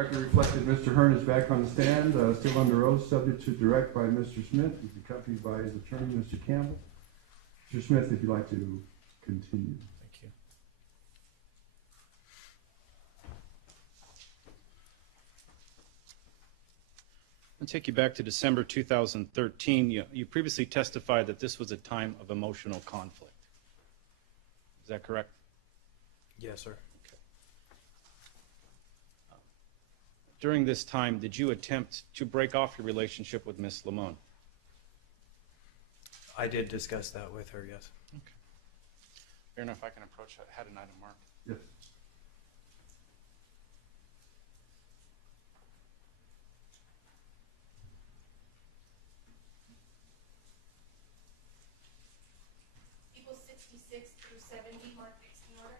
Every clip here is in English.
Record reflected Mr. Hearn is back on the stand, still under oath, subject to direct by Mr. Smith. He's accompanied by his attorney, Mr. Campbell. Mr. Smith, if you'd like to continue. Thank you. I'll take you back to December 2013. You previously testified that this was a time of emotional conflict. Is that correct? Yes, sir. Okay. During this time, did you attempt to break off your relationship with Miss Limon? I did discuss that with her, yes. Okay. Fair enough. I can approach that. I had an item marked. Yes. People 66 through 70, mark next in order.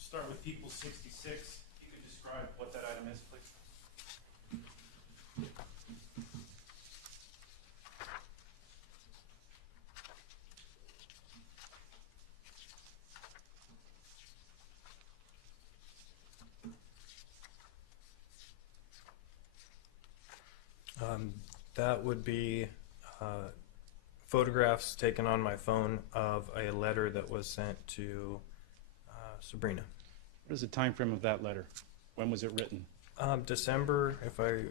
Start with people 66. You could describe what that item is, please. That would be photographs taken on my phone of a letter that was sent to Sabrina. What is the time frame of that letter? When was it written? December, if I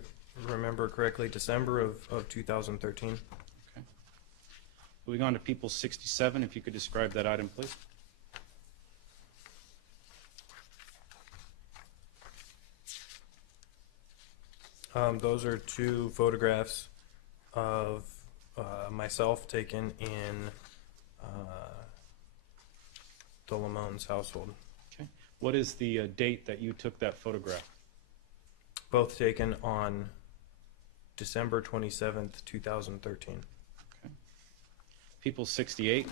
remember correctly, December of 2013. Okay. Moving on to people 67, if you could describe that item, please. Those are two photographs of myself taken in the Limon's household. Okay. What is the date that you took that photograph? Both taken on December 27th, 2013. Okay. People 68.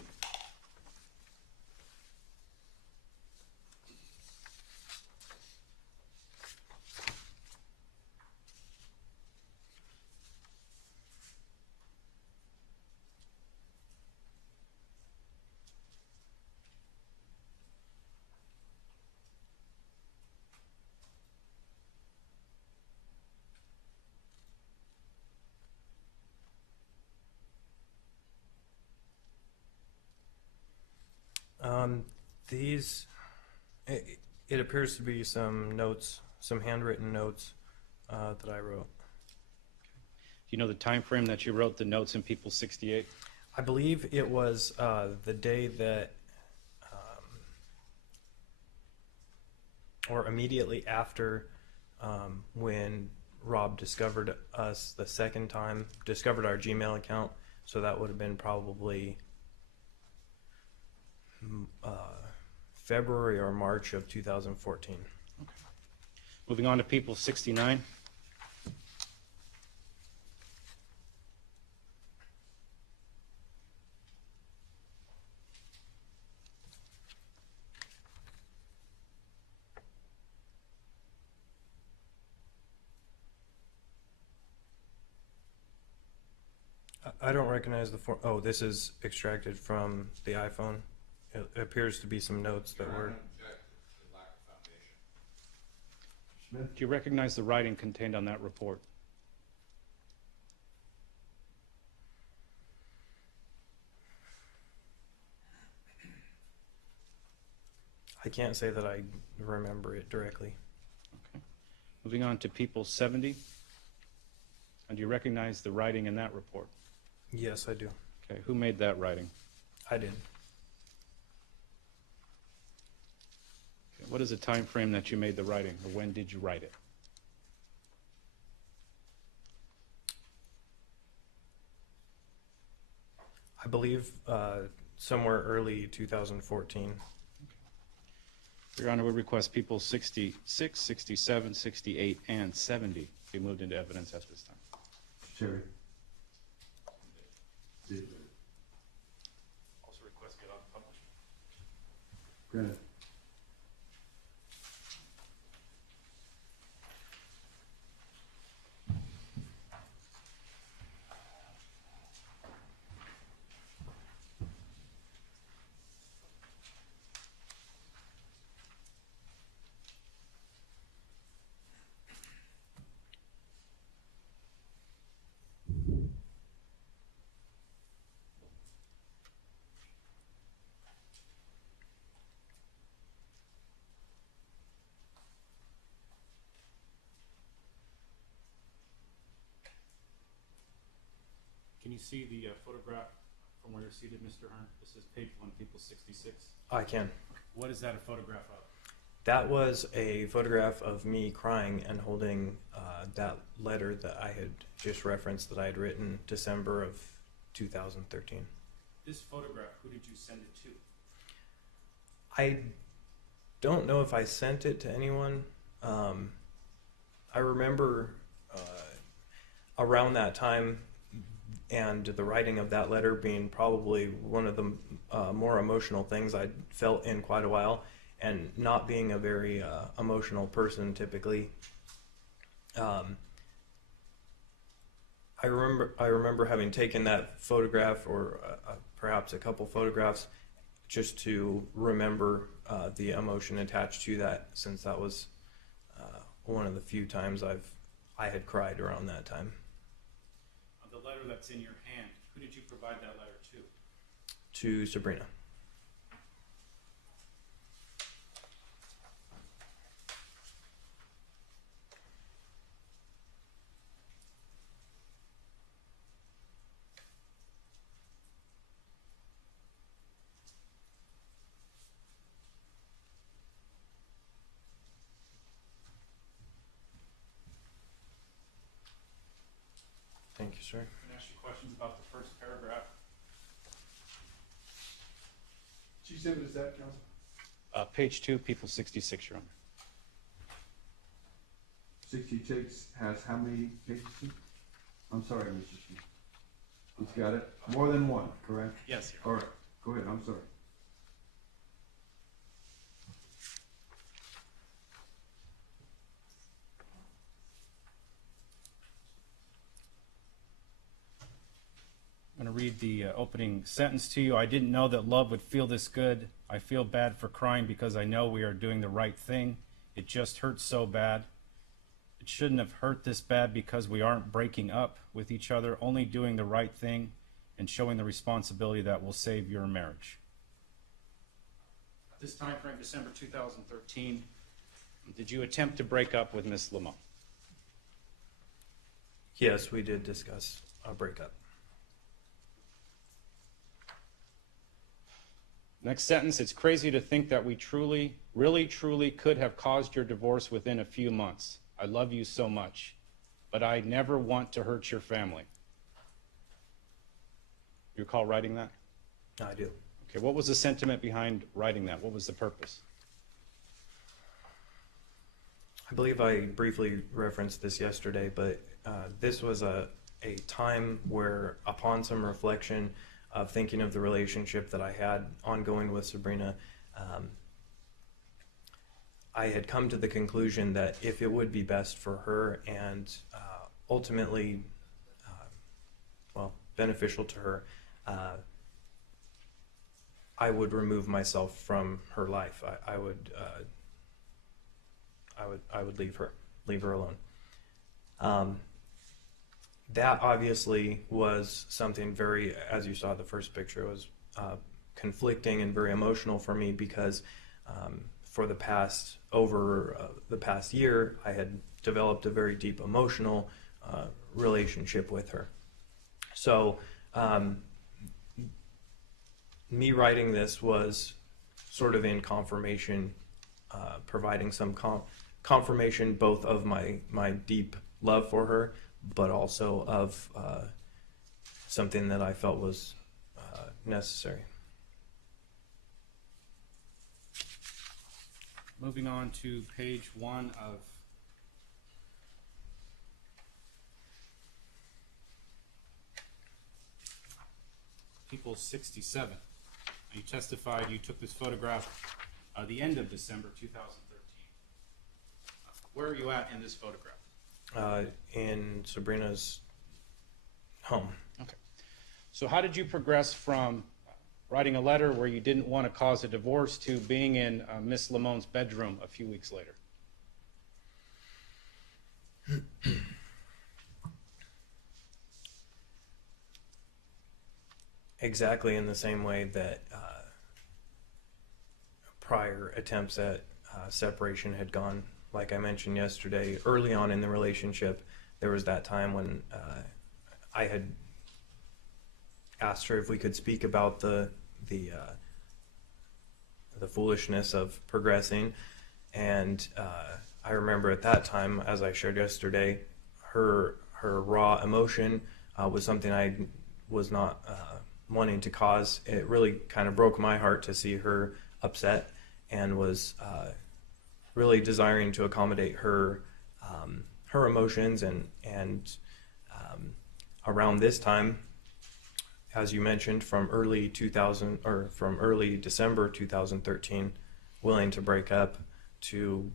It appears to be some notes, some handwritten notes that I wrote. Do you know the time frame that you wrote the notes in people 68? I believe it was the day that, or immediately after when Rob discovered us the second time, discovered our Gmail account. So that would have been probably February or March of 2014. Okay. Moving on to people 69. I don't recognize the form. Oh, this is extracted from the iPhone. It appears to be some notes that were. Smith? Do you recognize the writing contained on that report? I can't say that I remember it directly. Okay. Moving on to people 70. And do you recognize the writing in that report? Yes, I do. Okay, who made that writing? I did. Okay, what is the time frame that you made the writing, or when did you write it? I believe somewhere early 2014. Your Honor, we request people 66, 67, 68, and 70 be moved into evidence at this time. Terry? Also request get out published. Granted. Can you see the photograph from where you're seated, Mr. Hearn? This is page 1, people 66. I can. What is that a photograph of? That was a photograph of me crying and holding that letter that I had just referenced that I had written December of 2013. This photograph, who did you send it to? I don't know if I sent it to anyone. I remember around that time and the writing of that letter being probably one of the more emotional things I'd felt in quite a while, and not being a very emotional person typically. I remember having taken that photograph, or perhaps a couple photographs, just to remember the emotion attached to that, since that was one of the few times I had cried around that time. The letter that's in your hand, who did you provide that letter to? To Sabrina. Thank you, sir. Can I ask you questions about the first paragraph? Which exhibit is that, Counsel? Page 2, people 66, Your Honor. 66 has how many pages? I'm sorry, Mr. Smith. He's got it. More than one, correct? Yes, Your All right, go ahead, I'm sorry. I'm going to read the opening sentence to you. I didn't know that love would feel this good. I feel bad for crying because I know we are doing the right thing. It just hurts so bad. It shouldn't have hurt this bad because we aren't breaking up with each other, only doing the right thing and showing the responsibility that will save your marriage. At this time frame, December 2013, did you attempt to break up with Ms. Limon? Yes, we did discuss a breakup. Next sentence, it's crazy to think that we really truly could have caused your divorce within a few months. I love you so much, but I never want to hurt your family. You recall writing that? I do. Okay, what was the sentiment behind writing that? What was the purpose? I believe I briefly referenced this yesterday, but this was a time where, upon some reflection of thinking of the relationship that I had ongoing with Sabrina, I had come to the conclusion that if it would be best for her and ultimately, beneficial to her, I would remove myself from her life. I would leave her alone. That obviously was something very, as you saw the first picture, it was conflicting and very emotional for me because for the past year, I had developed a very deep emotional relationship with her. So me writing this was sort of in confirmation, providing some confirmation both of my deep love for her, but also of something that I felt was necessary. Moving on to page 1 of People 67. You testified you took this photograph the end of December 2013. Where are you at in this photograph? In Sabrina's home. Okay. So how did you progress from writing a letter where you didn't want to cause a divorce to being in Miss Limon's bedroom a few weeks later? Exactly in the same way that prior attempts at separation had gone. Like I mentioned yesterday, early on in the relationship, there was that time when I had asked her if we could speak about the foolishness of progressing, and I remember at that time, as I shared yesterday, her raw emotion was something I was not wanting to cause. It really kind of broke my heart to see her upset, and was really desiring to accommodate her emotions, and around this time, as you mentioned, from early December 2013, willing to break up to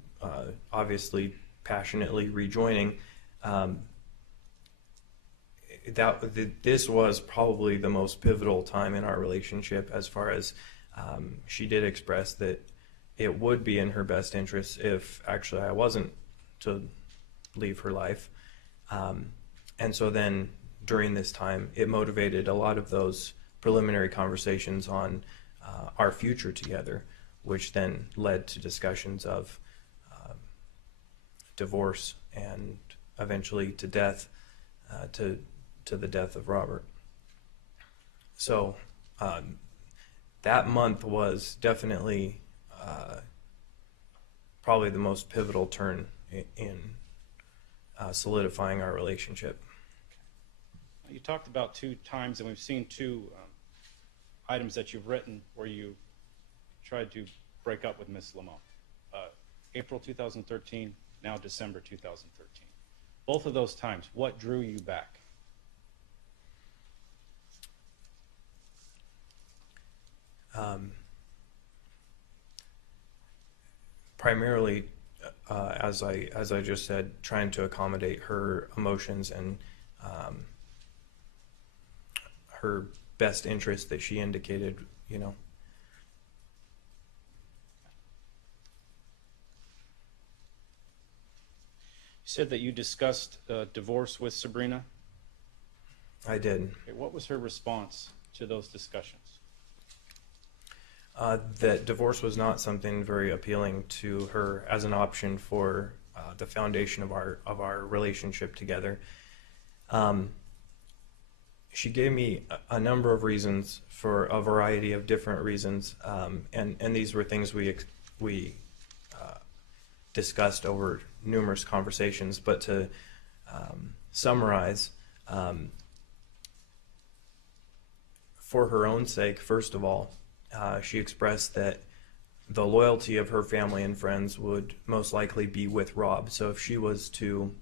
obviously passionately rejoining. This was probably the most pivotal time in our relationship, as far as she did express that it would be in her best interest if actually I wasn't to leave her life. And so then during this time, it motivated a lot of those preliminary conversations on our future together, which then led to discussions of divorce and eventually to death, to the death of Robert. So that month was definitely probably the most pivotal turn in solidifying our relationship. You talked about 2 times, and we've seen 2 items that you've written where you tried to break up with Miss Limon. April 2013, now December 2013. Both of those times, what drew you back? Primarily, as I just said, trying to accommodate her emotions and her best interest that she indicated, You said that you discussed divorce with Sabrina. I did. Okay, what was her response to those discussions? That divorce was not something very appealing to her as an option for the foundation of our relationship together. She gave me a number of reasons, for a variety of different reasons, and these were things we discussed over numerous conversations. But to summarize, for her own sake, first of all, she expressed that the loyalty of her family and friends would most likely be with Rob. So if she was to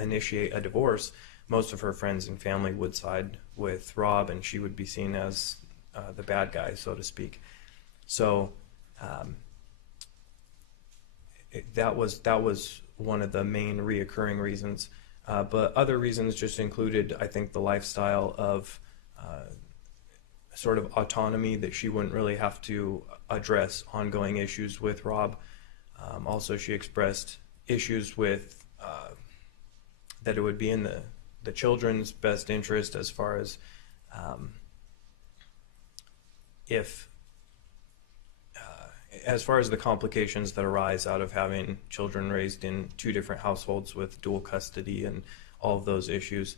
initiate a divorce, most of her friends and family would side with Rob, and she would be seen as the bad guy, so to speak. So that was one of the main reoccurring reasons. But other reasons just included, I think, the lifestyle of sort of autonomy that she wouldn't really have to address ongoing issues with Rob. Also, she expressed issues with that it would be in the children's best interest as far as as far as the complications that arise out of having children raised in two different households with dual custody and all of those issues,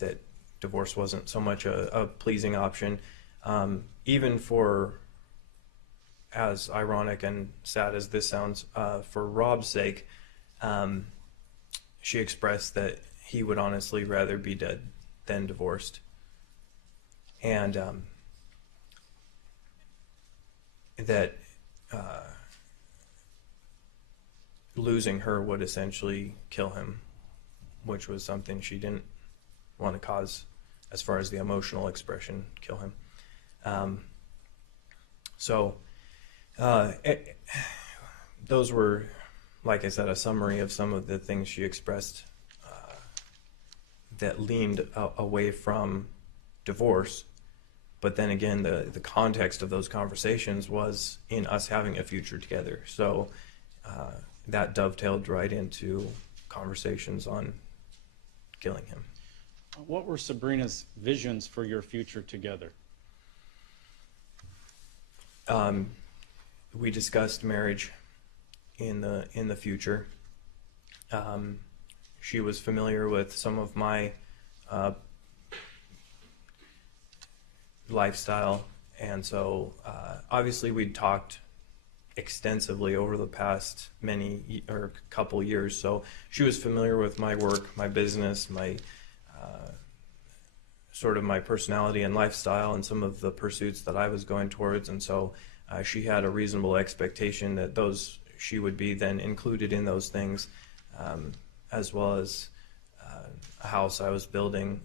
that divorce wasn't so much a pleasing option. Even for, as ironic and sad as this sounds, for Rob's sake, she expressed that he would honestly rather be dead than divorced. And that losing her would essentially kill him, which was something she didn't want to cause, as far as the emotional expression, kill him. Those were, like I said, a summary of some of the things she expressed that leaned away from divorce. But then again, the context of those conversations was in us having a future together. So that dovetailed right into conversations on killing him. What were Sabrina's visions for your future together? We discussed marriage in the future. She was familiar with some of my lifestyle, and so obviously we'd talked extensively over the past couple years. So she was familiar with my work, my business, my sort of my personality and lifestyle, and some of the pursuits that I was going towards. And so she had a reasonable expectation that she would be then included in those things, as well as a house I was building,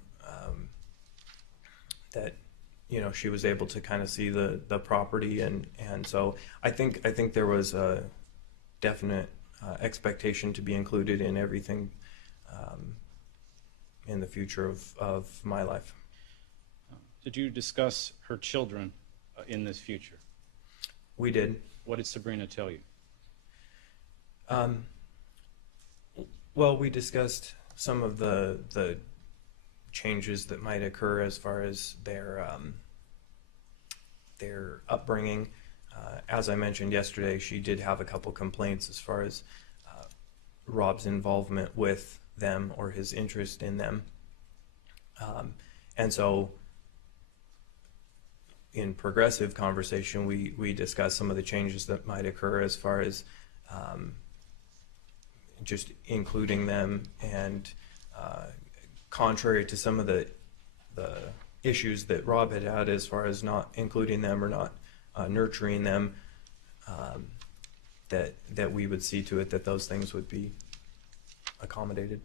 that she was able to kind of see the property, and so I think there was a definite expectation to be included in everything in the future of my life. Did you discuss her children in this future? We did. What did Sabrina tell you? Well, we discussed some of the changes that might occur as far as their upbringing. As I mentioned yesterday, she did have a couple complaints as far as Rob's involvement with them or his interest in them. And so in progressive conversation, we discussed some of the changes that might occur as far as just including them, and contrary to some of the issues that Rob had as far as not including them or not nurturing them, that we would see to it that those things would be accommodated.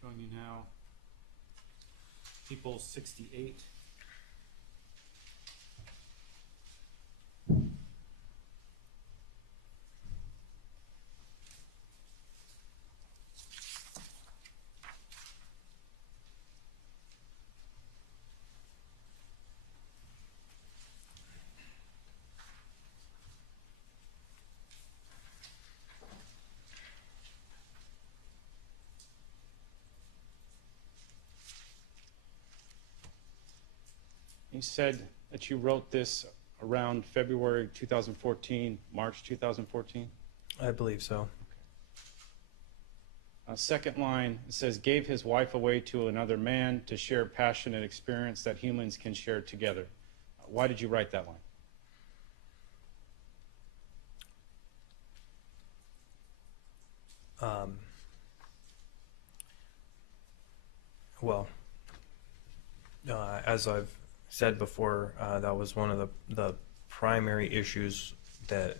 Showing you now people 68. You said that you wrote this around February 2014, March 2014? I believe so. Second line, it says, gave his wife away to another man to share passion and experience that humans can share together. Why did you write that line? As I've said before, that was one of the primary issues that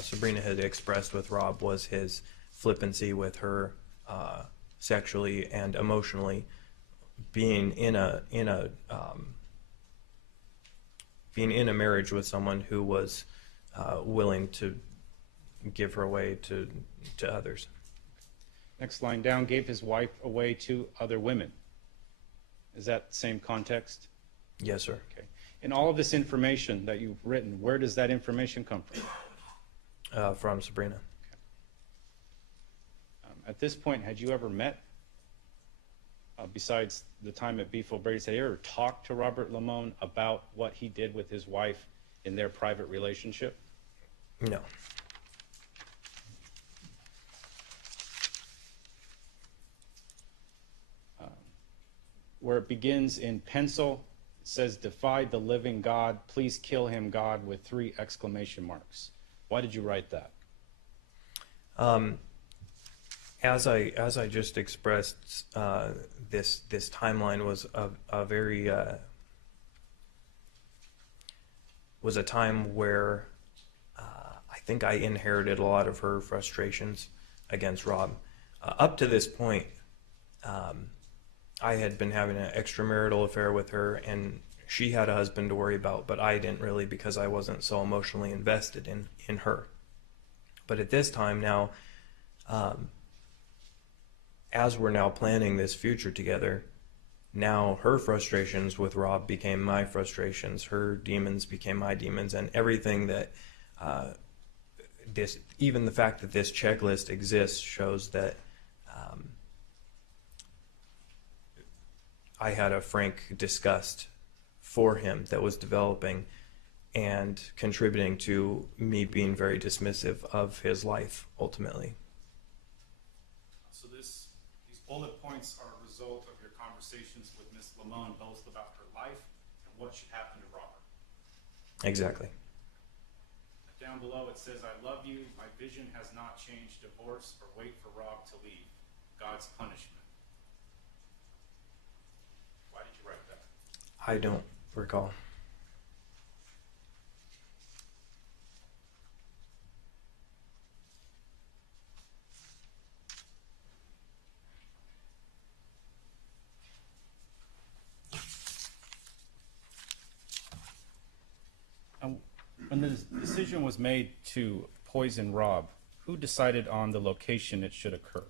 Sabrina had expressed with Rob, was his flippancy with her sexually and emotionally, being in a being in a marriage with someone who was willing to give her away to others. Next line down, gave his wife away to other women. Is that the same context? Yes, sir. Okay. And all of this information that you've written, where does that information come from? From Sabrina. At this point, had you ever met, besides the time at Beef O'Brady's, had you ever talked to Robert Limon about what he did with his wife in their private relationship? No. Where it begins in pencil, it says, "Defied the living God, please kill him, God," with 3 exclamation marks. Why did you write that? As I just expressed, this timeline was a very was a time where I think I inherited a lot of her frustrations against Rob. Up to this point, I had been having an extramarital affair with her, and she had a husband to worry about, but I didn't really, because I wasn't so emotionally invested in her. But at this time now, as we're now planning this future together, now her frustrations with Rob became my frustrations, her demons became my demons, and everything that even the fact that this checklist exists shows that I had a frank disgust for him that was developing and contributing to me being very dismissive of his life ultimately. So these bullet points are a result of your conversations with Ms. Limon, both about her life and what should happen to Robert. Exactly. Down below it says, "I love you. My vision has not changed. Divorce or wait for Rob to leave. God's punishment." Why did you write that? I don't recall. When the decision was made to poison Rob, who decided on the location it should occur?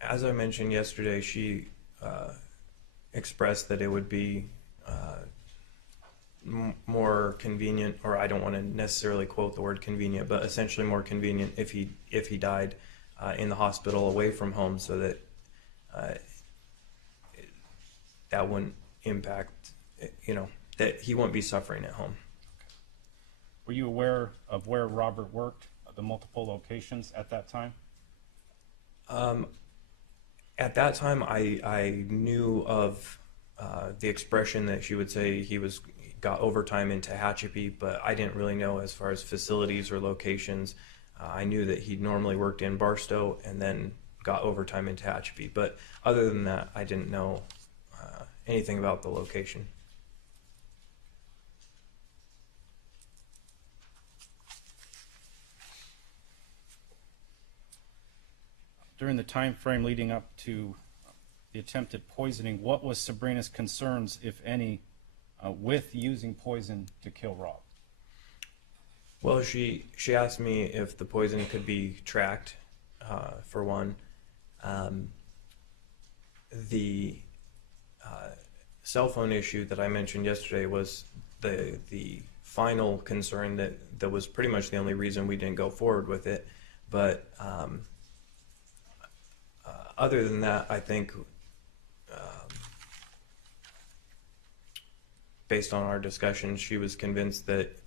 As I mentioned yesterday, she expressed that it would be more convenient, or I don't want to necessarily quote the word convenient, but essentially more convenient if he died in the hospital away from home, so that that wouldn't impact, that he won't be suffering at home. Were you aware of where Robert worked, the multiple locations at that time? At that time, I knew of the expression that she would say he got overtime in Tehachapi, but I didn't really know as far as facilities or locations. I knew that he normally worked in Barstow and then got overtime in Tehachapi, but other than that, I didn't know anything about the location. During the time frame leading up to the attempted poisoning, what was Sabrina's concerns, if any, with using poison to kill Rob? Well, she asked me if the poison could be tracked, for one. The cell phone issue that I mentioned yesterday was the final concern that was pretty much the only reason we didn't go forward with it. But other than that, I think based on our discussion, she was convinced that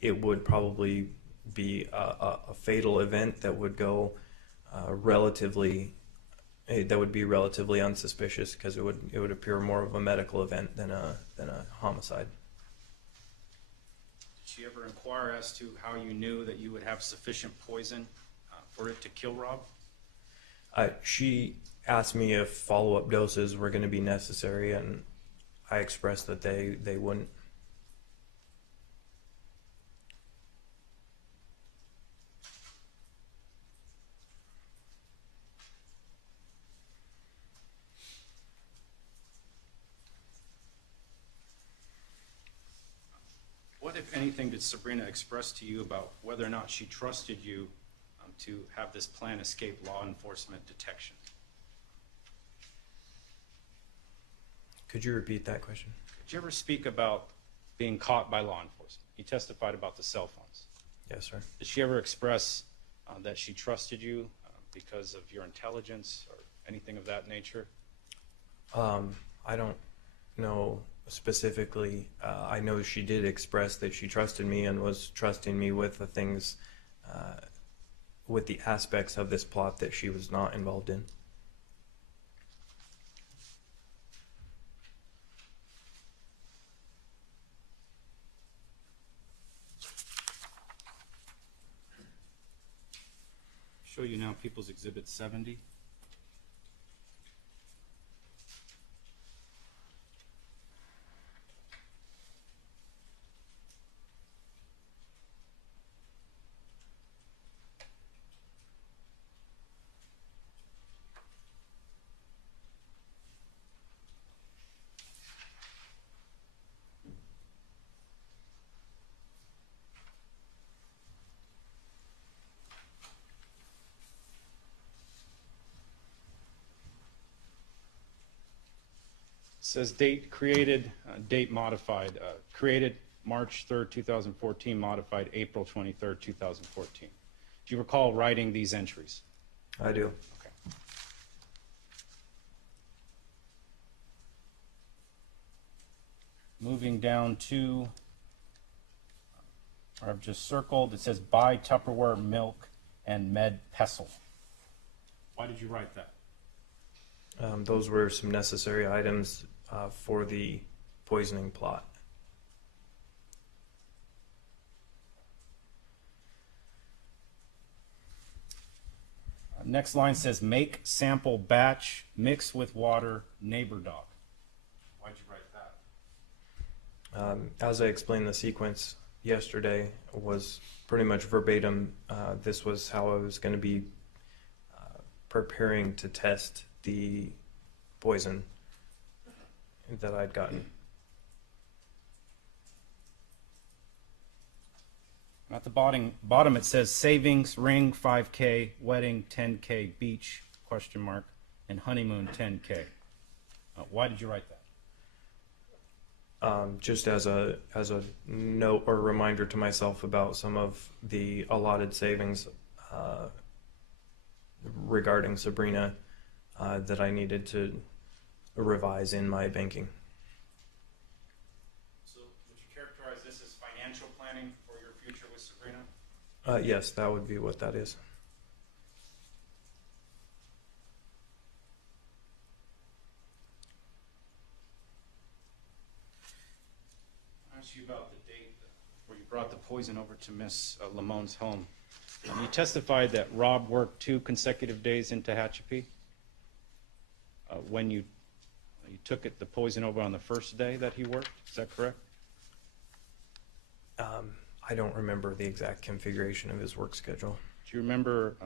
it would probably be a fatal event that would go that would be relatively unsuspicious, because it would appear more of a medical event than a homicide. Did she ever inquire as to how you knew that you would have sufficient poison for it to kill Rob? She asked me if follow-up doses were going to be necessary, and I expressed that they wouldn't. anything did Sabrina express to you about whether or not she trusted you to have this plan escape law enforcement detection? Could you repeat that question? Did you ever speak about being caught by law enforcement? You testified about the cell phones. Yes, sir. Did she ever express that she trusted you because of your intelligence or anything of that nature? I don't know specifically. I know she did express that she trusted me and was trusting me with the things, with the aspects of this plot that she was not involved in. Show you now People's Exhibit 70. Says date created, date modified. Created March 3rd, 2014, modified April 23rd, 2014. Do you recall writing these entries? I do. Okay. Moving down to, I've just circled, it says buy Tupperware milk and med pestle. Why did you write that? Those were some necessary items for the poisoning plot. Next line says make sample batch, mix with water, neighbor dog. Why'd you write that? As I explained, the sequence yesterday was pretty much verbatim. This was how I was going to be preparing to test the poison that I'd gotten. At the bottom it says savings, ring 5K, wedding 10K, beach, question mark, and honeymoon 10K. Why did you write that? Just as a note or reminder to myself about some of the allotted savings regarding Sabrina that I needed to revise in my banking. So would you characterize this as financial planning for your future with Sabrina? Yes, that would be what that is. I asked you about the date where you brought the poison over to Miss Limon's home. You testified that Rob worked 2 consecutive days in Tehachapi. When you took the poison over on the first day that he worked, is that correct? I don't remember the exact configuration of his work schedule. Do you remember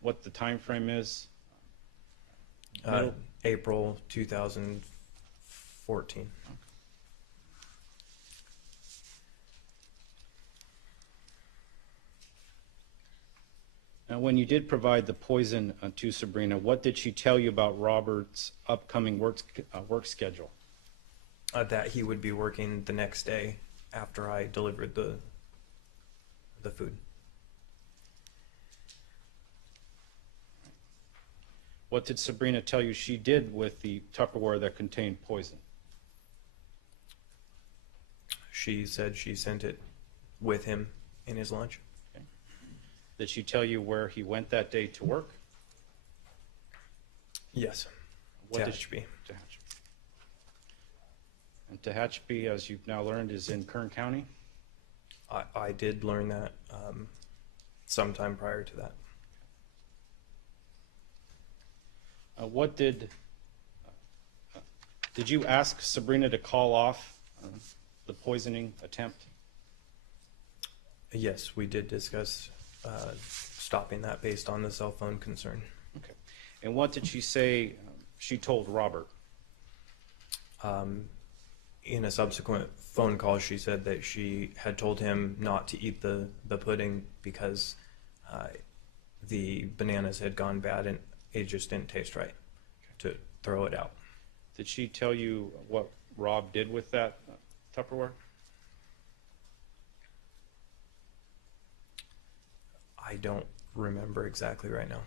what the time frame is? April 2014. Now, when you did provide the poison to Sabrina, what did she tell you about Robert's upcoming work schedule? That he would be working the next day after I delivered the food. What did Sabrina tell you she did with the Tupperware that contained poison? She said she sent it with him in his lunch. Okay. Did she tell you where he went that day to work? Yes. Tehachapi. And Tehachapi, as you've now learned, is in Kern County? I did learn that sometime prior to that. What did you ask Sabrina to call off the poisoning attempt? Yes, we did discuss stopping that based on the cell phone concern. Okay. And what did she say she told Robert? in a subsequent phone call, she said that she had told him not to eat the pudding because the bananas had gone bad and it just didn't taste right, to throw it out. Did she tell you what Rob did with that Tupperware? I don't remember exactly right now.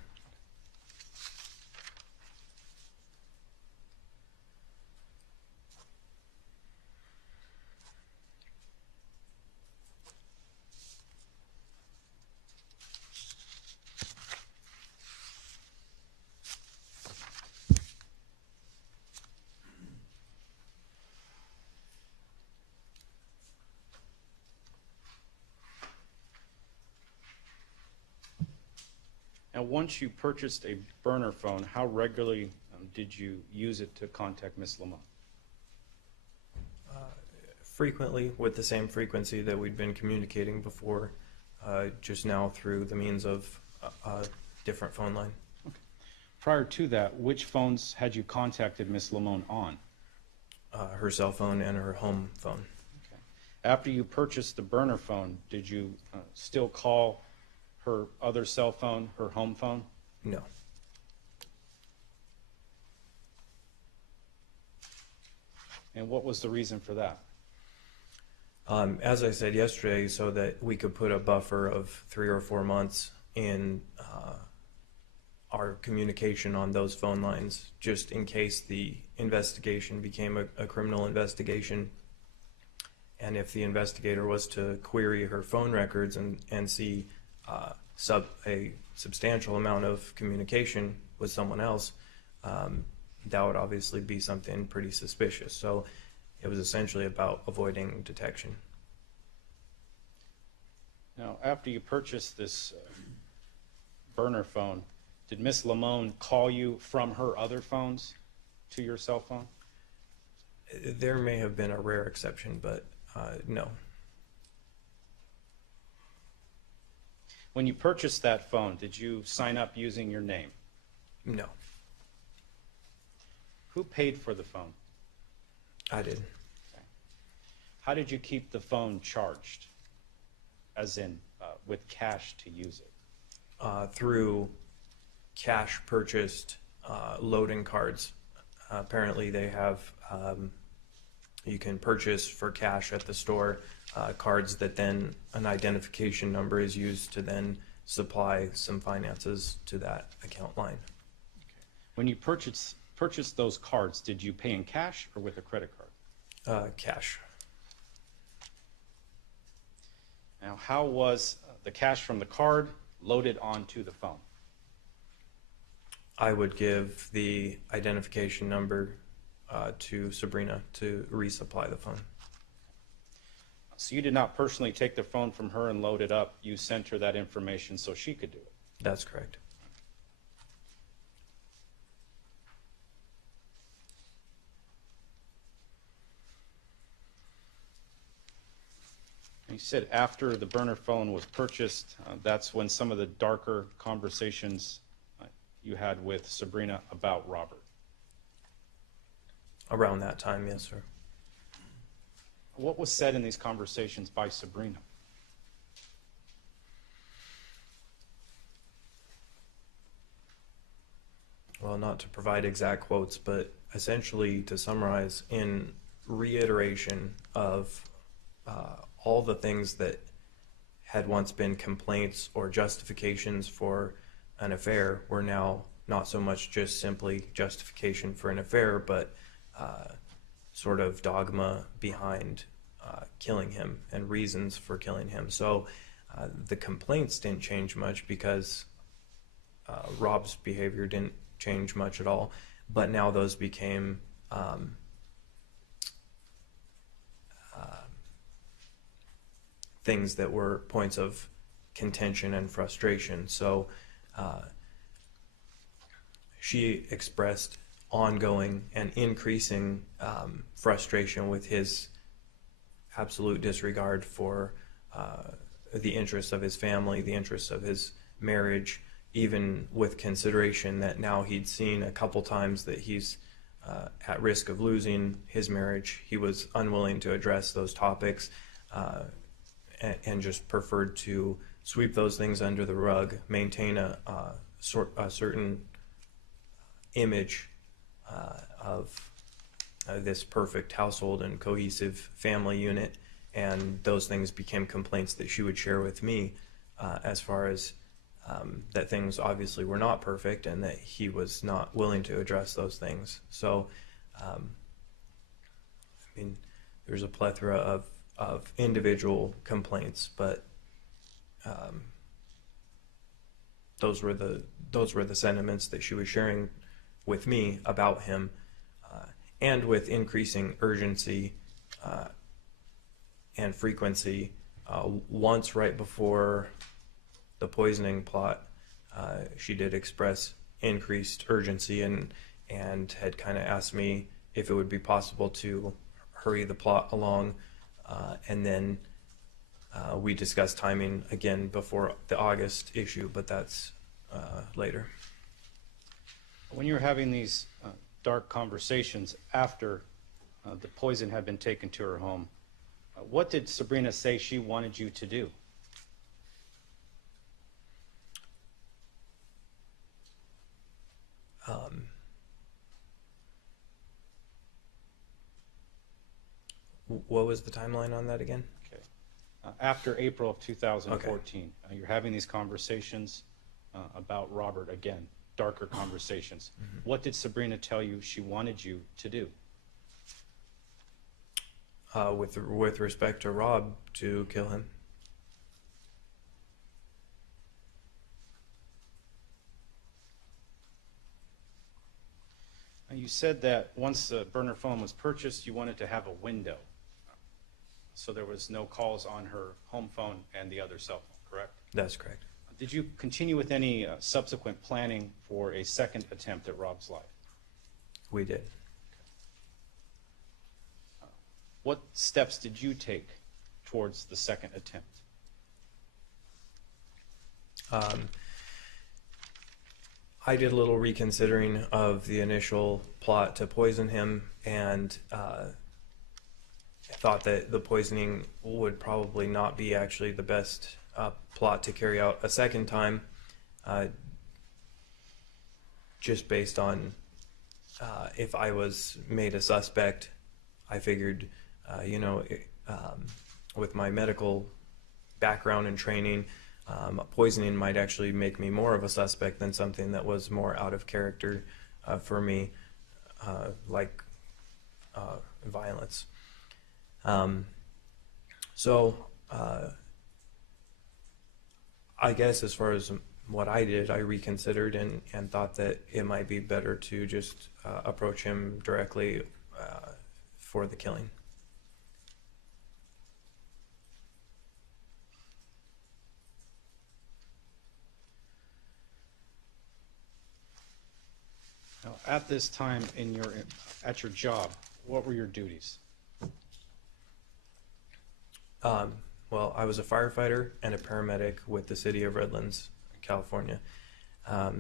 Now, once you purchased a burner phone, how regularly did you use it to contact Miss Limon? Frequently, with the same frequency that we'd been communicating before, just now through the means of a different phone line. Prior to that, which phones had you contacted Miss Limon on? Her cell phone and her home phone. Okay. After you purchased the burner phone, did you still call her other cell phone, her home phone? No. And what was the reason for that? As I said yesterday, so that we could put a buffer of 3 or 4 months in our communication on those phone lines, just in case the investigation became a criminal investigation. And if the investigator was to query her phone records and see a substantial amount of communication with someone else, that would obviously be something pretty suspicious. So it was essentially about avoiding detection. Now, after you purchased this burner phone, did Miss Limon call you from her other phones to your cell phone? There may have been a rare exception, but no. When you purchased that phone, did you sign up using your name? No, Who paid for the phone? I did. How did you keep the phone charged? As in, with cash to use it? Through cash purchased loading cards. Apparently they have, you can purchase for cash at the store cards that then an identification number is used to then supply some finances to that account line. When you purchased those cards, did you pay in cash or with a credit card? Cash. Now, how was the cash from the card loaded onto the phone? I would give the identification number to Sabrina to resupply the phone. So you did not personally take the phone from her and load it up. You sent her that information so she could do it. That's correct. You said after the burner phone was purchased, that's when some of the darker conversations you had with Sabrina about Robert. Around that time, yes, sir. What was said in these conversations by Sabrina? Well, not to provide exact quotes, but essentially to summarize, in reiteration of all the things that had once been complaints or justifications for an affair were now not so much just simply justification for an affair, but sort of dogma behind killing him and reasons for killing him. So the complaints didn't change much because Rob's behavior didn't change much at all, but now those became things that were points of contention and frustration. So she expressed ongoing and increasing frustration with his absolute disregard for the interests of his family, the interests of his marriage, even with consideration that now he'd seen a couple times that he's at risk of losing his marriage. He was unwilling to address those topics and just preferred to sweep those things under the rug, maintain a certain image of this perfect household and cohesive family unit, and those things became complaints that she would share with me as far as that things obviously were not perfect and that he was not willing to address those things. So, I mean, there's a plethora of individual complaints, but those were the sentiments that she was sharing with me about him, and with increasing urgency and frequency. Once right before the poisoning plot, she did express increased urgency and had kind of asked me if it would be possible to hurry the plot along, and then we discussed timing again before the August issue, but that's later. When you were having these dark conversations after the poison had been taken to her home, what did Sabrina say she wanted you to do? What was the timeline on that again? Okay. After April of 2014, you're having these conversations about Robert again, darker conversations. Mm-hmm. What did Sabrina tell you she wanted you to do? With respect to Rob, to kill him. You said that once the burner phone was purchased, you wanted to have a window. So there was no calls on her home phone and the other cell phone, correct? That's correct. Did you continue with any subsequent planning for a second attempt at Rob's life? We did. What steps did you take towards the second attempt? I did a little reconsidering of the initial plot to poison him, and thought that the poisoning would probably not be actually the best plot to carry out a second time, just based on if I was made a suspect. I figured, with my medical background and training, poisoning might actually make me more of a suspect than something that was more out of character for me, like violence. I guess as far as what I did, I reconsidered and thought that it might be better to just approach him directly for the killing. Now, at this time at your job, what were your duties? Well, I was a firefighter and a paramedic with the city of Redlands, California.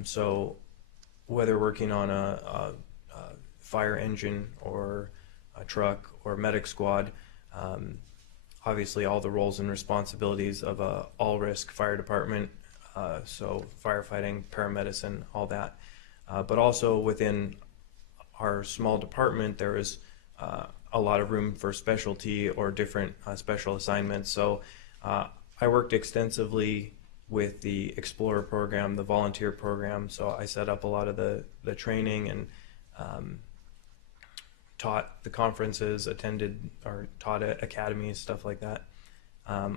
So whether working on a fire engine or a truck or medic squad, obviously all the roles and responsibilities of a all-risk fire department, so firefighting, paramedicine, all that. But also within our small department, there is a lot of room for specialty or different special assignments. So I worked extensively with the Explorer program, the volunteer program. So I set up a lot of the training and taught the conferences, attended or taught at academies, stuff like that.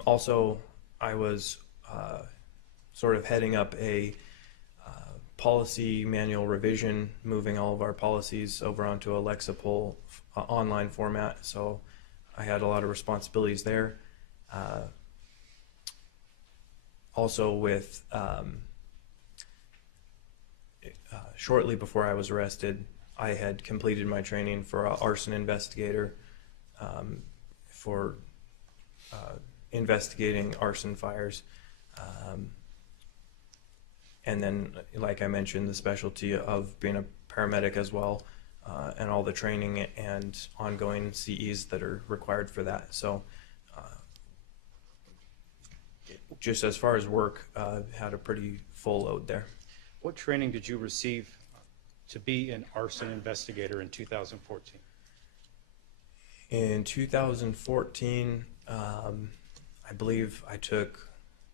Also, I was sort of heading up a policy manual revision, moving all of our policies over onto a Lexapol online format. So I had a lot of responsibilities there. Also with, shortly before I was arrested, I had completed my training for an arson investigator, for investigating arson fires. And then, like I mentioned, the specialty of being a paramedic as well. and all the training and ongoing CEs that are required for that. So just as far as work, had a pretty full load there. What training did you receive to be an arson investigator in 2014? In 2014, I believe I took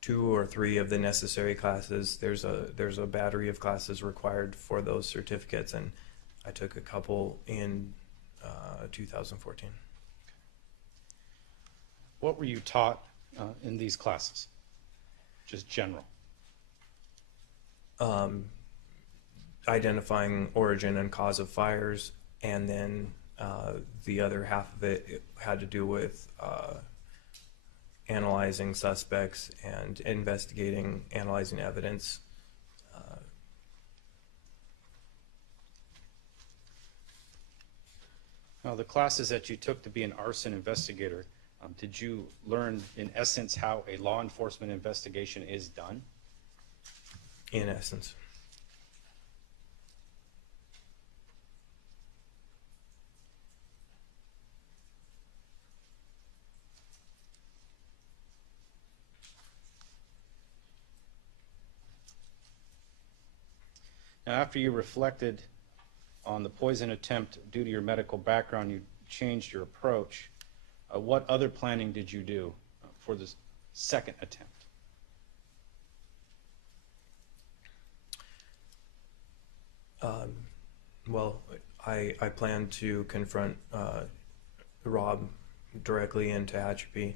2 or 3 of the necessary classes. There's a battery of classes required for those certificates, and I took a couple in 2014. What were you taught in these classes? Just general. Identifying origin and cause of fires, and then the other half of it had to do with analyzing suspects and investigating, analyzing evidence. Now, the classes that you took to be an arson investigator, did you learn, in essence, how a law enforcement investigation is done? In essence. Now, after you reflected on the poison attempt due to your medical background, you changed your approach. What other planning did you do for the second attempt? Well, I plan to confront Rob directly in Tehachapi,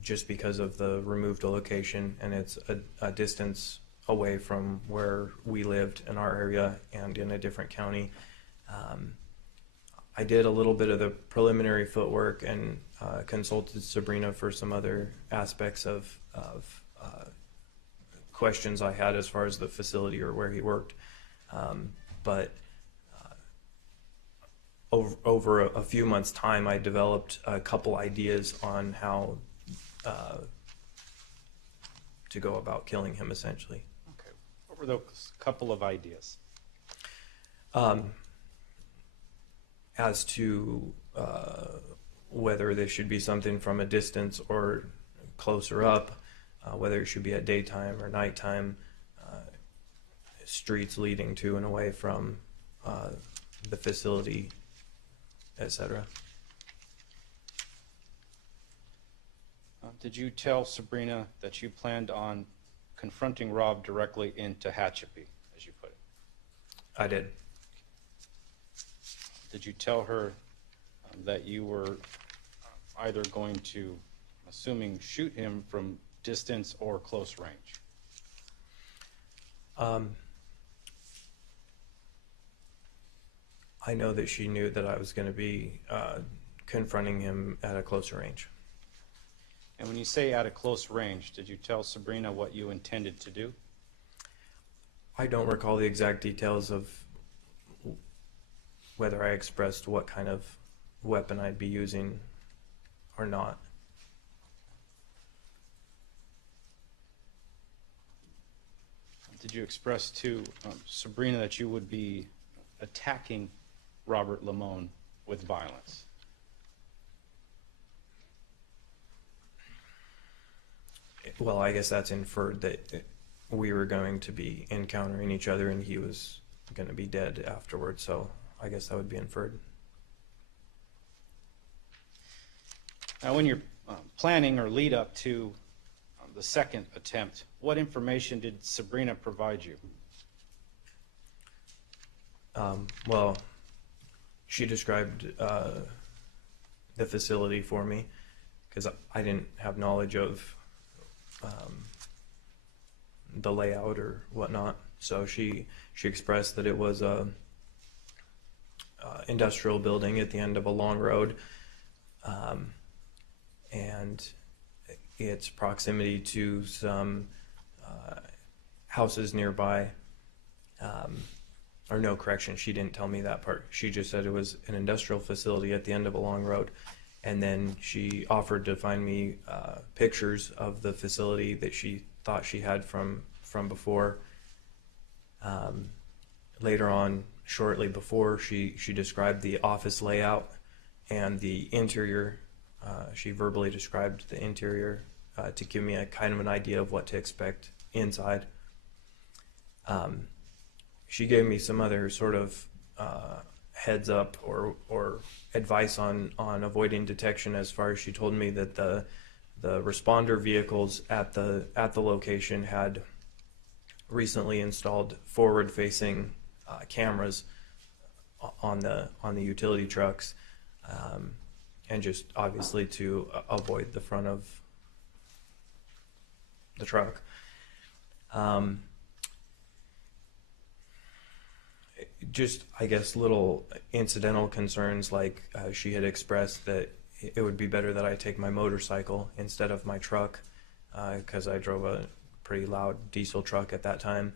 just because of the removed location, and it's a distance away from where we lived in our area and in a different county. I did a little bit of the preliminary footwork and consulted Sabrina for some other aspects of questions I had as far as the facility or where he worked. But over a few months' time, I developed a couple ideas on how to go about killing him, essentially. Okay. What were those couple of ideas? As to whether this should be something from a distance or closer up, whether it should be at daytime or nighttime, streets leading to and away from the facility, etc. Did you tell Sabrina that you planned on confronting Rob directly in Tehachapi, as you put it? I did. Did you tell her that you were either going to, assuming, shoot him from distance or close range? I know that she knew that I was going to be confronting him at a closer range. And when you say at a close range, did you tell Sabrina what you intended to do? I don't recall the exact details of whether I expressed what kind of weapon I'd be using or not. Did you express to Sabrina that you would be attacking Robert Limon with violence? Well, I guess that's inferred that we were going to be encountering each other and he was going to be dead afterwards, so I guess that would be inferred. Now, when you're planning or lead up to the second attempt, what information did Sabrina provide you? Well, she described the facility for me because I didn't have knowledge of the layout or whatnot. So she expressed that it was a industrial building at the end of a long road, and its proximity to some houses nearby. Or no, correction, she didn't tell me that part. She just said it was an industrial facility at the end of a long road. And then she offered to find me pictures of the facility that she thought she had from before. later on, shortly before, she described the office layout and the interior. She verbally described the interior to give me a kind of an idea of what to expect inside. She gave me some other sort of heads up or advice on avoiding detection, as far as she told me that the responder vehicles at the location had recently installed forward-facing cameras on the utility trucks, and just obviously to avoid the front of the truck. Just, I guess, little incidental concerns, like she had expressed that it would be better that I take my motorcycle instead of my truck, because I drove a pretty loud diesel truck at that time,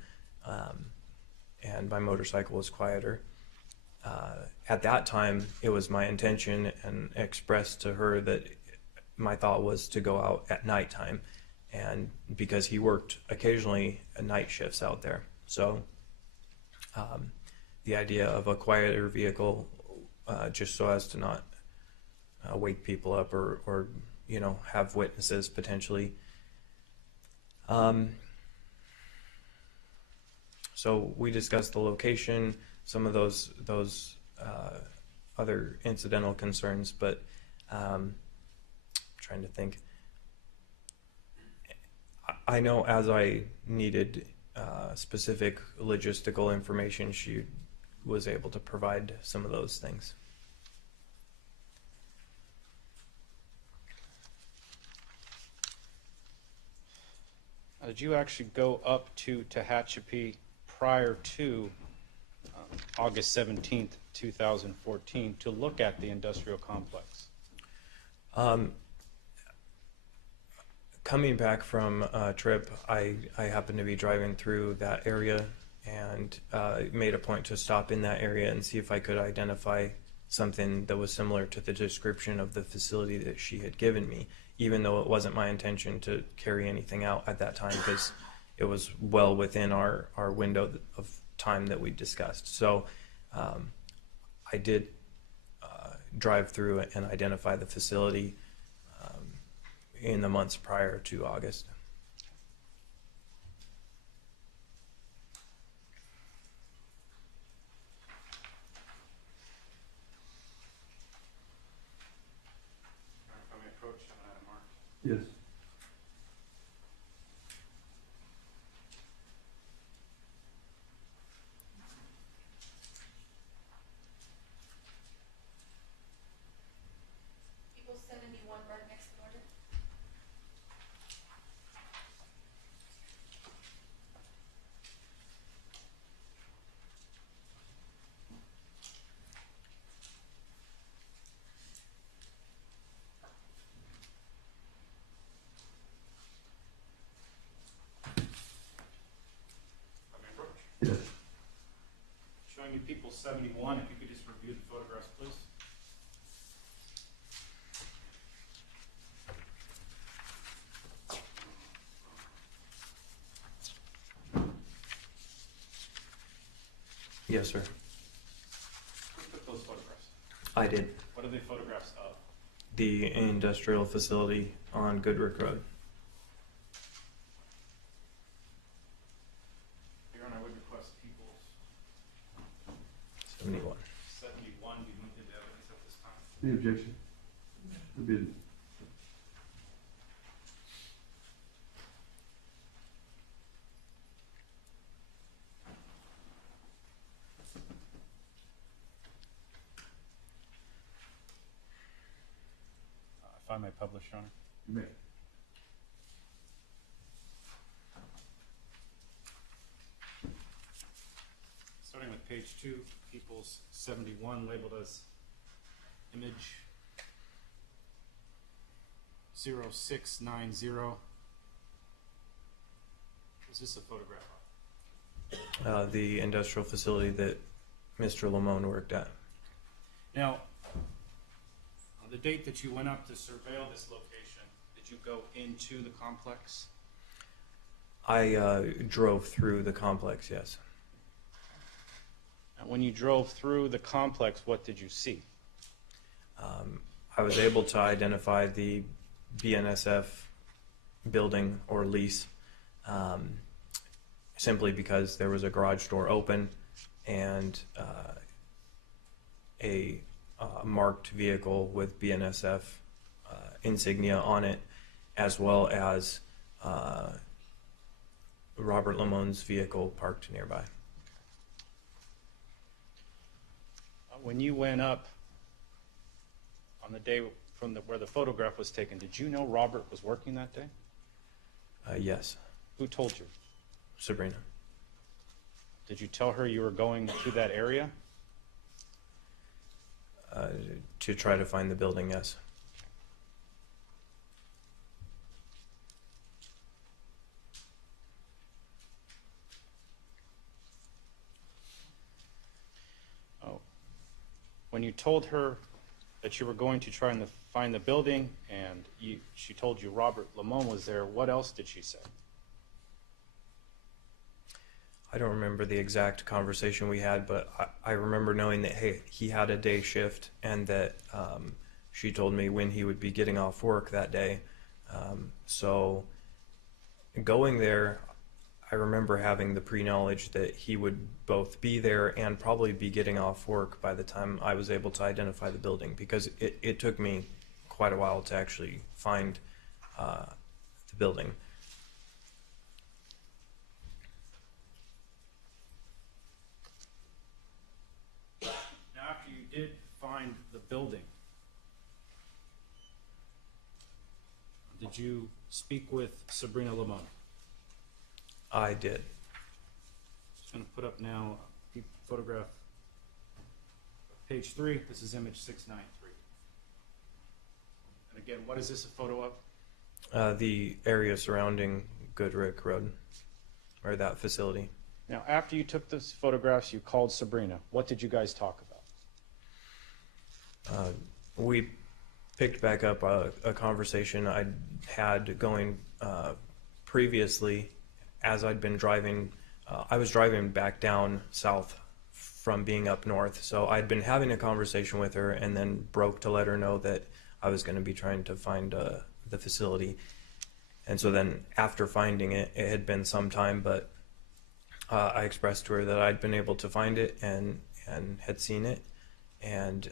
and my motorcycle was quieter. At that time, it was my intention and expressed to her that my thought was to go out at nighttime, and because he worked occasionally night shifts out there. So the idea of a quieter vehicle, just so as to not wake people up or have witnesses potentially. So we discussed the location, some of those other incidental concerns, but trying to think. I know as I needed specific logistical information, she was able to provide some of those things. Did you actually go up to Tehachapi prior to August 17th, 2014 to look at the industrial complex? Coming back from a trip, I happened to be driving through that area and made a point to stop in that area and see if I could identify something that was similar to the description of the facility that she had given me, even though it wasn't my intention to carry anything out at that time, because it was well within our window of time that we discussed. So I did drive through and identify the facility in the months prior to August. Yes. People 71 right next door to. Yes. Showing you people 71, if you could just review the photographs, please. Yes, sir. Who took those photographs? I did. What are they photographs of? The industrial facility on Goodrick Road. Your Honor, I would request people's 71. 71 be moved into evidence at this time. Any objection? The bid. If I may publish, Your Honor. You may. Starting with page 2, people's 71 labeled as image 0690. Is this a photograph of? The industrial facility that Mr. Limon worked at. Now, on the date that you went up to surveil this location, did you go into the complex? I drove through the complex, yes. when you drove through the complex, what did you see? I was able to identify the BNSF building or lease simply because there was a garage door open and a marked vehicle with BNSF insignia on it, as well as Robert Limon's vehicle parked nearby. When you went up on the day from where the photograph was taken, did you know Robert was working that day? Yes, Who told you? Sabrina. Did you tell her you were going to that area? To try to find the building, yes. Oh. When you told her that you were going to try and find the building and she told you Robert Limon was there, what else did she say? I don't remember the exact conversation we had, but I remember knowing that, hey, he had a day shift and that she told me when he would be getting off work that day. So going there, I remember having the pre-knowledge that he would both be there and probably be getting off work by the time I was able to identify the building, because it took me quite a while to actually find the building. Now, after you did find the building, did you speak with Sabrina Limon? I did. Just going to put up now photograph page 3. This is image 693. And again, what is this a photo of? The area surrounding Goodrick Road, or that facility. Now, after you took those photographs, you called Sabrina. What did you guys talk about? We picked back up a conversation I'd had going previously as I'd been driving. I was driving back down south from being up north, so I'd been having a conversation with her and then broke to let her know that I was going to be trying to find the facility. And so then after finding it, it had been some time, but I expressed to her that I'd been able to find it and had seen it. And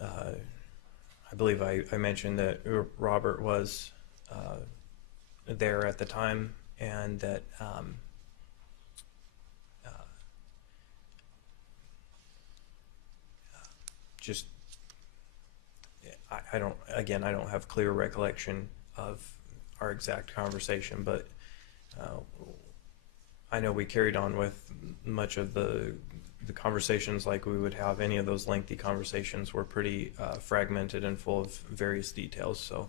I believe I mentioned that Robert was there at the time, and that just I don't have clear recollection of our exact conversation, but I know we carried on with much of the conversations like we would have. Any of those lengthy conversations were pretty fragmented and full of various details. So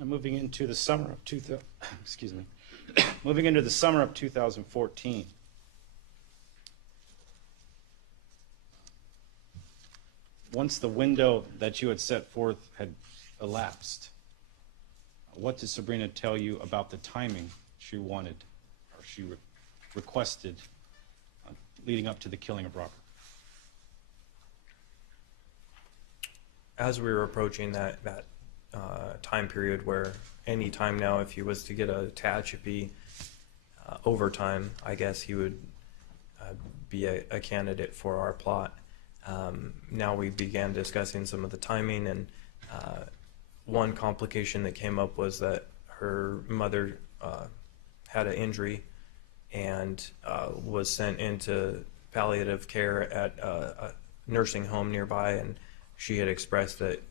And moving into the summer of moving into the summer of 2014. Once the window that you had set forth had elapsed, what did Sabrina tell you about the timing she wanted, or she requested, leading up to the killing of Robert? as we were approaching that time period where any time now, if he was to get a Tehachapi overtime, I guess he would be a candidate for our plot. Now we began discussing some of the timing, and one complication that came up was that her mother had an injury and was sent into palliative care at a nursing home nearby, and she had expressed that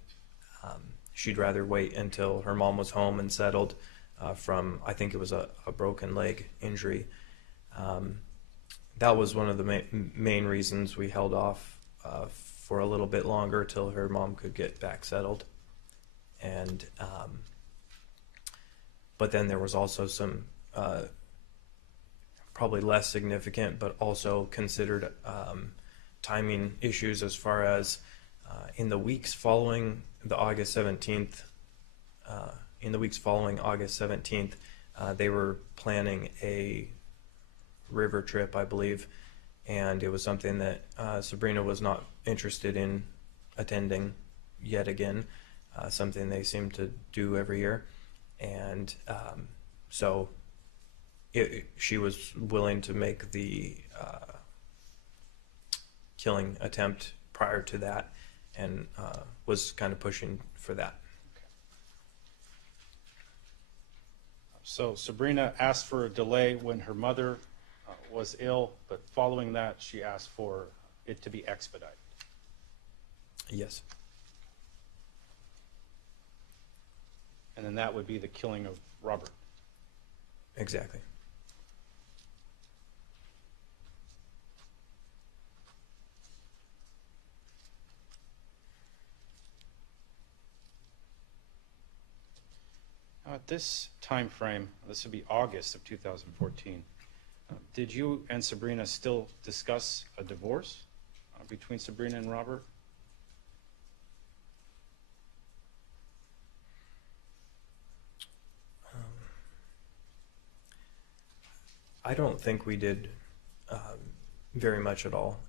she'd rather wait until her mom was home and settled from, I think it was a broken leg injury. That was one of the main reasons we held off for a little bit longer till her mom could get back settled. And but then there was also some probably less significant but also considered timing issues as far as In the weeks following the August 17th, in the weeks following August 17th, they were planning a river trip, I believe, and it was something that Sabrina was not interested in attending yet again, something they seem to do every year. And so she was willing to make the killing attempt prior to that, and was kind of pushing for that. So Sabrina asked for a delay when her mother was ill, but following that, she asked for it to be expedited. Yes. And then that would be the killing of Robert. Exactly. Now, at this time frame, this would be August of 2014, did you and Sabrina still discuss a divorce between Sabrina and Robert? I don't think we did very much at all.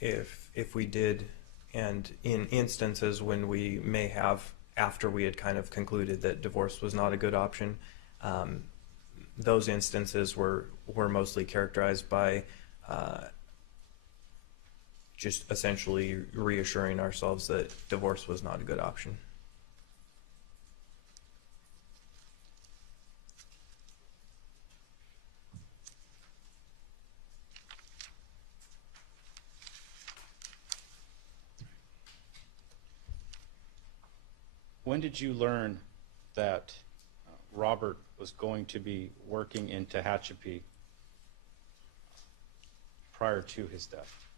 If we did, and in instances when we may have, after we had kind of concluded that divorce was not a good option, those instances were mostly characterized by just essentially reassuring ourselves that divorce was not a good option. When did you learn that Robert was going to be working in Tehachapi prior to his death,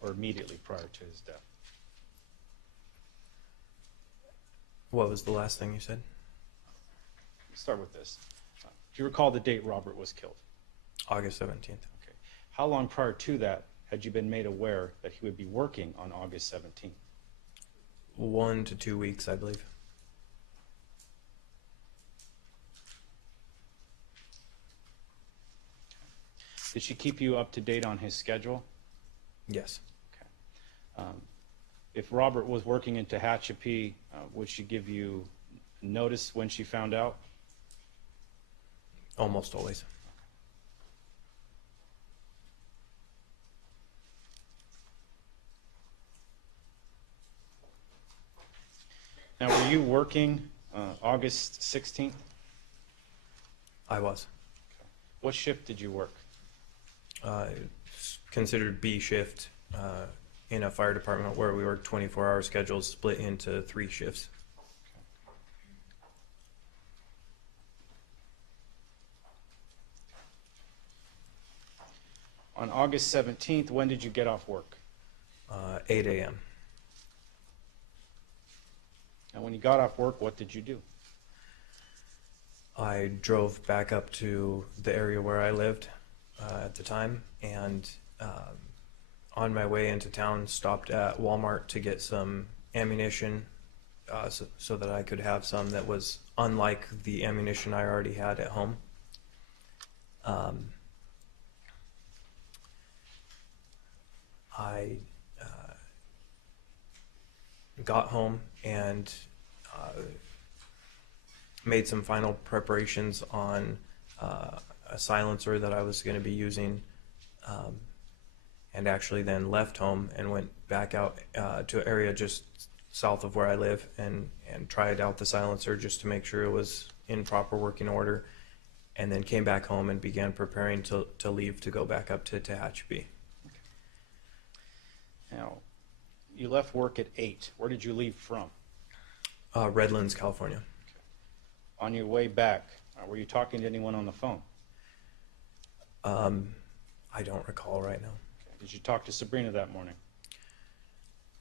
or immediately prior to his death? What was the last thing you said? Let's start with this. Do you recall the date Robert was killed? August 17th. Okay. How long prior to that had you been made aware that he would be working on August 17th? 1 to 2 weeks, I believe. Did she keep you up to date on his schedule? Yes. Okay. If Robert was working in Tehachapi, would she give you notice when she found out? Almost always. Now, were you working August 16th? I was. What shift did you work? Considered B shift in a fire department where we work 24-hour schedules split into 3 shifts. On August 17th, when did you get off work? 8 a.m. And when you got off work, what did you do? I drove back up to the area where I lived at the time, and on my way into town stopped at Walmart to get some ammunition so that I could have some that was unlike the ammunition I already had at home. I got home and made some final preparations on a silencer that I was going to be using, and actually then left home and went back out to an area just south of where I live and tried out the silencer just to make sure it was in proper working order, and then came back home and began preparing to leave to go back up to Tehachapi. Now, you left work at 8. Where did you leave from? Redlands, California. On your way back, were you talking to anyone on the phone? I don't recall right now. Okay. Did you talk to Sabrina that morning?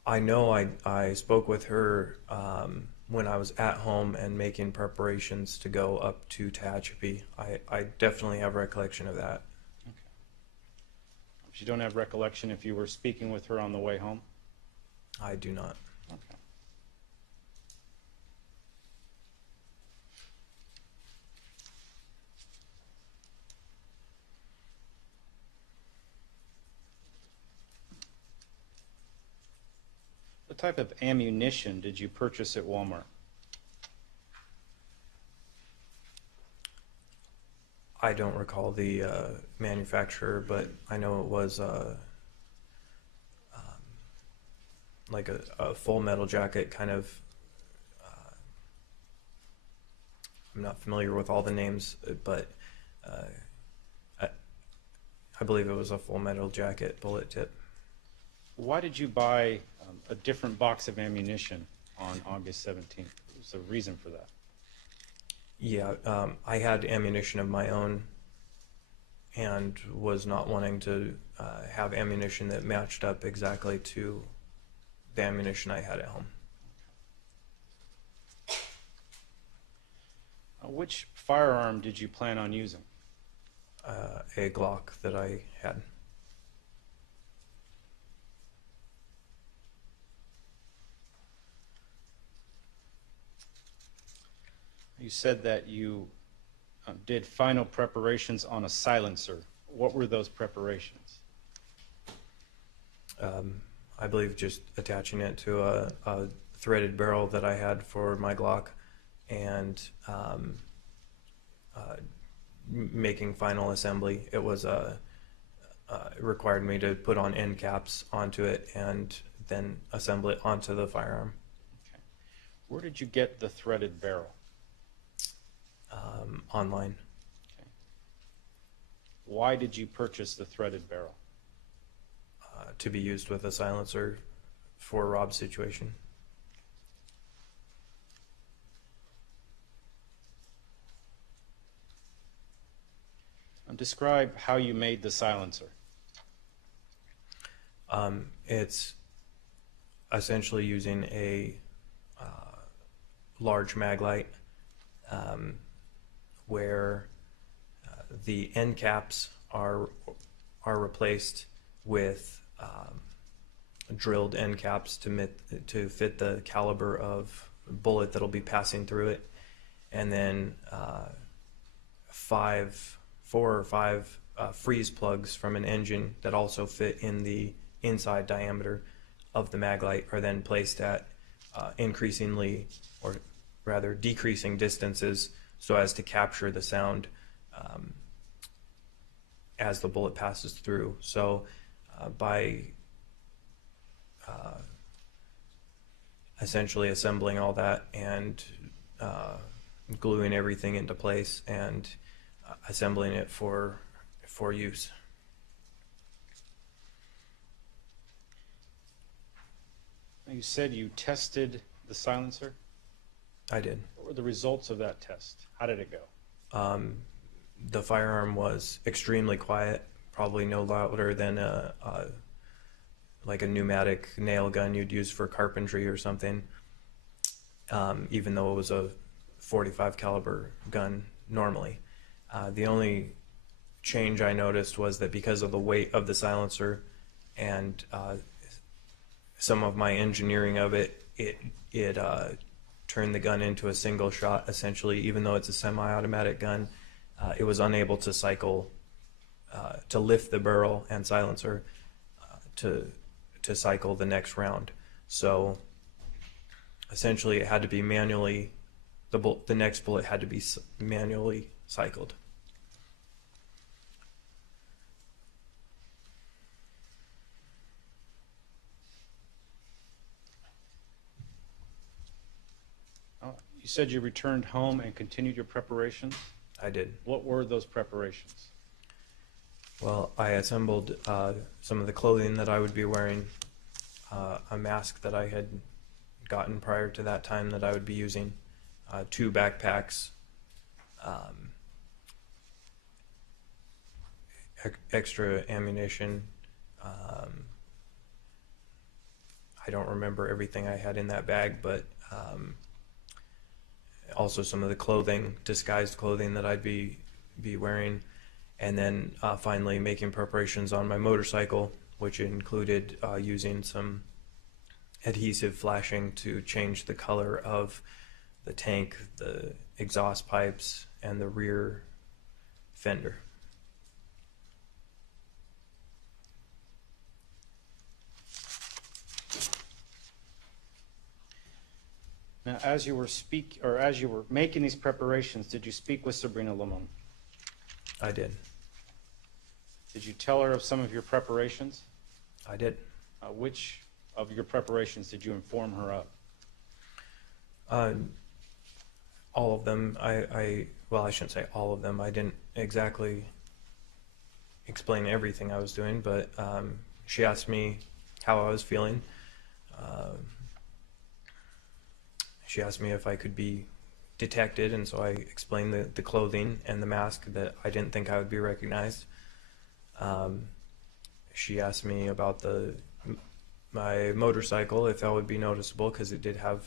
I know I spoke with her when I was at home and making preparations to go up to Tehachapi. I definitely have recollection of that. Okay. If you don't have recollection if you were speaking with her on the way home? I do not. Okay. What type of ammunition did you purchase at Walmart? I don't recall the manufacturer, but I know it was like a full metal jacket kind of. I'm not familiar with all the names, but I believe it was a full metal jacket, bullet tip. Why did you buy a different box of ammunition on August 17th? What was the reason for that? Yeah, I had ammunition of my own and was not wanting to have ammunition that matched up exactly to the ammunition I had at home. Which firearm did you plan on using? A Glock that I had. You said that you did final preparations on a silencer. What were those preparations? I believe just attaching it to a threaded barrel that I had for my Glock and making final assembly. It was it required me to put on end caps onto it and then assemble it onto the firearm. Okay. Where did you get the threaded barrel? Online. Okay. Why did you purchase the threaded barrel? To be used with a silencer for Rob's situation. Describe how you made the silencer. It's essentially using a large mag light where the end caps are replaced with drilled end caps to fit the caliber of bullet that'll be passing through it, and then 4 or 5 freeze plugs from an engine that also fit in the inside diameter of the mag light are then placed at increasingly, or rather decreasing distances so as to capture the sound as the bullet passes through. So by essentially assembling all that and gluing everything into place and assembling it for use. You said you tested the silencer. I did. What were the results of that test? How did it go? The firearm was extremely quiet, probably no louder than like a pneumatic nail gun you'd use for carpentry or something, even though it was a .45 caliber gun normally. The only change I noticed was that because of the weight of the silencer and some of my engineering of it, it turned the gun into a single shot essentially. Even though it's a semi-automatic gun, it was unable to cycle, to lift the barrel and silencer to cycle the next round. So essentially it had to be manually, the next bullet had to be manually cycled. You said you returned home and continued your preparations. I did. What were those preparations? Well, I assembled some of the clothing that I would be wearing, a mask that I had gotten prior to that time that I would be using, 2 backpacks, extra ammunition. I don't remember everything I had in that bag, but also some of the clothing, disguised clothing that I'd be wearing, and then finally making preparations on my motorcycle, which included using some adhesive flashing to change the color of the tank, the exhaust pipes, and the rear fender. Now, as you were making these preparations, did you speak with Sabrina Limon? I did. Did you tell her of some of your preparations? I did. Which of your preparations did you inform her of? All of them. Well, I shouldn't say all of them. I didn't exactly explain everything I was doing, but she asked me how I was feeling. She asked me if I could be detected, and so I explained the clothing and the mask, that I didn't think I would be recognized. She asked me about my motorcycle, if that would be noticeable, because it did have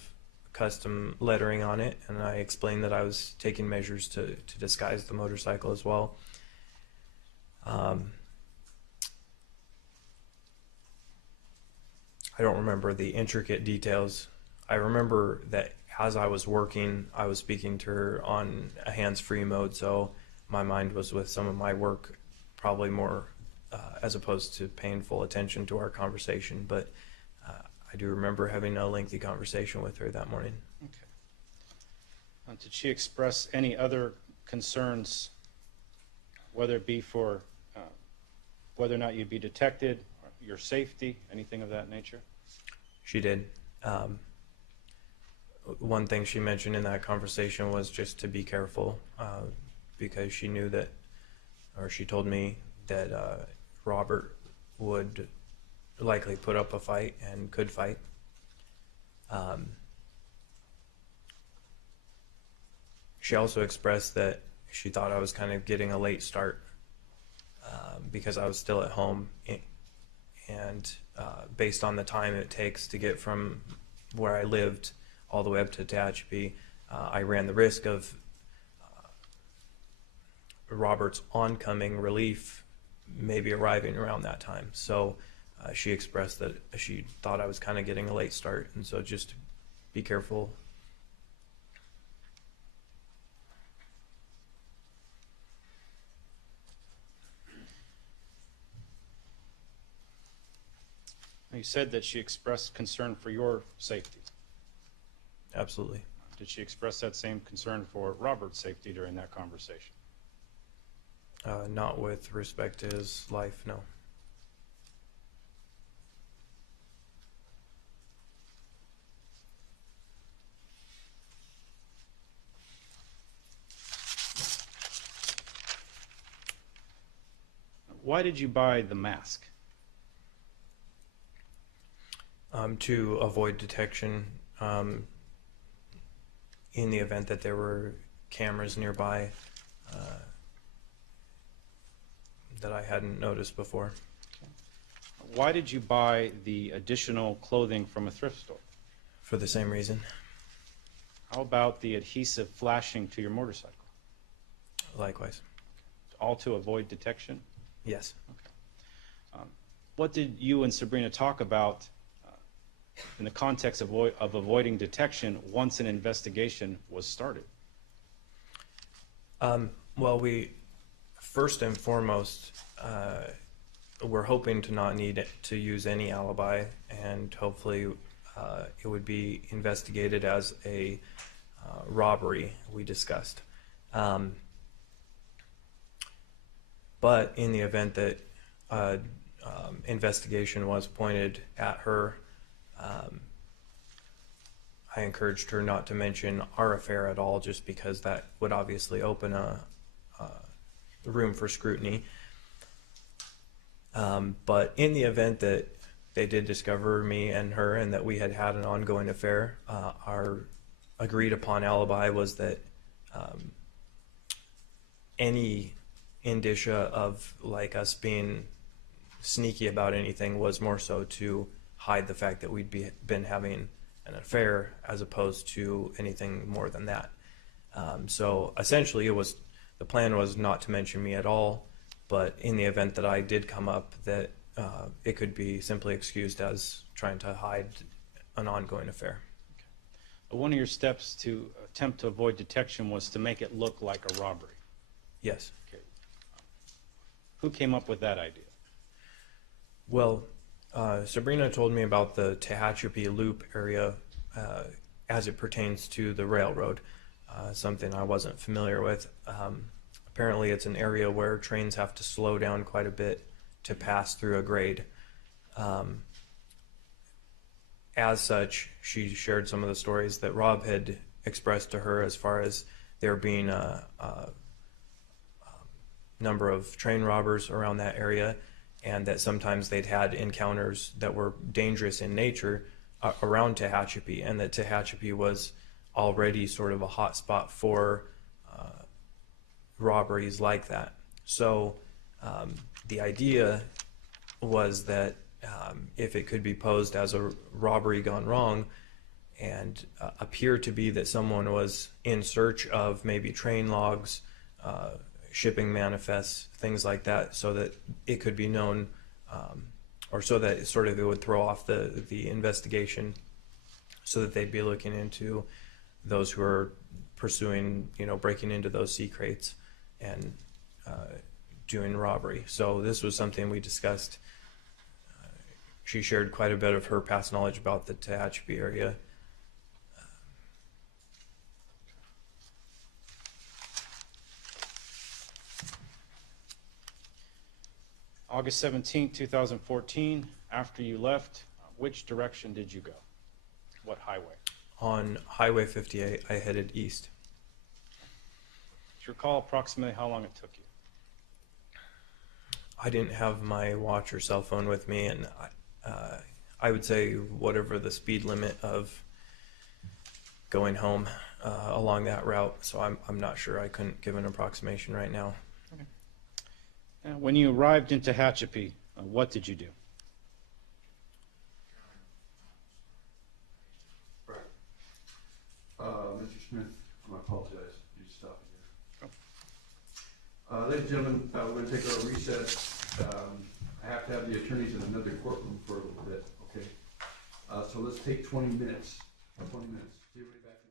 custom lettering on it, and I explained that I was taking measures to disguise the motorcycle as well. I don't remember the intricate details. I remember that as I was working, I was speaking to her on a hands-free mode, so my mind was with some of my work, probably more as opposed to paying full attention to our conversation. But I do remember having a lengthy conversation with her that morning. Okay. Did she express any other concerns, whether it be for whether or not you'd be detected, or your safety, anything of that nature? She did. One thing she mentioned in that conversation was just to be careful, because she knew that, or she told me that Robert would likely put up a fight and could fight. She also expressed that she thought I was kind of getting a late start because I was still at home, and based on the time it takes to get from where I lived all the way up to Tehachapi, I ran the risk of Robert's oncoming relief maybe arriving around that time. So she expressed that she thought I was kind of getting a late start, and so just be careful. You said that she expressed concern for your safety. Absolutely. Did she express that same concern for Robert's safety during that conversation? Not with respect to his life, no. Why did you buy the mask? To avoid detection in the event that there were cameras nearby that I hadn't noticed before. Why did you buy the additional clothing from a thrift store? For the same reason. How about the adhesive flashing to your motorcycle? Likewise. All to avoid detection? Yes. What did you and Sabrina talk about in the context of avoiding detection once an investigation was started? Well, we first and foremost, we're hoping to not need to use any alibi, and hopefully it would be investigated as a robbery, we discussed. But in the event that investigation was pointed at her, I encouraged her not to mention our affair at all, just because that would obviously open a room for scrutiny. But in the event that they did discover me and her and that we had had an ongoing affair, our agreed upon alibi was that any indicia of like us being sneaky about anything was more so to hide the fact that we'd been having an affair, as opposed to anything more than that. So essentially the plan was not to mention me at all, but in the event that I did come up, that it could be simply excused as trying to hide an ongoing affair. One of your steps to attempt to avoid detection was to make it look like a robbery. Yes. Okay. Who came up with that idea? Well, Sabrina told me about the Tehachapi Loop area as it pertains to the railroad, something I wasn't familiar with. Apparently, it's an area where trains have to slow down quite a bit to pass through a grade. As such, she shared some of the stories that Rob had expressed to her as far as there being a number of train robbers around that area, and that sometimes they'd had encounters that were dangerous in nature around Tehachapi, and that Tehachapi was already sort of a hot spot for robberies like that. So the idea was that if it could be posed as a robbery gone wrong and appear to be that someone was in search of maybe train logs, shipping manifests, things like that, so that it could be known, or so that sort of it would throw off the investigation, so that they'd be looking into those who are pursuing, breaking into those sea crates and doing robbery. So this was something we discussed. She shared quite a bit of her past knowledge about the Tehachapi area. August 17th, 2014, after you left, which direction did you go? What highway? On Highway 58, I headed east. Do you recall approximately how long it took you? I didn't have my watch or cell phone with me, and I would say whatever the speed limit of going home along that route. So I'm not sure. I couldn't give an approximation right now. When you arrived in Tehachapi, what did you do? Right. Mr. Smith, I apologize. You stop here. Ladies and gentlemen, we're going to take our recess. I have to have the attorneys in another courtroom for a little bit, okay? So let's take 20 minutes. 20 minutes. See everybody back in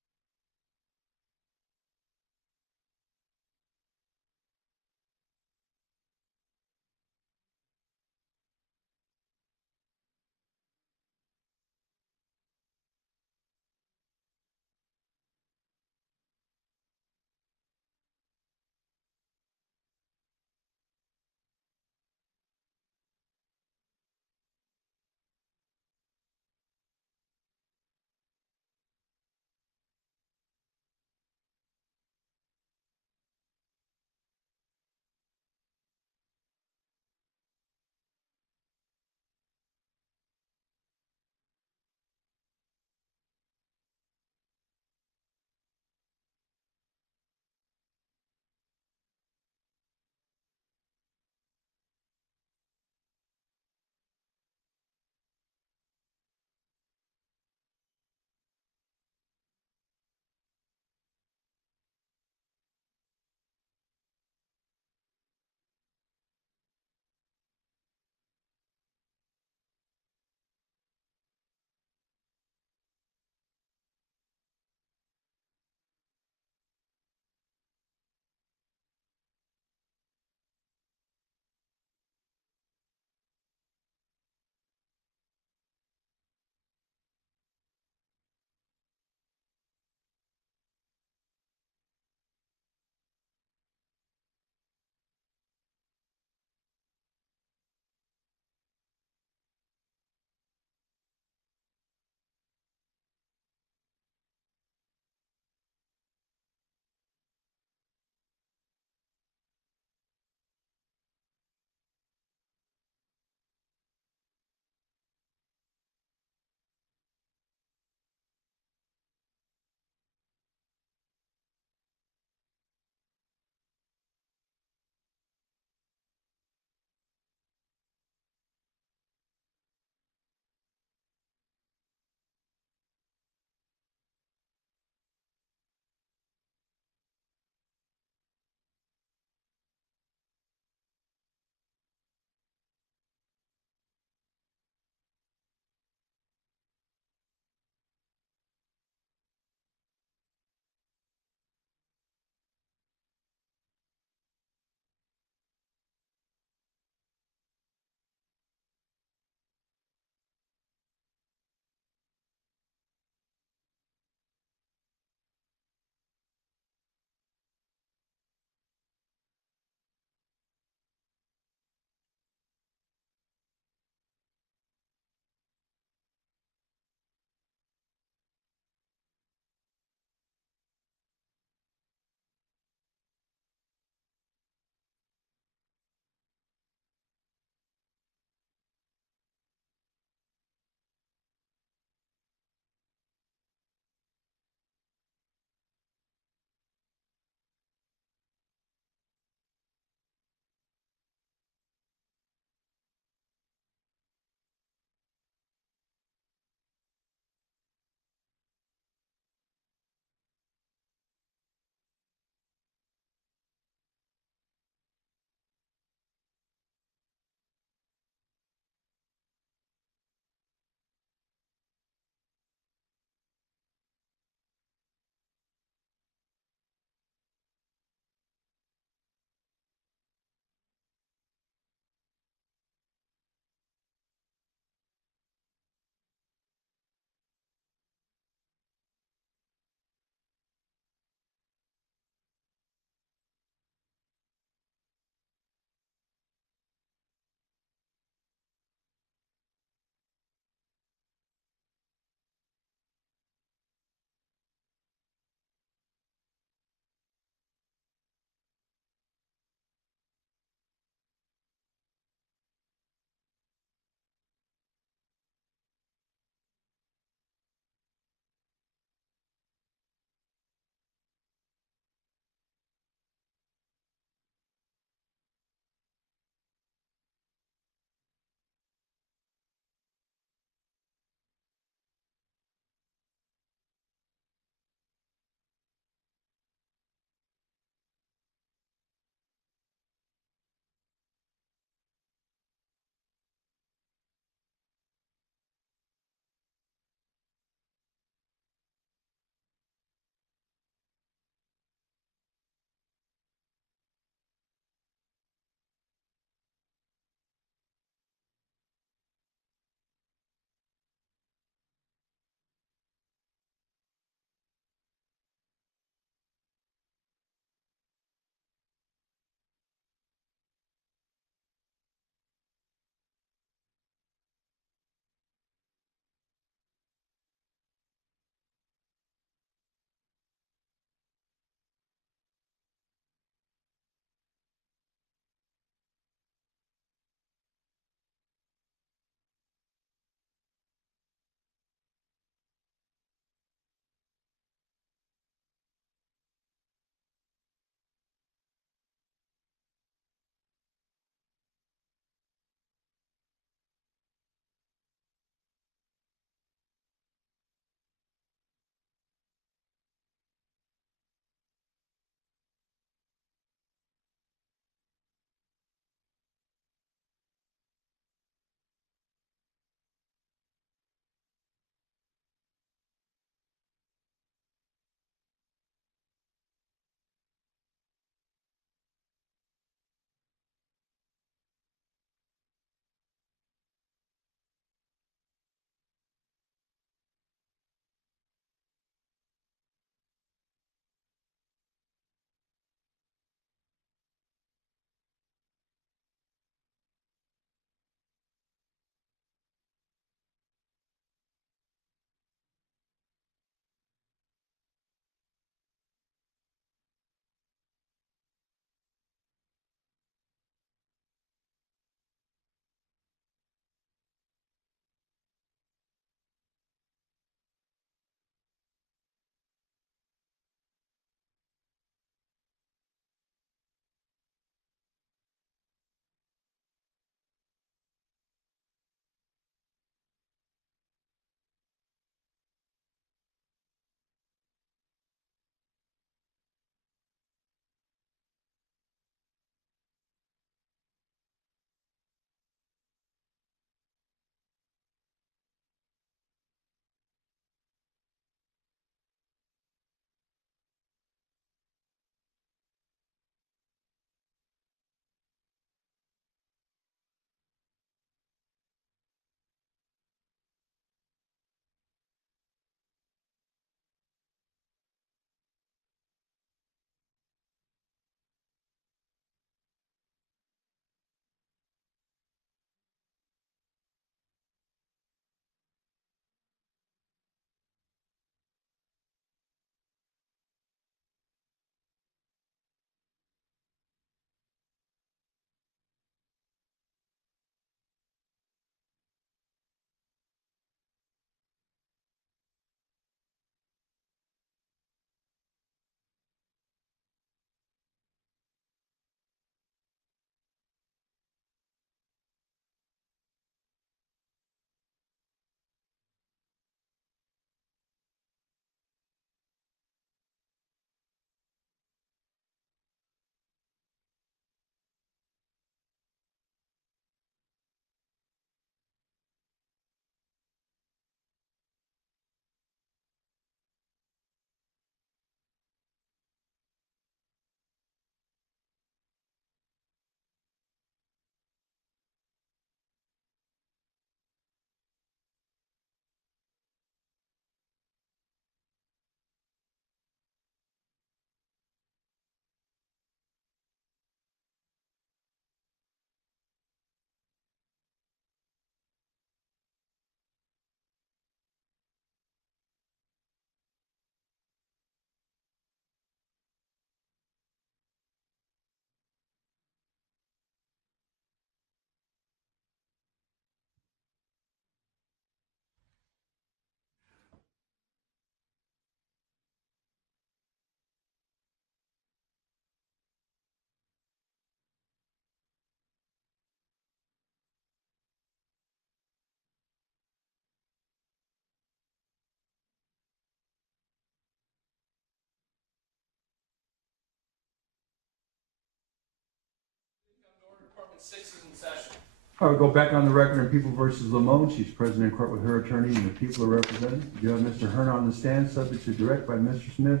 Six is in session. All right, we'll go back on the record in People versus Limon. She's present in court with her attorney and the people are represented. You have Mr. Hearn on the stand, subject to direct by Mr. Smith.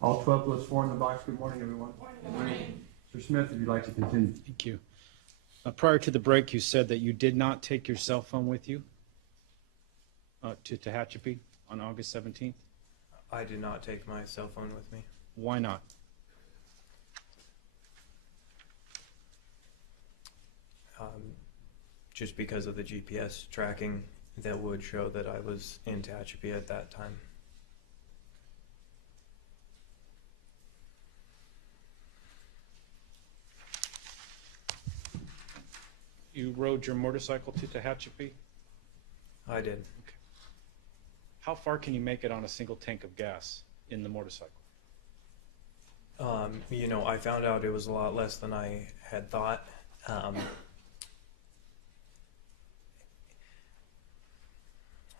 All 12 plus 4 in the box. Good morning, everyone. Good morning. Mr. Smith, if you'd like to continue. Thank you. Prior to the break, you said that you did not take your cell phone with you to Tehachapi on August 17th. I did not take my cell phone with me. Why not? Just because of the GPS tracking that would show that I was in Tehachapi at that time. You rode your motorcycle to Tehachapi? I did. How far can you make it on a single tank of gas in the motorcycle? You know, I found out it was a lot less than I had thought.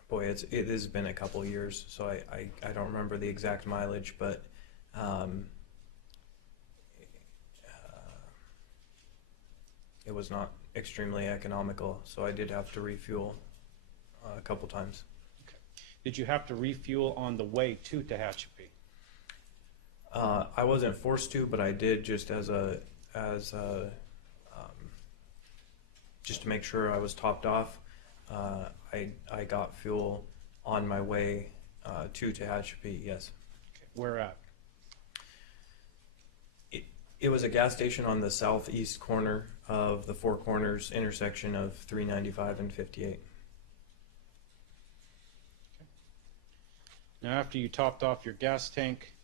Boy, it has been a couple years, so I don't remember the exact mileage, but it was not extremely economical, so I did have to refuel a couple times. Did you have to refuel on the way to Tehachapi? I wasn't forced to, but I did just just to make sure I was topped off. I got fuel on my way to Tehachapi, yes. Okay. Where at? It was a gas station on the southeast corner of the Four Corners intersection of 395 and 58. Now, after you topped off your gas tank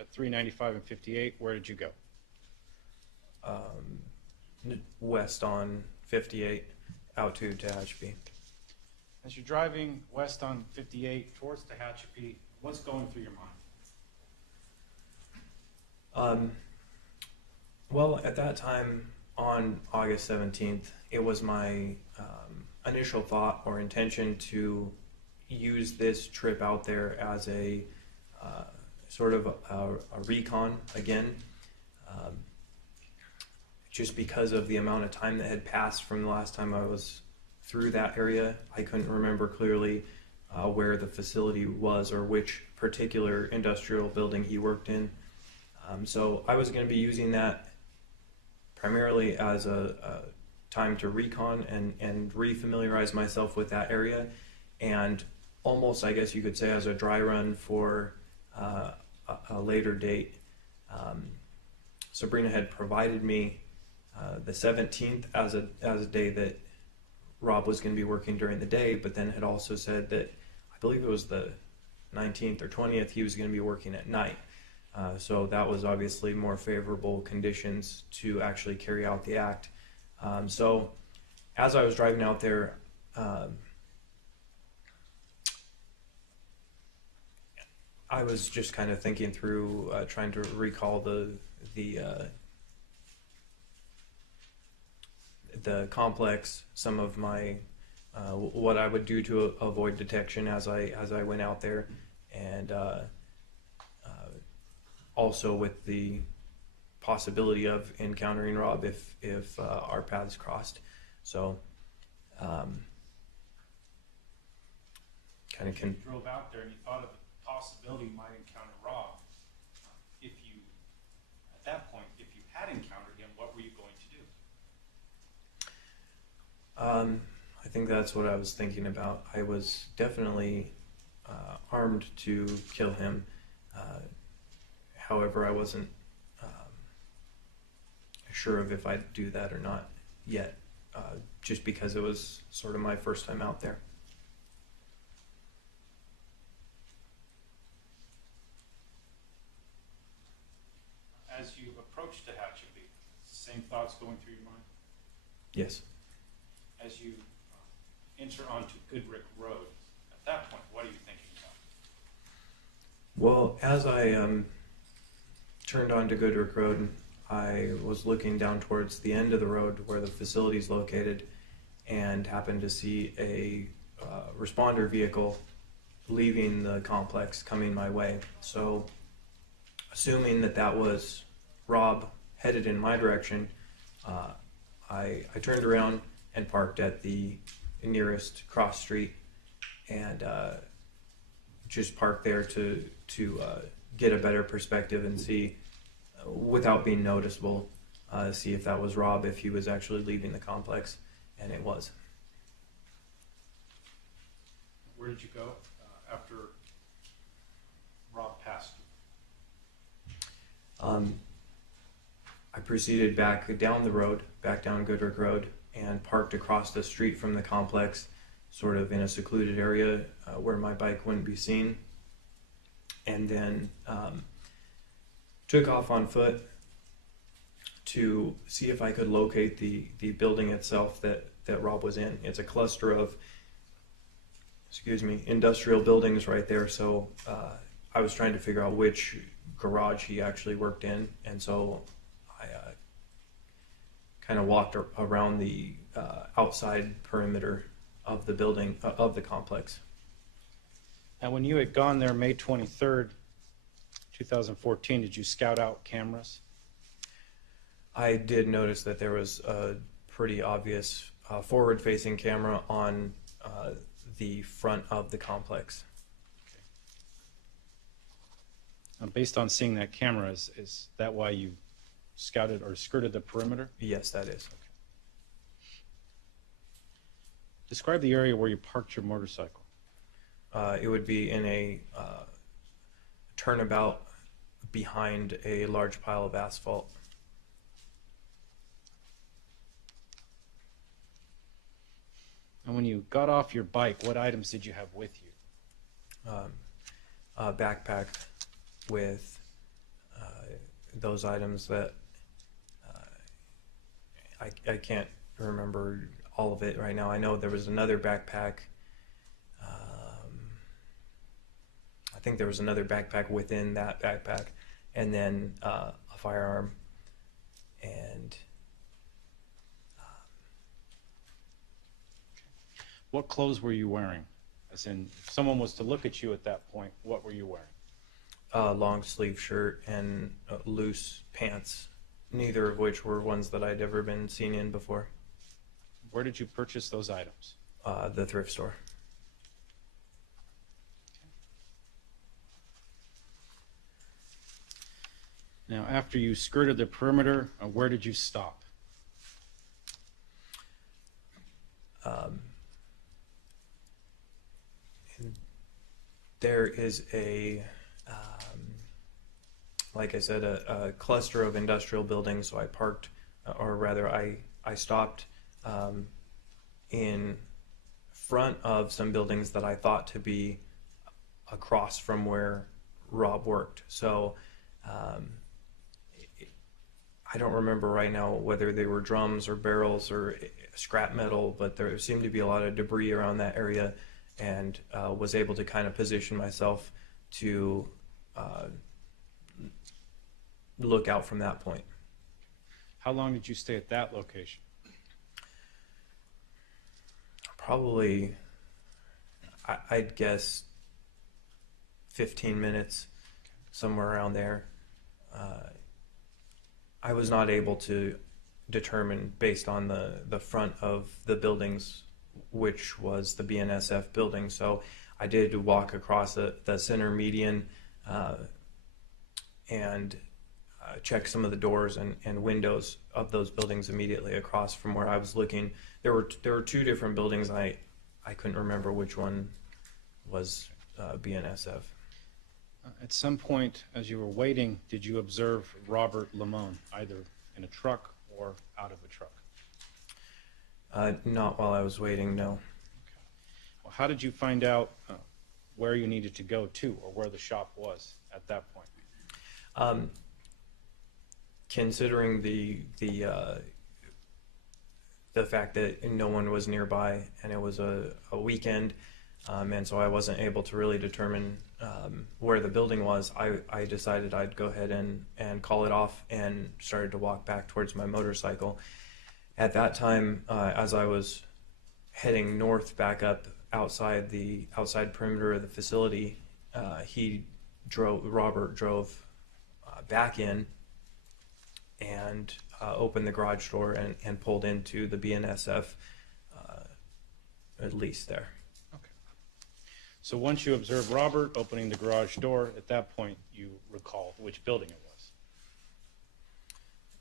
at 395 and 58, where did you go? West on 58 out to Tehachapi. As you're driving west on 58 towards Tehachapi, what's going through your mind? Well, at that time, on August 17th, it was my initial thought or intention to use this trip out there as a sort of a recon again, just because of the amount of time that had passed from the last time I was through that area. I couldn't remember clearly where the facility was or which particular industrial building he worked in. So I was going to be using that primarily as a time to recon and refamiliarize myself with that area, and almost, I guess you could say, as a dry run for a later date. Sabrina had provided me the 17th as a day that Rob was going to be working during the day, but then had also said that I believe it was the 19th or 20th he was going to be working at night. So that was obviously more favorable conditions to actually carry out the act. So as I was driving out there, I was just kind of thinking through, trying to recall the complex, some of my what I would do to avoid detection as I went out there, and also with the possibility of encountering Rob if our paths crossed. So kind of You drove out there and you thought of the possibility you might encounter Rob. At that point, if you had encountered him, what were you going to do? I think that's what I was thinking about. I was definitely armed to kill him. However, I wasn't sure of if I'd do that or not yet, just because it was sort of my first time out there. As you approach Tehachapi, same thoughts going through your mind? Yes. As you enter onto Goodrick Road, at that point, what are you thinking about? Well, as I turned onto Goodrick Road, I was looking down towards the end of the road where the facility is located, and happened to see a responder vehicle leaving the complex coming my way. So, assuming that was Rob headed in my direction, I turned around and parked at the nearest cross street and just parked there to get a better perspective and see, without being noticeable, see if that was Rob, if he was actually leaving the complex, and it was. Where did you go after Rob passed? I proceeded back down the road, back down Goodrick Road, and parked across the street from the complex, sort of in a secluded area where my bike wouldn't be seen, and then took off on foot to see if I could locate the building itself that Rob was in. It's a cluster of, industrial buildings right there, so I was trying to figure out which garage he actually worked in, and so I kind of walked around the outside perimeter of the building, of the complex. And when you had gone there May 23rd, 2014, did you scout out cameras? I did notice that there was a pretty obvious forward-facing camera on the front of the complex. Based on seeing that camera, is that why you scouted or skirted the perimeter? Yes, that is. Describe the area where you parked your motorcycle. It would be in a turnabout behind a large pile of asphalt. And when you got off your bike, what items did you have with you? A backpack with those items that I can't remember all of it right now. I know there was another backpack. I think there was another backpack within that backpack, and then a firearm. And What clothes were you wearing? As in, if someone was to look at you at that point, what were you wearing? a long sleeve shirt and loose pants, neither of which were ones that I'd ever been seen in before. Where did you purchase those items? The thrift store. Now, after you skirted the perimeter, where did you stop? There is like I said, a cluster of industrial buildings. So I parked, or rather I stopped in front of some buildings that I thought to be across from where Rob worked. So I don't remember right now whether they were drums or barrels or scrap metal, but there seemed to be a lot of debris around that area, and was able to kind of position myself to look out from that point. How long did you stay at that location? Probably, I'd guess 15 minutes, somewhere around there. I was not able to determine based on the front of the buildings which was the BNSF building. So I did walk across the center median and check some of the doors and windows of those buildings immediately across from where I was looking. There were two different buildings. I couldn't remember which one was BNSF. At some point, as you were waiting, did you observe Robert Limon, either in a truck or out of a truck? Not while I was waiting, no. Well, how did you find out where you needed to go to, or where the shop was at that point? Considering the fact that no one was nearby and it was a weekend, and so I wasn't able to really determine where the building was, I decided I'd go ahead and call it off and started to walk back towards my motorcycle. At that time, as I was heading north back up outside perimeter of the facility, Robert drove back in, and opened the garage door and pulled into the BNSF at least there. Okay. So once you observed Robert opening the garage door, at that point you recalled which building it was.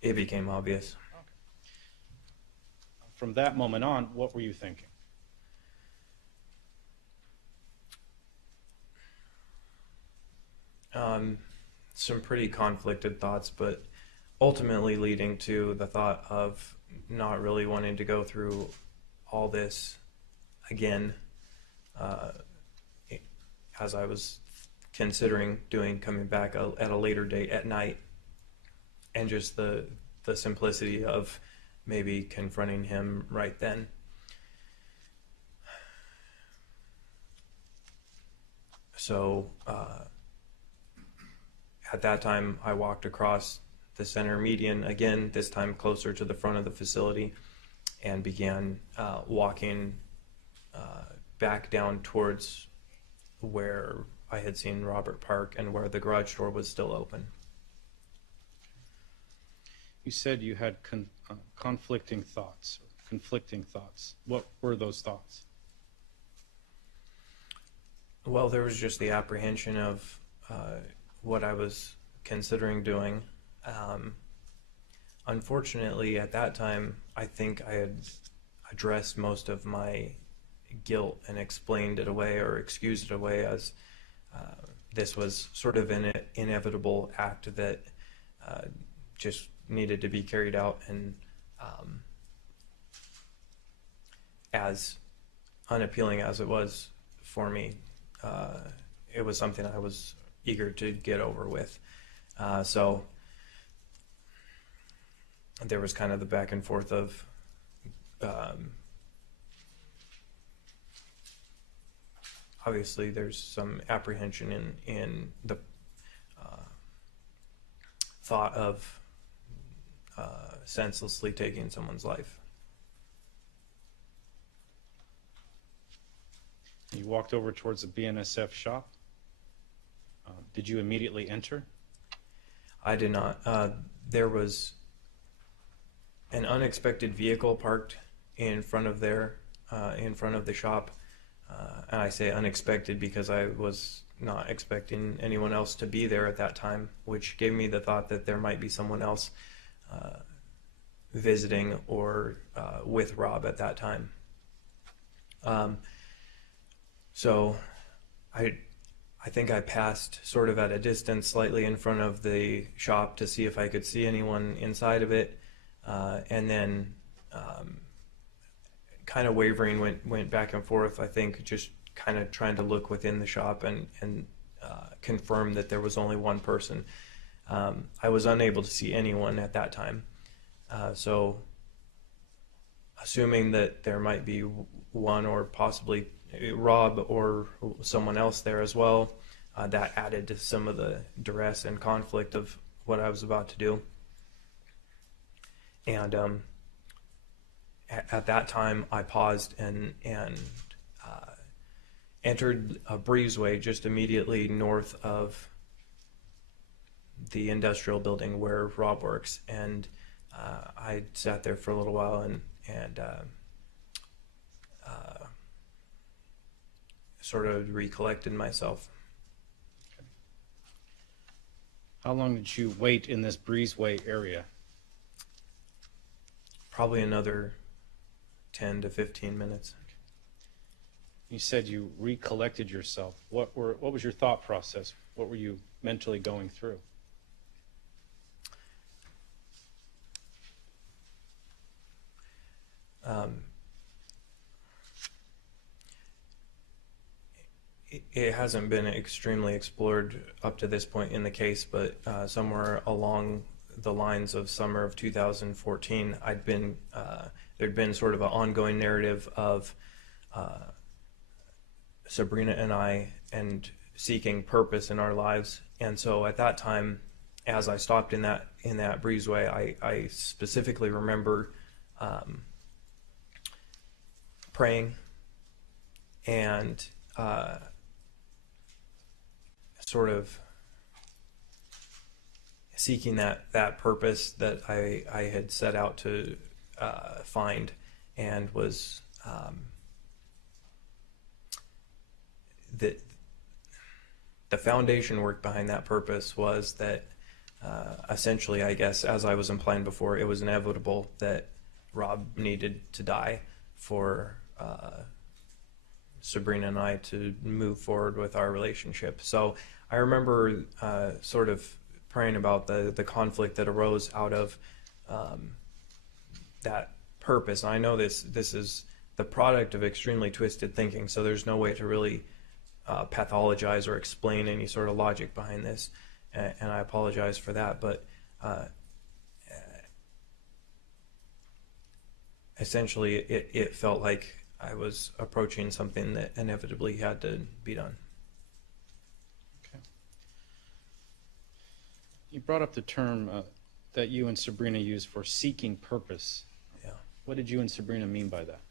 It became obvious. Okay. From that moment on, what were you thinking? Some pretty conflicted thoughts, but ultimately leading to the thought of not really wanting to go through all this again, as I was considering coming back at a later date at night, and just the simplicity of maybe confronting him right then. So at that time, I walked across the center median again, this time closer to the front of the facility, and began walking back down towards where I had seen Robert park and where the garage door was still open. You said you had conflicting thoughts. What were those thoughts? Well, there was just the apprehension of what I was considering doing. Unfortunately, at that time, I think I had addressed most of my guilt and explained it away or excused it away as this was sort of an inevitable act that just needed to be carried out, and as unappealing as it was for me, it was something I was eager to get over with. So there was kind of the back and forth of obviously there's some apprehension in the thought of senselessly taking someone's life. You walked over towards the BNSF shop. Did you immediately enter? I did not. There was an unexpected vehicle parked in front of the shop. And I say unexpected because I was not expecting anyone else to be there at that time, which gave me the thought that there might be someone else visiting or with Rob at that time. So I think I passed sort of at a distance slightly in front of the shop to see if I could see anyone inside of it, and then kind of wavering went back and forth, I think, just kind of trying to look within the shop and confirm that there was only one person. I was unable to see anyone at that time. So assuming that there might be one or possibly Rob or someone else there as well, that added to some of the duress and conflict of what I was about to do. And at that time, I paused and entered a breezeway just immediately north of the industrial building where Rob works, and I sat there for a little while and sort of recollected myself. Okay. How long did you wait in this breezeway area? Probably another 10 to 15 minutes. You said you recollected yourself. What was your thought process? What were you mentally going through? It hasn't been extremely explored up to this point in the case, but somewhere along the lines of summer of 2014, there'd been sort of an ongoing narrative of Sabrina and I and seeking purpose in our lives. And so at that time, as I stopped in that breezeway, I specifically remember praying and sort of seeking that purpose that I had set out to find, and was the foundation work behind that purpose was that essentially, I guess, as I was implying before, it was inevitable that Rob needed to die for Sabrina and I to move forward with our relationship. So I remember sort of praying about the conflict that arose out of that purpose. And I know this is the product of extremely twisted thinking, so there's no way to really pathologize or explain any sort of logic behind this, and I apologize for that, but essentially it felt like I was approaching something that inevitably had to be done. Okay. You brought up the term that you and Sabrina used for seeking purpose. Yeah. What did you and Sabrina mean by that?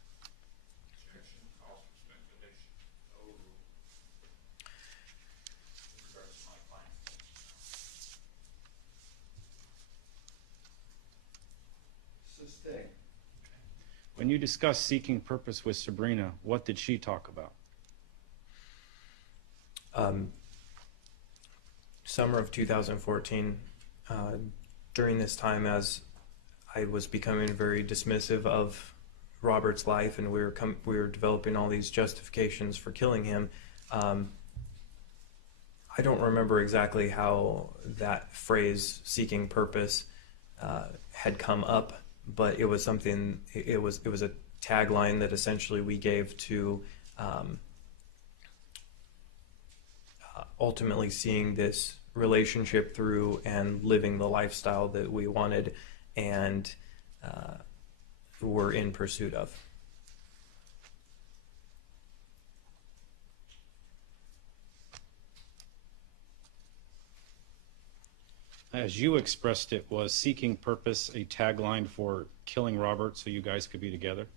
Sustain. When you discussed seeking purpose with Sabrina, what did she talk about? Summer of 2014, during this time, as I was becoming very dismissive of Robert's life, and we were developing all these justifications for killing him. I don't remember exactly how that phrase "seeking purpose" had come up, but it was something. It was a tagline that essentially we gave to ultimately seeing this relationship through and living the lifestyle that we wanted and were in pursuit of. As you expressed it, was seeking purpose a tagline for killing Robert so you guys could be together?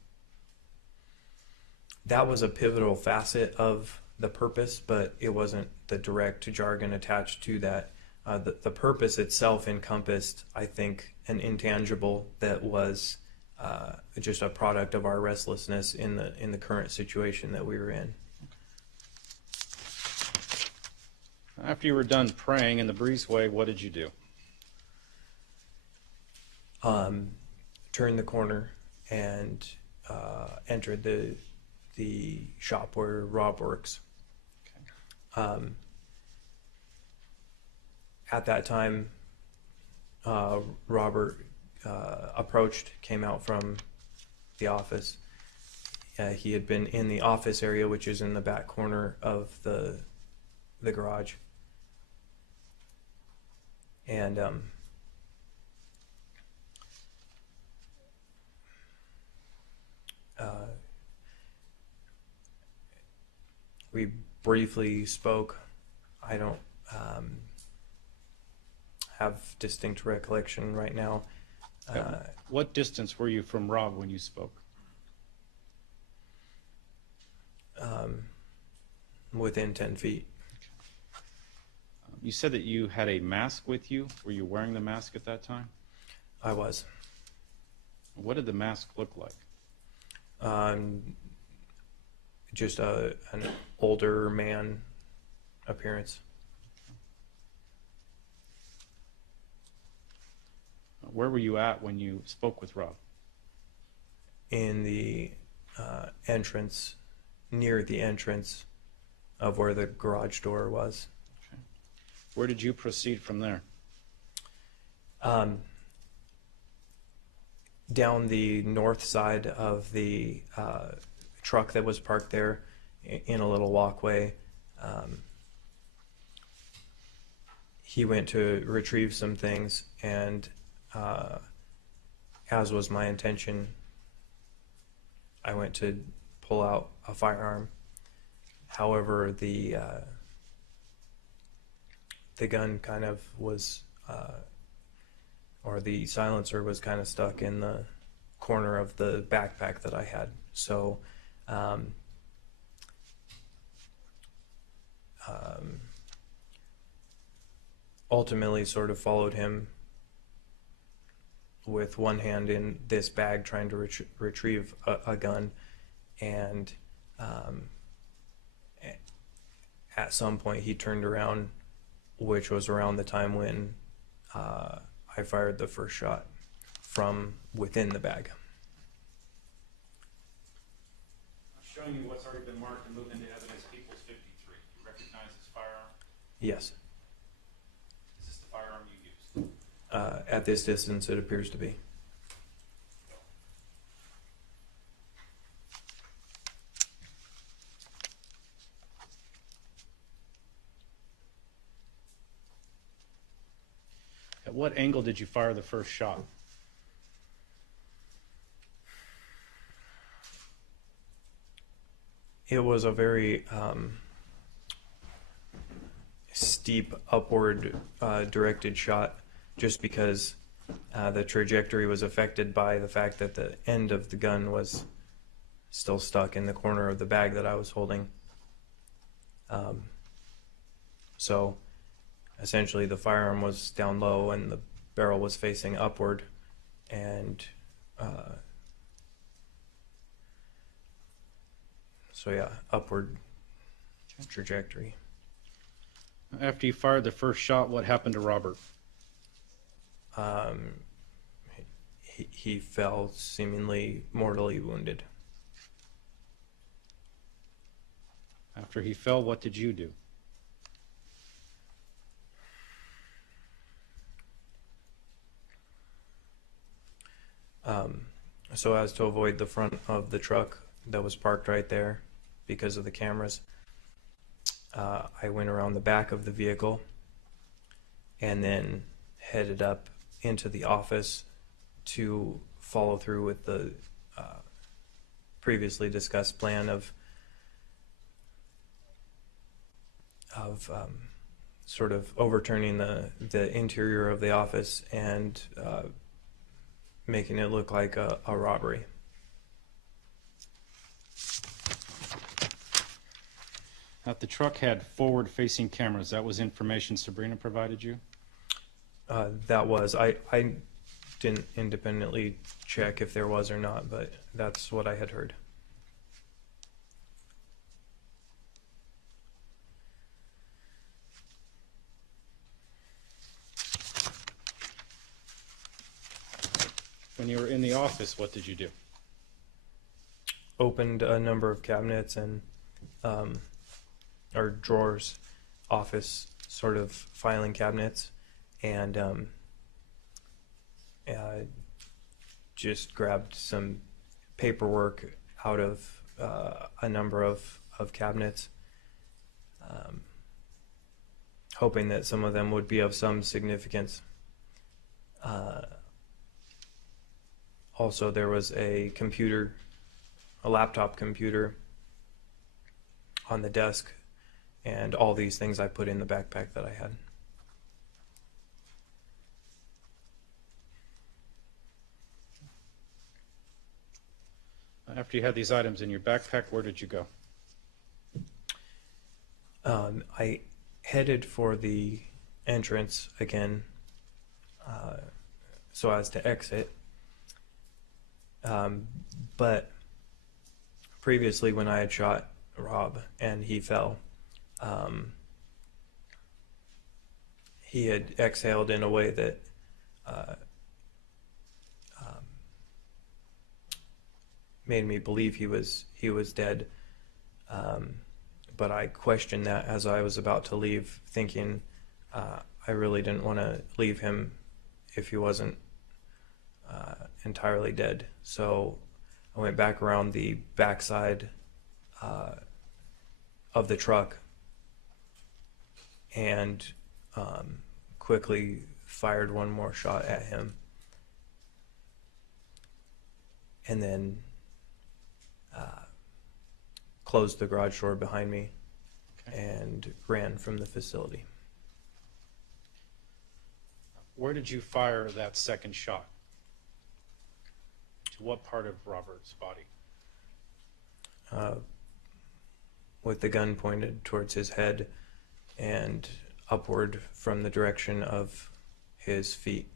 That was a pivotal facet of the purpose, but it wasn't the direct jargon attached to that. The purpose itself encompassed, I think, an intangible that was just a product of our restlessness in the current situation that we were in. After you were done praying in the breezeway, what did you do? Turned the corner and entered the shop where Rob works. Okay. At that time, Robert came out from the office. He had been in the office area, which is in the back corner of the garage. And we briefly spoke. I don't have distinct recollection right now. What distance were you from Rob when you spoke? Within 10 feet. You said that you had a mask with you. Were you wearing the mask at that time? I was. What did the mask look like? Just an older man appearance. Where were you at when you spoke with Rob? In the entrance, near the entrance of where the garage door was. Okay. Where did you proceed from there? Down the north side of the truck that was parked there in a little walkway. He went to retrieve some things, and as was my intention, I went to pull out a firearm. However, the gun kind of was, or the silencer was kind of stuck in the corner of the backpack that I had. So ultimately sort of followed him with one hand in this bag trying to retrieve a gun, and at some point he turned around, which was around the time when I fired the first shot from within the bag. I'm showing you what's already been marked and moved into evidence, Peoples 53. You recognize this firearm? Yes. Is this the firearm you used? At this distance, it appears to be. At what angle did you fire the first shot? It was a very steep upward directed shot, just because the trajectory was affected by the fact that the end of the gun was still stuck in the corner of the bag that I was holding. So essentially the firearm was down low and the barrel was facing upward, and so yeah, upward trajectory. After you fired the first shot, what happened to Robert? He fell, seemingly mortally wounded. After he fell, what did you do? So as to avoid the front of the truck that was parked right there because of the cameras, I went around the back of the vehicle and then headed up into the office to follow through with the previously discussed plan of sort of overturning the interior of the office and making it look like a robbery. The truck had forward-facing cameras. That was information Sabrina provided you? That was, I didn't independently check if there was or not, but that's what I had heard. When you were in the office, what did you do? Opened a number of cabinets and or drawers, office sort of filing cabinets, and just grabbed some paperwork out of a number of cabinets, hoping that some of them would be of some significance. Also, there was a computer, a laptop computer on the desk, and all these things I put in the backpack that I had. After you had these items in your backpack, where did you go? I headed for the entrance again, so as to exit. But previously, when I had shot Rob and he fell, he had exhaled in a way that made me believe he was dead. But I questioned that as I was about to leave, thinking I really didn't want to leave him if he wasn't entirely dead. So I went back around the backside of the truck and quickly fired one more shot at him, and then closed the garage door behind me. Okay. And ran from the facility. Where did you fire that second shot? To what part of Robert's body? With the gun pointed towards his head and upward from the direction of his feet.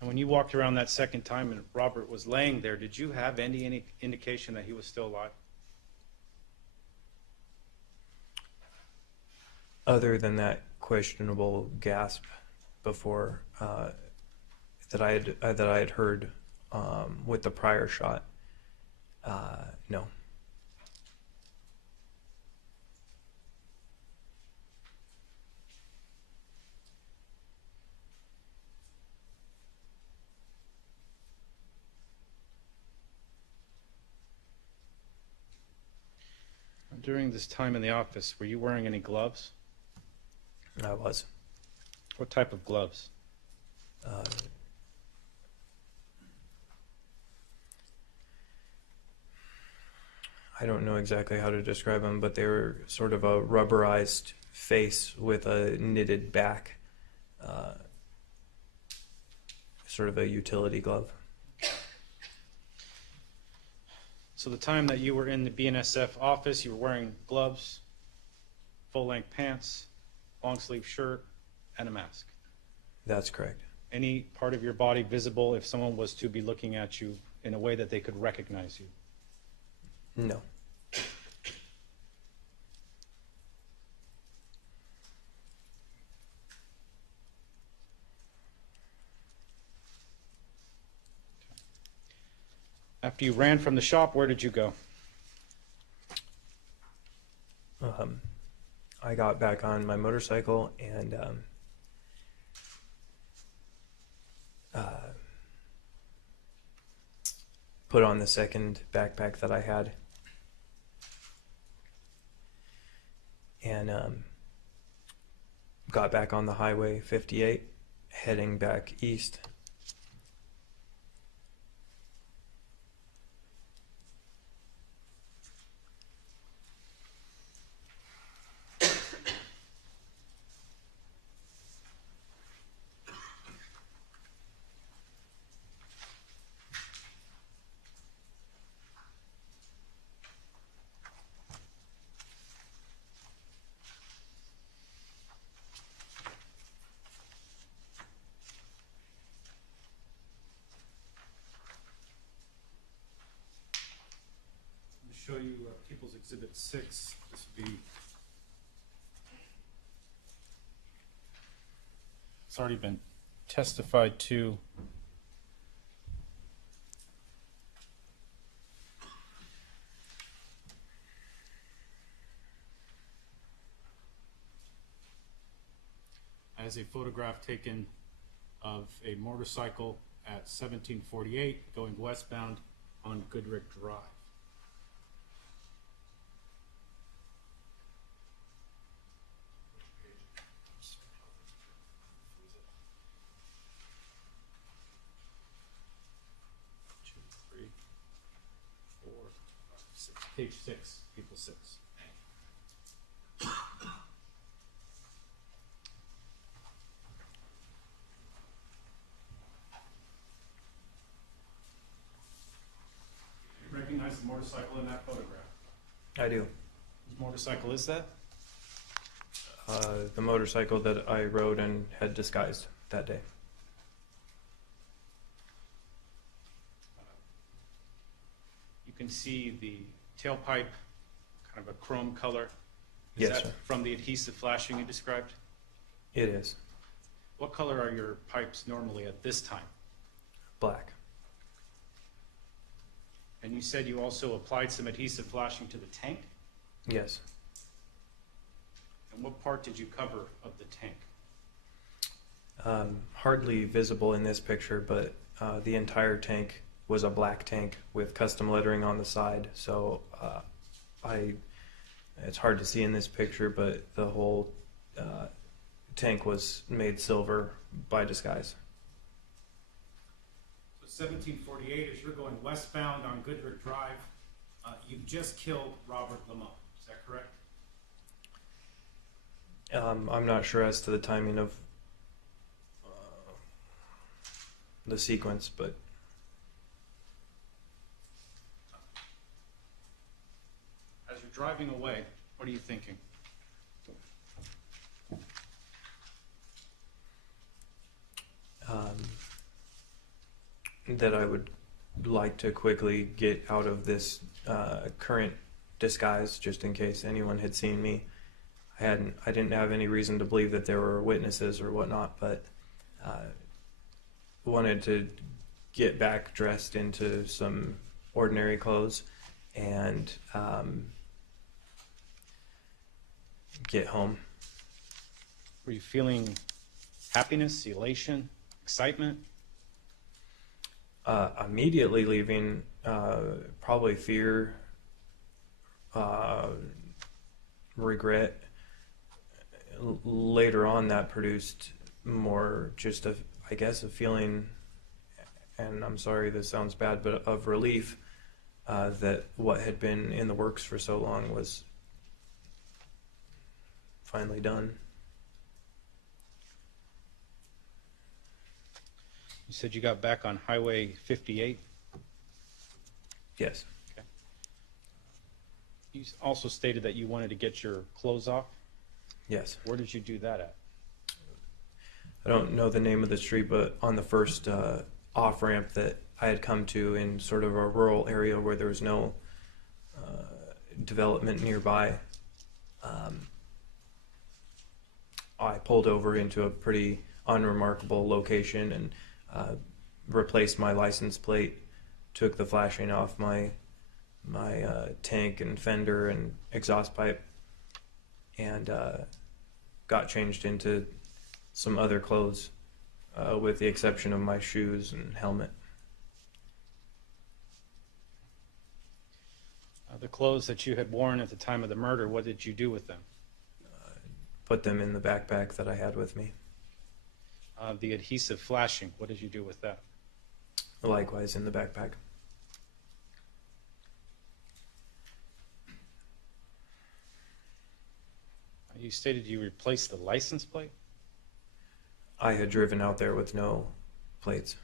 And when you walked around that second time and Robert was laying there, did you have any indication that he was still alive? Other than that questionable gasp before that I had heard with the prior shot, no. During this time in the office, were you wearing any gloves? I was. What type of gloves? I don't know exactly how to describe them, but they were sort of a rubberized face with a knitted back, sort of a utility glove. So the time that you were in the BNSF office, you were wearing gloves, full-length pants, long-sleeve shirt, and a mask. That's correct. Any part of your body visible if someone was to be looking at you in a way that they could recognize you? No. After you ran from the shop, where did you go? I got back on my motorcycle and put on the second backpack that I had, and got back on the highway 58, heading back east. Show you People's Exhibit 6. This would be. It's already been testified to. As a photograph taken of a motorcycle at 1748 going westbound on Goodrick Drive. Page 6, people 6. You recognize the motorcycle in that photograph? I do. Whose motorcycle is that? The motorcycle that I rode and had disguised that day. You can see the tailpipe, kind of a chrome color. Is Yes, that sir. from the adhesive flashing you described? It is. What color are your pipes normally at this time? Black. And you said you also applied some adhesive flashing to the tank? Yes. And what part did you cover of the tank? Hardly visible in this picture, but the entire tank was a black tank with custom lettering on the side. So it's hard to see in this picture, but the whole tank was made silver by disguise. So 1748, as you're going westbound on Goodrick Drive, you've just killed Robert Limon. Is that correct? I'm not sure as to the timing of the sequence, but What are you thinking? That I would like to quickly get out of this current disguise, just in case anyone had seen me. I didn't have any reason to believe that there were witnesses or whatnot, but wanted to get back dressed into some ordinary clothes and get home. Were you feeling happiness, elation, excitement? Immediately leaving, probably fear, regret. Later on, that produced more just I guess, a feeling, and I'm sorry this sounds bad, but of relief that what had been in the works for so long was finally done. You said you got back on Highway 58. Yes. Okay. You also stated that you wanted to get your clothes off. Yes. Where did you do that at? I don't know the name of the street, but on the first off ramp that I had come to in sort of a rural area where there was no development nearby, I pulled over into a pretty unremarkable location and replaced my license plate, took the flashing off my tank and fender and exhaust pipe, and got changed into some other clothes, with the exception of my shoes and helmet. The clothes that you had worn at the time of the murder, what did you do with them? Put them in the backpack that I had with me. The adhesive flashing, what did you do with that? Likewise in the backpack. You stated you replaced the license plate? I had driven out there with no plates.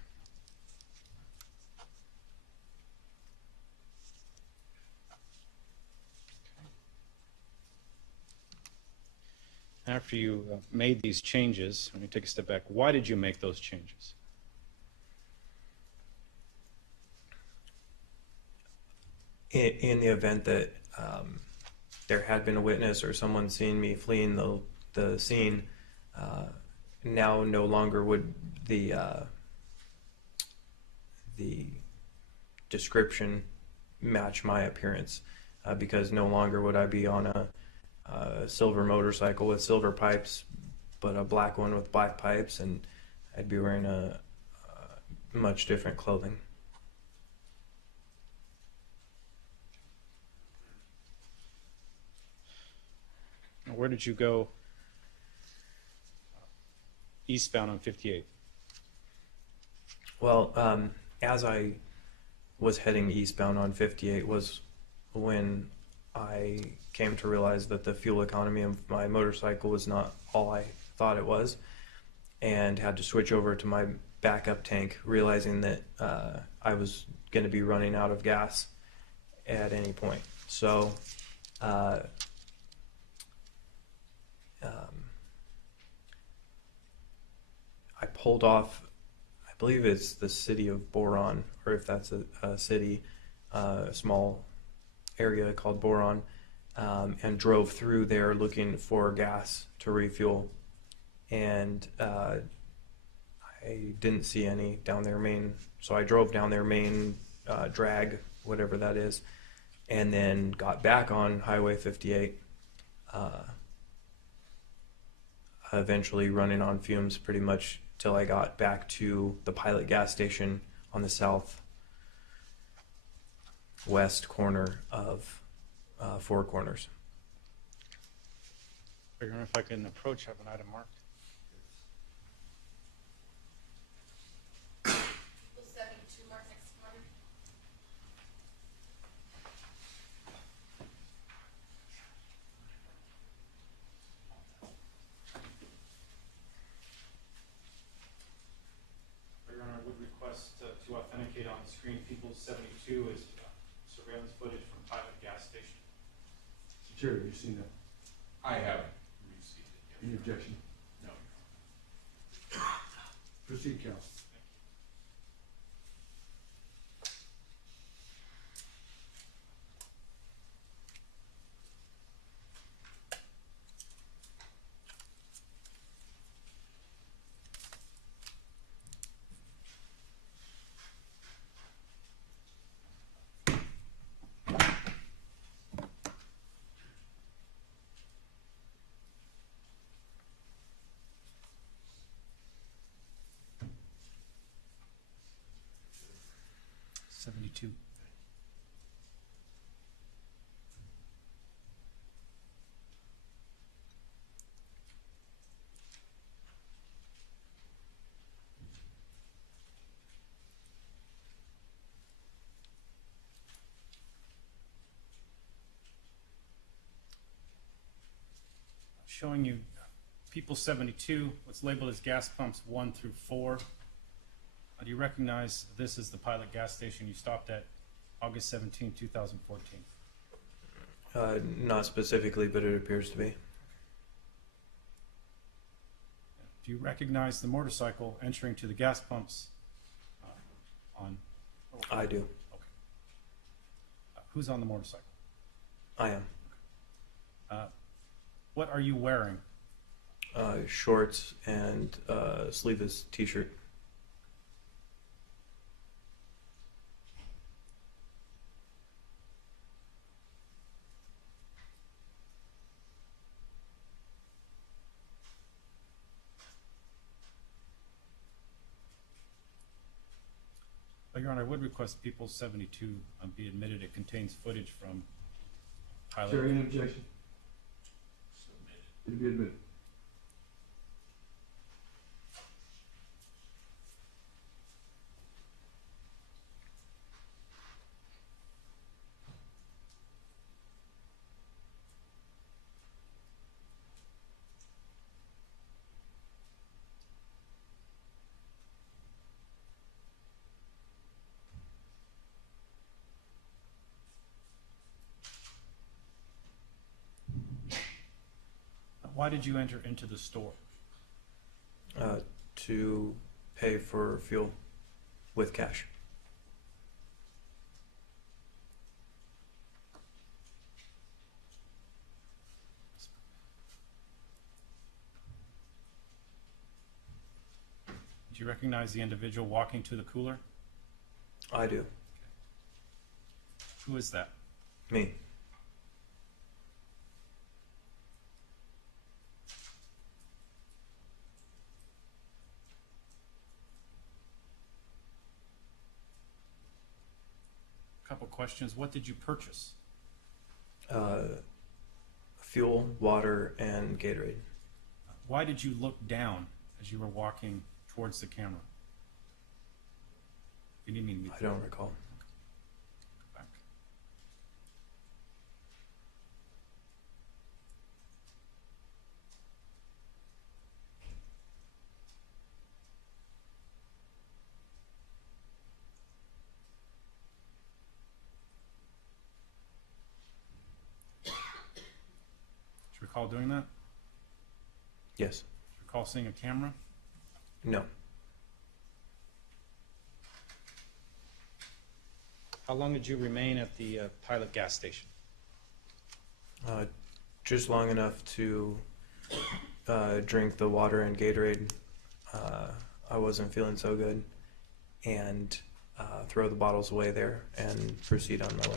After you made these changes, let me take a step back. Why did you make those changes? In the event that there had been a witness or someone seen me fleeing the scene, now no longer would the description match my appearance, because no longer would I be on a silver motorcycle with silver pipes, but a black one with black pipes, and I'd be wearing a much different clothing. Where did you go eastbound on 58? Well, as I was heading eastbound on 58 was when I came to realize that the fuel economy of my motorcycle was not all I thought it was, and had to switch over to my backup tank, realizing that I was going to be running out of gas at any point. So I pulled off, I believe it's the city of Boron, or if that's a city, a small area called Boron, and drove through there looking for gas to refuel. And I didn't see any down their main, so I drove down their main drag, whatever that is, and then got back on Highway 58, eventually running on fumes pretty much till I got back to the Pilot gas station on the southwest corner of Four Corners. Figuring if I can approach, have an item marked. Equals 72 mark next corner. Your Honor, I would request to authenticate on the screen People's 72 is surveillance footage from Pilot gas station. Chair, have you seen that? I haven't received it Any yet. objection? No. Proceed, counsel. $72. Showing you people 72, what's labeled as gas pumps 1 through 4. Do you recognize this is the pilot gas station you stopped at August 17, 2014? Not specifically, but it appears to be. Do you recognize the motorcycle entering to the gas pumps on? I do. Okay. Who's on the motorcycle? I am. What are you wearing? Shorts and sleeveless t-shirt. Your Honor, I would request People 72 be admitted. It contains footage from pilot. Chair, any objection? Submitted. It'll be admitted. Why did you enter into the store? To pay for fuel with cash. Do you recognize the individual walking to the cooler? I do. Who is that? Me. Couple questions. What did you purchase? Fuel, water, and Gatorade. Why did you look down as you were walking towards the camera? You didn't mean me. I don't recall. Back. Do you recall doing that? Yes. Do you recall seeing a camera? No. How long did you remain at the pilot gas station? Just long enough to drink the water and Gatorade. I wasn't feeling so good, and throw the bottles away there and proceed on my way.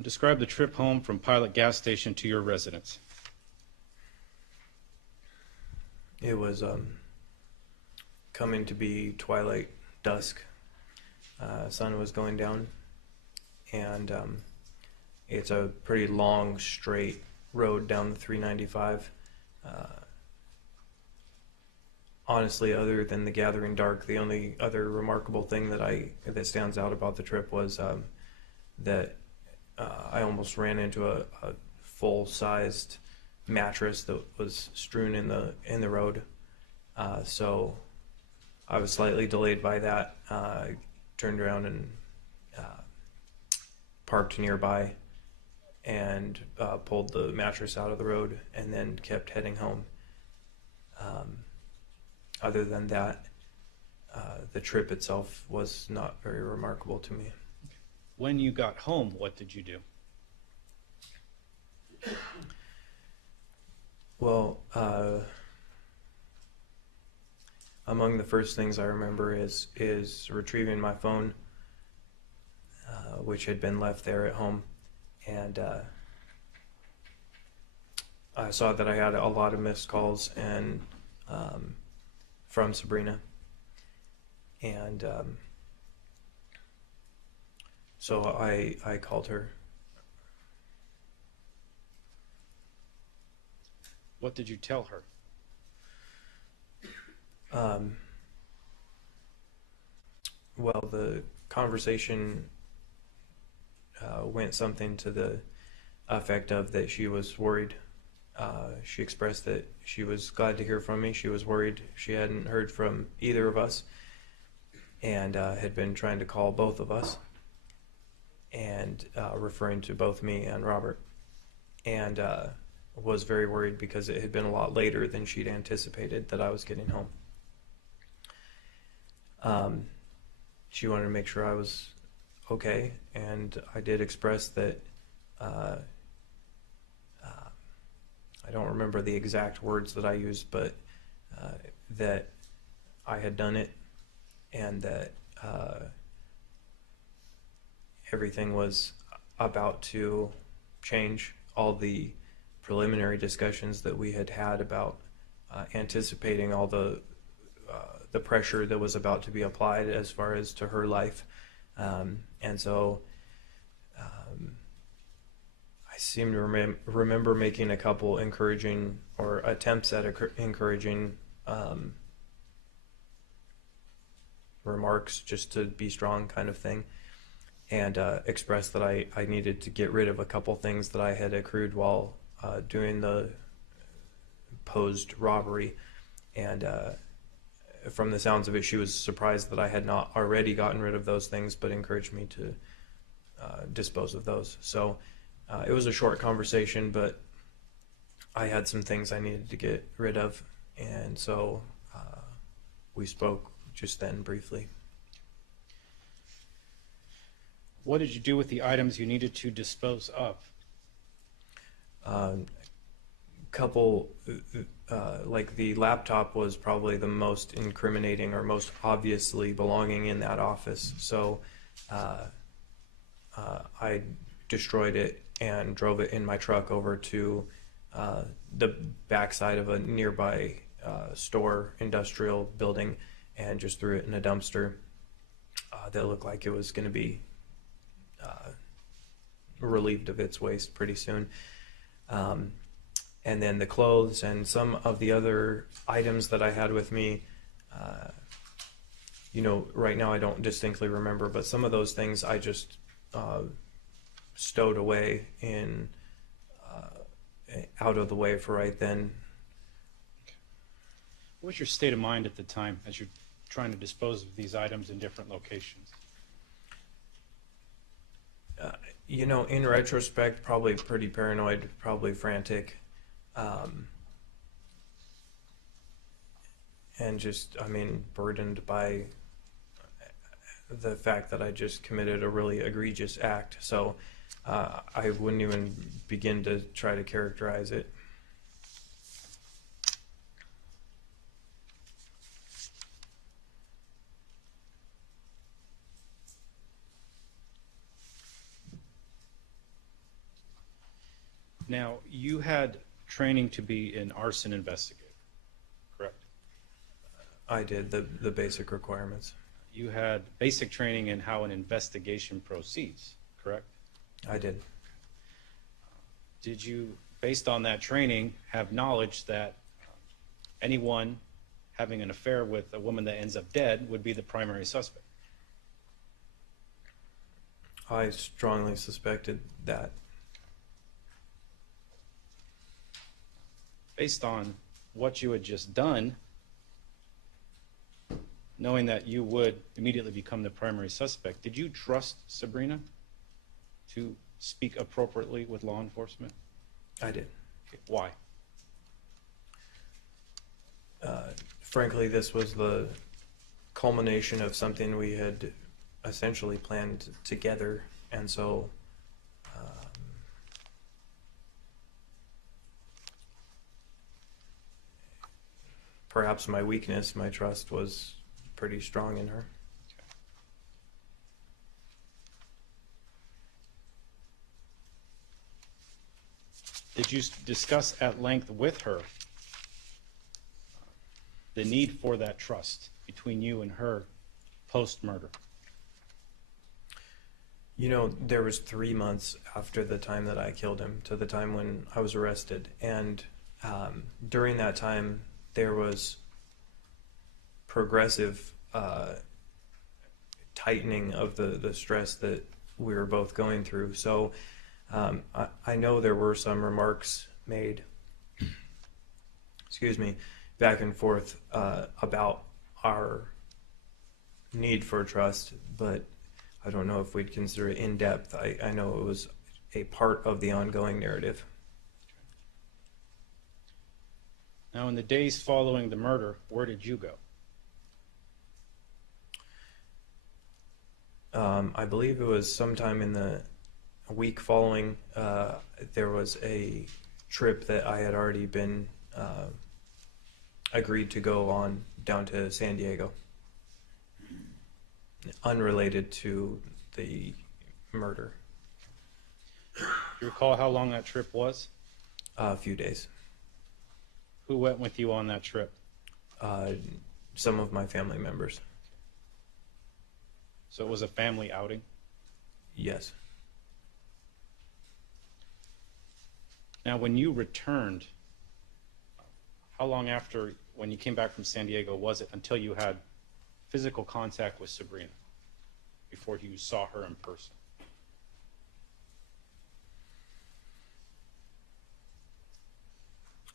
Describe the trip home from pilot gas station to your residence. It was coming to be twilight, dusk. Sun was going down, and it's a pretty long, straight road down the 395. Honestly, other than the gathering dark, the only other remarkable thing that stands out about the trip was that I almost ran into a full-sized mattress that was strewn in the road. So I was slightly delayed by that. Turned around and parked nearby and pulled the mattress out of the road and then kept heading home. Other than that, the trip itself was not very remarkable to me. When you got home, what did you do? Well, among the first things I remember is retrieving my phone, which had been left there at home, and I saw that I had a lot of missed calls and from Sabrina, and so I called her. What did you tell her? Well, the conversation went something to the effect of that she was worried. She expressed that she was glad to hear from me. She was worried she hadn't heard from either of us and had been trying to call both of us and referring to both me and Robert. And was very worried because it had been a lot later than she'd anticipated that I was getting home. She wanted to make sure I was okay, and I did express that I don't remember the exact words that I used, but that I had done it and that everything was about to change. All the preliminary discussions that we had had about anticipating all the pressure that was about to be applied as far as to her life. And so I seem to remember making a couple encouraging or attempts at encouraging remarks just to be strong kind of thing, and expressed that I needed to get rid of a couple things that I had accrued while doing the posed robbery. And from the sounds of it, she was surprised that I had not already gotten rid of those things, but encouraged me to dispose of those. So it was a short conversation, but I had some things I needed to get rid of, and so we spoke just then briefly. What did you do with the items you needed to dispose of? Couple, like the laptop was probably the most incriminating or most obviously belonging in that office. So I destroyed it and drove it in my truck over to the backside of a nearby store industrial building and just threw it in a dumpster that looked like it was going to be relieved of its waste pretty soon. And then the clothes and some of the other items that I had with me, right now I don't distinctly remember, but some of those things I just stowed away in out of the way for right then. What was your state of mind at the time as you're trying to dispose of these items in different locations? In retrospect, probably pretty paranoid, probably frantic. And just, burdened by the fact that I just committed a really egregious act. So I wouldn't even begin to try to characterize it. Now, you had training to be an arson investigator, correct? I did the basic requirements. You had basic training in how an investigation proceeds, correct? I did. Did you, based on that training, have knowledge that anyone having an affair with a woman that ends up dead would be the primary suspect? I strongly suspected that. Based on what you had just done, knowing that you would immediately become the primary suspect, did you trust Sabrina to speak appropriately with law enforcement? I did. Okay, why? Frankly, this was the culmination of something we had essentially planned together, and so perhaps my weakness, my trust was pretty strong in her. Did you discuss at length with her the need for that trust between you and her post-murder? You know, there was 3 months after the time that I killed him to the time when I was arrested, and during that time there was progressive tightening of the stress that we were both going through. So I know there were some remarks made, excuse me, back and forth about our need for trust, but I don't know if we'd consider it in depth. I know it was a part of the ongoing narrative. Now, in the days following the murder, where did you go? I believe it was sometime in the week following, there was a trip that I had already been agreed to go on down to San Diego, unrelated to the murder. You recall how long that trip was? A few days. Who went with you on that trip? Some of my family members. So it was a family outing? Yes. Now, when you returned, how long after, when you came back from San Diego, was it until you had physical contact with Sabrina before you saw her in person?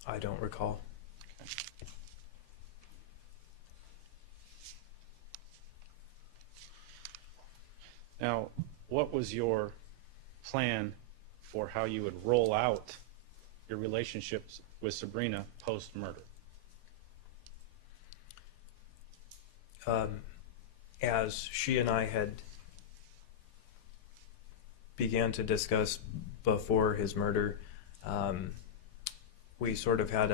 I don't recall. Okay. Now, what was your plan for how you would roll out your relationships with Sabrina post-murder? As she and I had began to discuss before his murder, we sort of had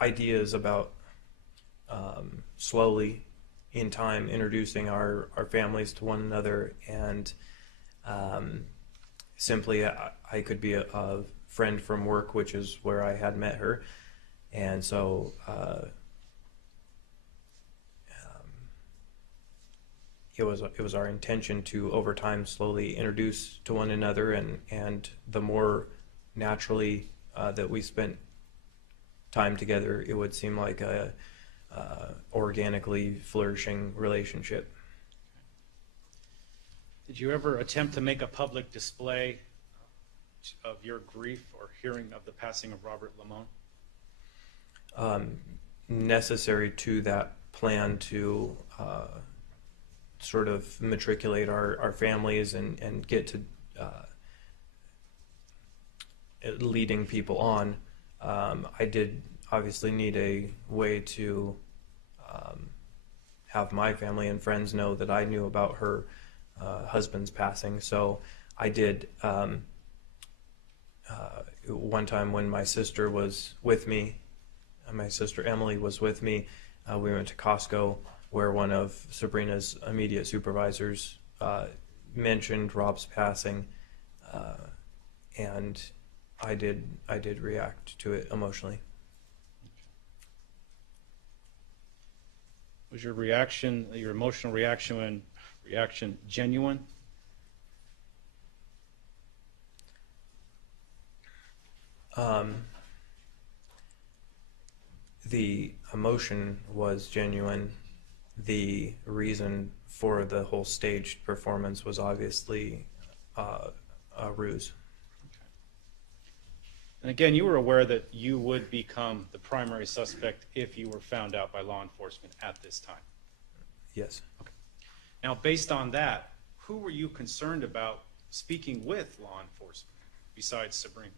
ideas about slowly, in time, introducing our families to one another, and simply I could be a friend from work, which is where I had met her, and so it was our intention to, over time, slowly introduce to one another, and the more naturally that we spent time together, it would seem like a organically flourishing relationship. Did you ever attempt to make a public display of your grief or hearing of the passing of Robert Limon? Necessary to that plan to sort of matriculate our families and get to leading people on. I did obviously need a way to have my family and friends know that I knew about her husband's passing. So I did, one time when my sister was with me, my sister Emily was with me, we went to Costco, where one of Sabrina's immediate supervisors mentioned Rob's passing, and I did react to it emotionally. Was your reaction, your emotional reaction genuine? The emotion was genuine. The reason for the whole staged performance was obviously a ruse. And again, you were aware that you would become the primary suspect if you were found out by law enforcement at this time. Yes. Now, based on that, who were you concerned about speaking with law enforcement besides Sabrina?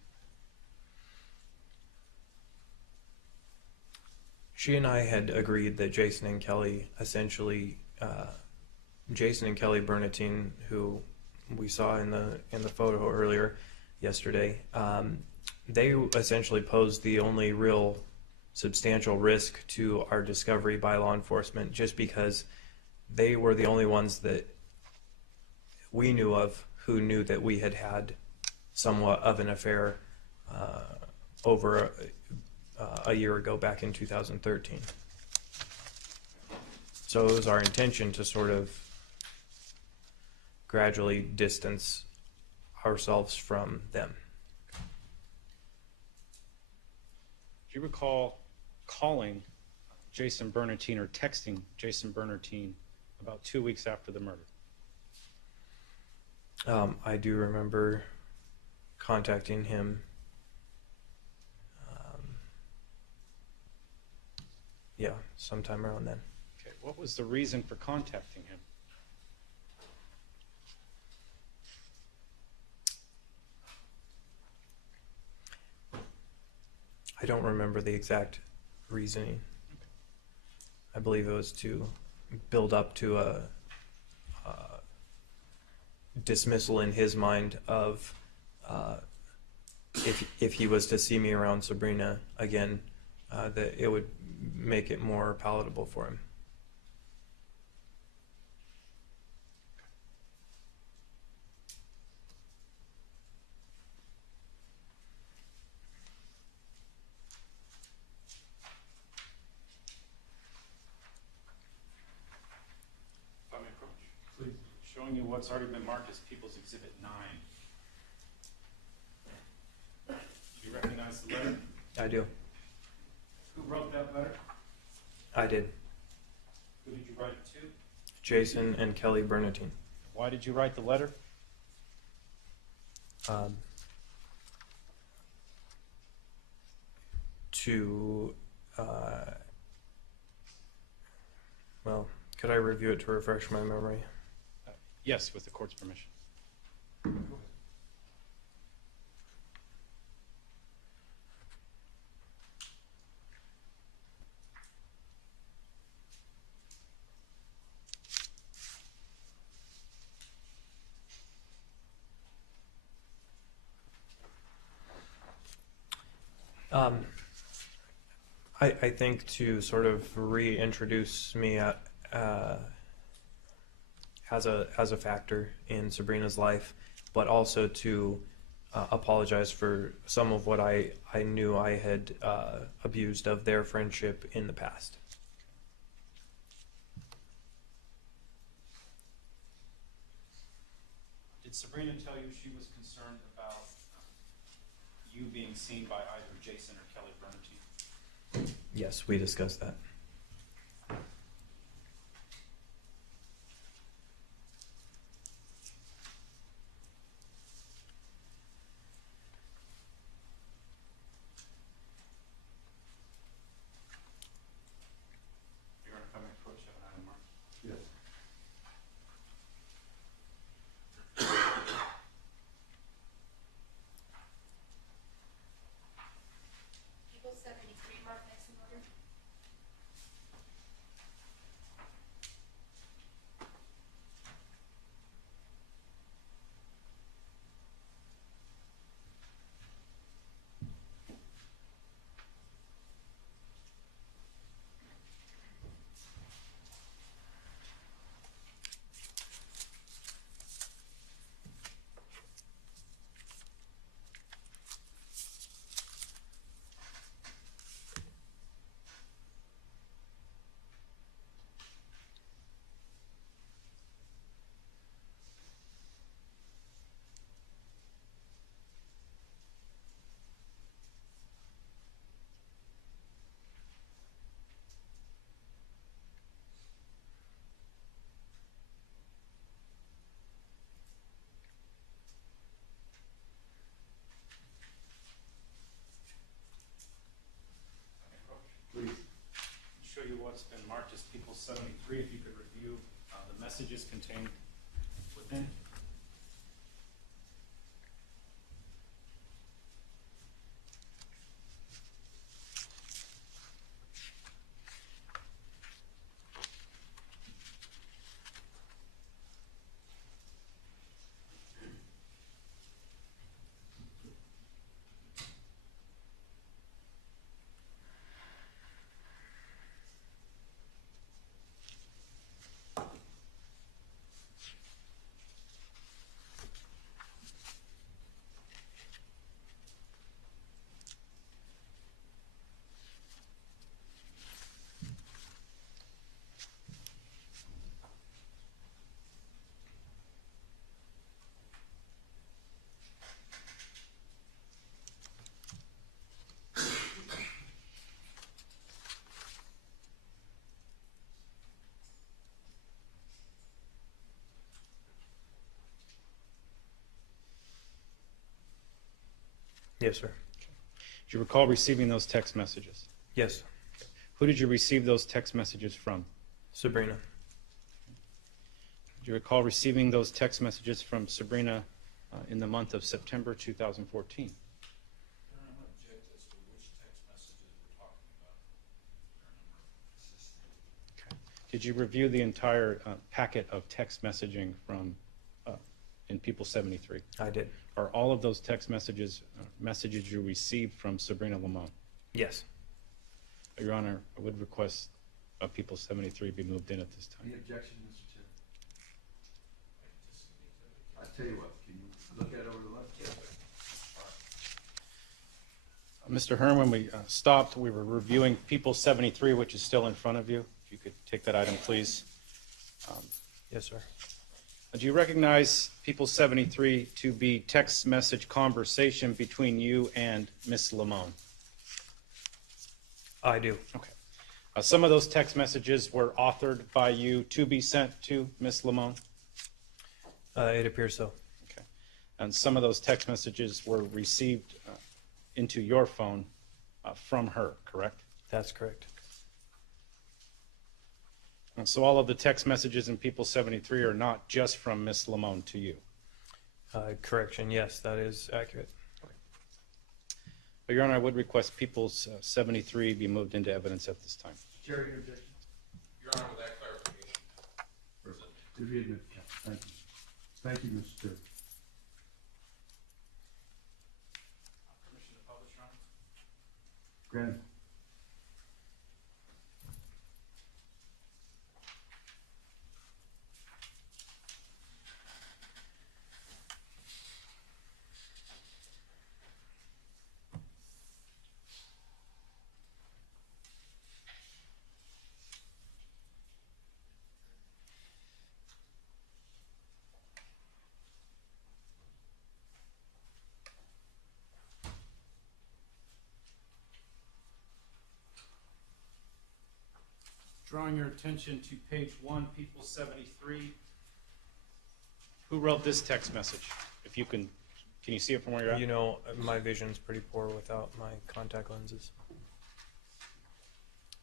She and I had agreed that Jason and Kelly Bernatine, who we saw in the photo earlier yesterday, they essentially posed the only real substantial risk to our discovery by law enforcement, just because they were the only ones that we knew of who knew that we had had somewhat of an affair over a year ago, back in 2013. So it was our intention to sort of gradually distance ourselves from them. Do you recall calling Jason Bernatine or texting Jason Bernatine about 2 weeks after the murder? I do remember contacting him. Yeah, sometime around then. Okay, what was the reason for contacting him? I don't remember the exact reasoning. I believe it was to build up to a dismissal in his mind of if he was to see me around Sabrina again, that it would make it more palatable for him. If I may approach. Please. Showing you what's already been marked as People's Exhibit 9. Do you recognize the letter? I do. Who wrote that letter? I did. Who did you write it to? Jason and Kelly Bernatine. Why did you write the letter? To well, could I review it to refresh my memory? Yes, with the court's permission. I think to sort of reintroduce me as a factor in Sabrina's life, but also to apologize for some of what I knew I had abused of their friendship in the past. Did Sabrina tell you she was concerned about you being seen by either Jason or Kelly Bernatine? Yes, we discussed that. You're going to come and approach that item, Mark? Yes. People 73, mark next in order. Please. Show you what's been marked as People 73, if you could review messages contained within? Yes, sir. Do you recall receiving those text messages? Yes. Who did you receive those text messages from? Sabrina. Do you recall receiving those text messages from Sabrina in the month of September 2014? Your Honor, I'm object as to which text messages we're talking about. Okay. Did you review the entire packet of text messaging from in People 73? I did. Are all of those text messages messages you received from Sabrina Limon? Yes. Your Honor, I would request People 73 be moved in at this time. Any objection, Mr. Chair? I just need to. I tell you what, can you look at it over the left? Mr. Hearn, when we stopped, we were reviewing People 73, which is still in front of you. If you could take that item, please. Yes, sir. Do you recognize People 73 to be text message conversation between you and Ms. Limon? I do. Okay. Some of those text messages were authored by you to be sent to Ms. Limon? It appears so. Okay. And some of those text messages were received into your phone from her, correct? That's correct. And so all of the text messages in People 73 are not just from Ms. Limon to you? Correction, yes, that is accurate. Your Honor, I would request People's 73 be moved into evidence at this time. Chair, your objection? Your Honor, with that clarification. To be admitted, yeah, thank you. Thank you, Mr. Chair. Permission to publish, Your Honor? Granted. Drawing your attention to page 1, People 73. Who wrote this text message? If you can you see it from where you're at? You know, my vision's pretty poor without my contact lenses.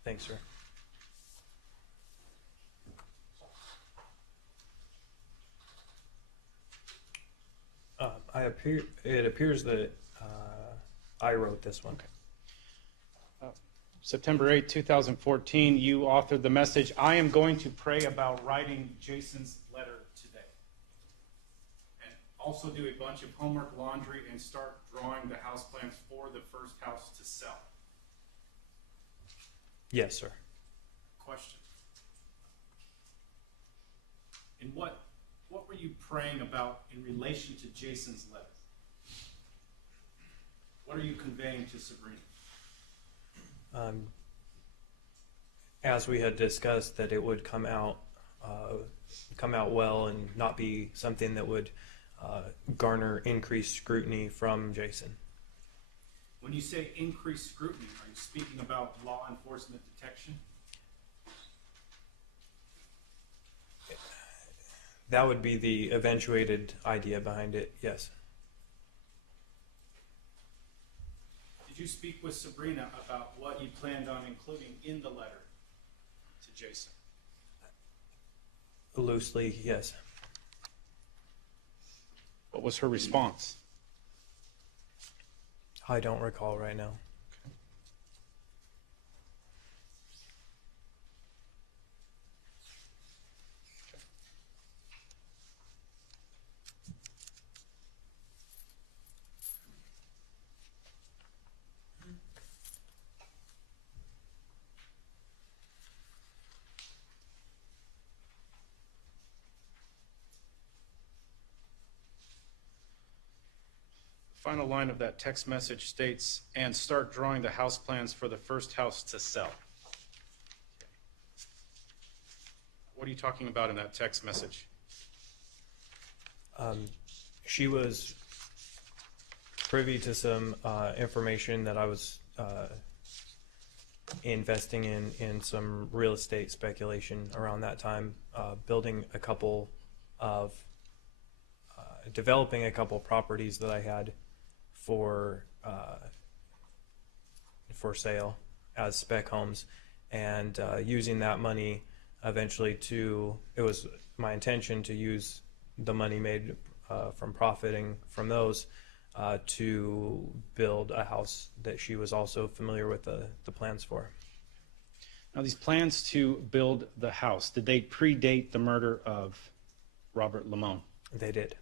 Thanks, sir. It appears that I wrote this one. Okay. September 8, 2014, you authored the message, "I am going to pray about writing Jason's letter today. And also do a bunch of homework, laundry, and start drawing the house plans for the first house to sell." Yes, sir. Question. And what were you praying about in relation to Jason's letter? What are you conveying to Sabrina? As we had discussed, that it would come out well and not be something that would garner increased scrutiny from Jason. When you say increased scrutiny, are you speaking about law enforcement detection? That would be the eventuated idea behind it, yes. Did you speak with Sabrina about what you planned on including in the letter to Jason? Loosely, yes. What was her response? I don't recall right now. Final line of that text message states, "And start drawing the house plans for the first house to sell." What are you talking about in that text message? She was privy to some information that I was investing in some real estate speculation around that time, building a couple of, developing a couple properties that I had for sale as spec homes, and using that money eventually it was my intention to use the money made from profiting from those to build a house that she was also familiar with the plans for. Now, these plans to build the house, did they predate the murder of Robert Limon? They did.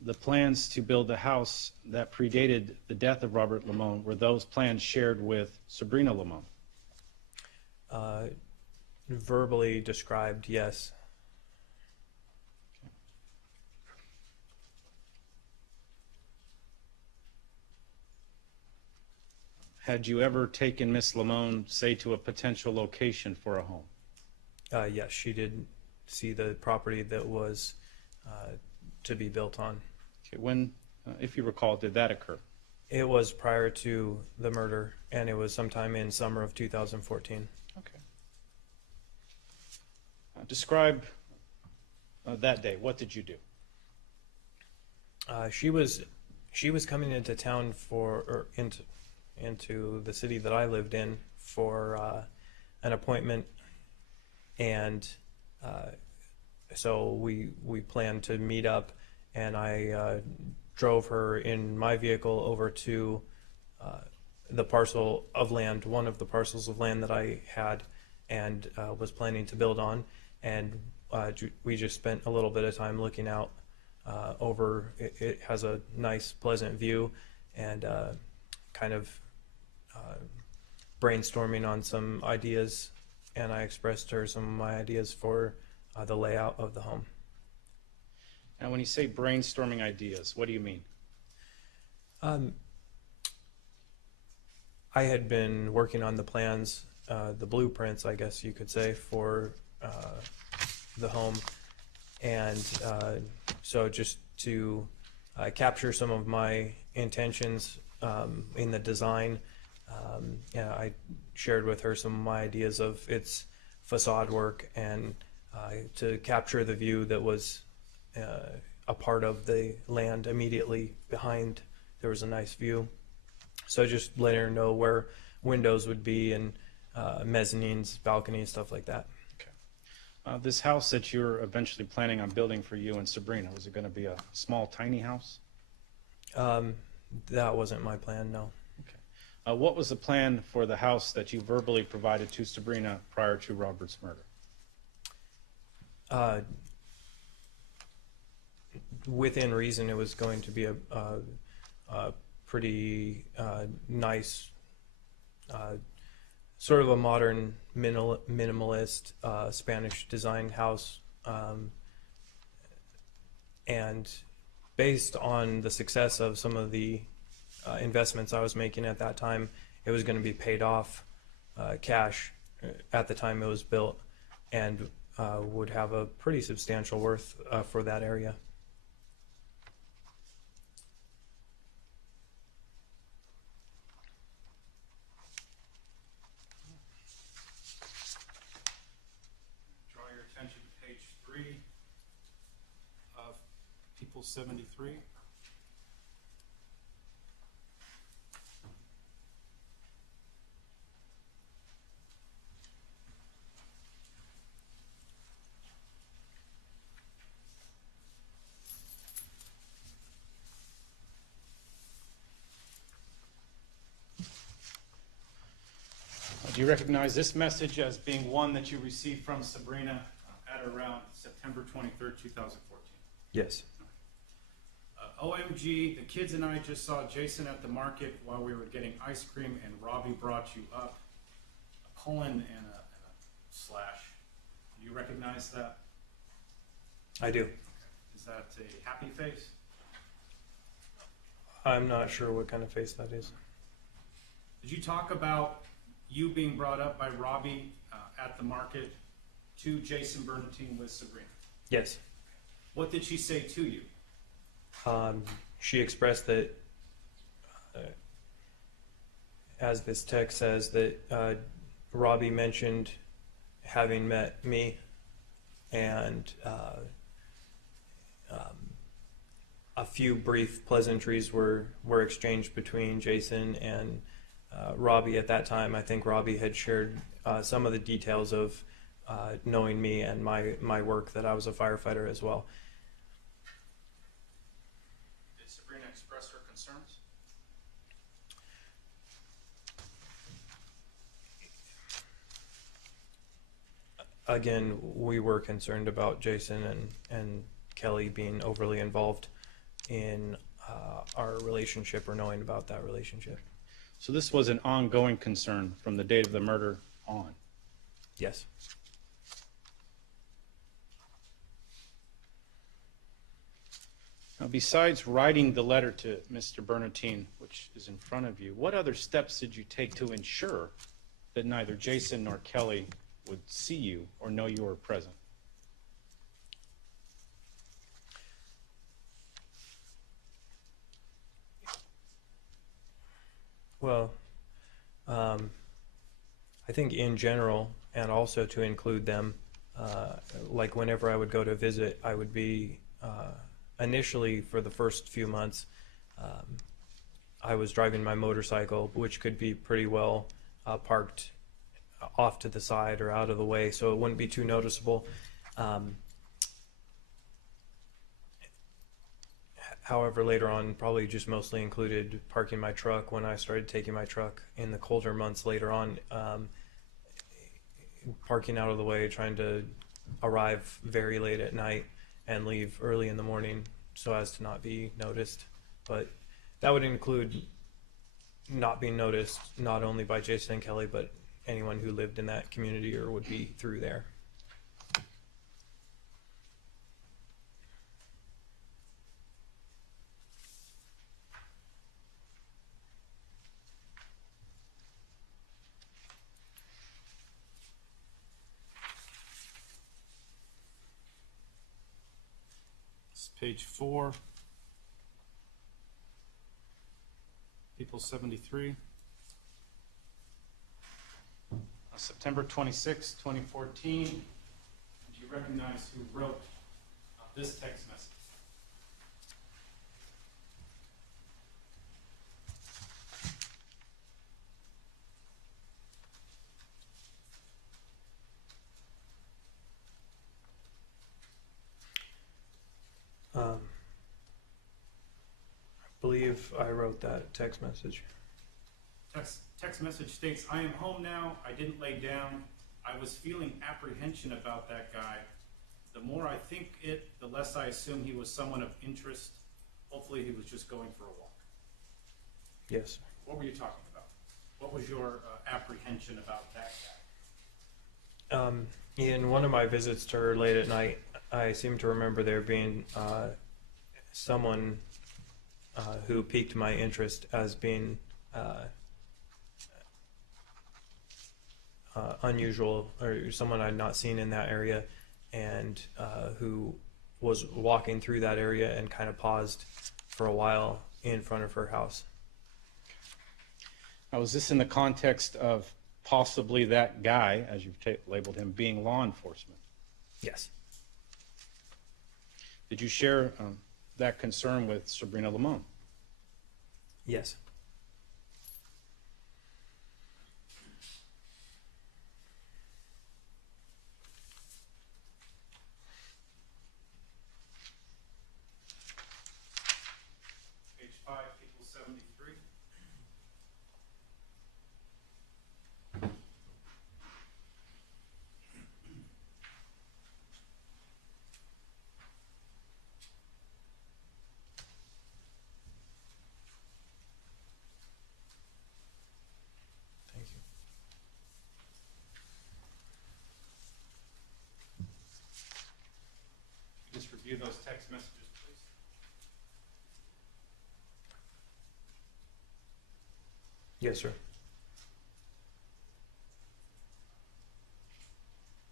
The plans to build the house that predated the death of Robert Limon, were those plans shared with Sabrina Limon? Verbally described, yes. Had you ever taken Miss Limon, say, to a potential location for a home? Yes, she did see the property that was to be built on. Okay, when, if you recall, did that occur? It was prior to the murder, and it was sometime in summer of 2014. Okay. Describe that day. What did you do? She was coming into town into the city that I lived in for an appointment, and so we planned to meet up, and I drove her in my vehicle over to the parcel of land, one of the parcels of land that I had and was planning to build on, and we just spent a little bit of time looking out over. It has a nice, pleasant view, and kind of brainstorming on some ideas, and I expressed to her some of my ideas for the layout of the home. Now, when you say brainstorming ideas, what do you mean? I had been working on the plans, the blueprints, I guess you could say, for the home, and so just to capture some of my intentions in the design, I shared with her some of my ideas of its facade work, and to capture the view that was a part of the land immediately behind. There was a nice view, so just letting her know where windows would be, and mezzanines, balconies, stuff like that. Okay. This house that you're eventually planning on building for you and Sabrina, was it going to be a small, tiny house? That wasn't my plan, no. Okay. What was the plan for the house that you verbally provided to Sabrina prior to Robert's murder? Within reason, it was going to be a pretty nice, sort of a modern minimalist Spanish design house, and based on the success of some of the investments I was making at that time, it was going to be paid off cash at the time it was built, and would have a pretty substantial worth for that area. Draw your attention to page 3 of People 73. Do you recognize this message as being one that you received from Sabrina at around September 23rd, 2014? Yes. OMG, the kids and I just saw Jason at the market while we were getting ice cream, and Robbie brought you up. A colon and a slash. Do you recognize that? I do. Is that a happy face? I'm not sure what kind of face that is. Did you talk about you being brought up by Robbie at the market to Jason Bernatine with Sabrina? Yes. What did she say to you? She expressed that, as this text says, that Robbie mentioned having met me, and a few brief pleasantries were exchanged between Jason and Robbie at that time. I think Robbie had shared some of the details of knowing me and my work, that I was a firefighter as well. Did Sabrina express her concerns? Again, we were concerned about Jason and Kelly being overly involved in our relationship, or knowing about that relationship. So this was an ongoing concern from the date of the murder on? Yes. Now, besides writing the letter to Mr. Bernatine, which is in front of you, what other steps did you take to ensure that neither Jason nor Kelly would see you or know you were present? Well, I think in general, and also to include them, like whenever I would go to visit, I would be, initially for the first few months, I was driving my motorcycle, which could be pretty well parked off to the side or out of the way, so it wouldn't be too noticeable. However, later on, probably just mostly included parking my truck when I started taking my truck in the colder months later on, parking out of the way, trying to arrive very late at night and leave early in the morning so as to not be noticed. But that would include not being noticed not only by Jason and Kelly, but anyone who lived in that community or would be through there. Page 4, People 73. On September 26, 2014, do you recognize who wrote this text message? I believe I wrote that text message. Text message states, "I am home now. I didn't lay down. I was feeling apprehension about that guy. The more I think it, the less I assume he was someone of interest. Hopefully he was just going for a walk." Yes. What were you talking about? What was your apprehension about that guy? In one of my visits to her late at night, I seem to remember there being someone who piqued my interest as being unusual, or someone I'd not seen in that area, and who was walking through that area and kind of paused for a while in front of her house. Now, is this in the context of possibly that guy, as you've labeled him, being law enforcement? Yes. Did you share that concern with Sabrina Limon? Yes. Page 5, People 73. Yes, sir.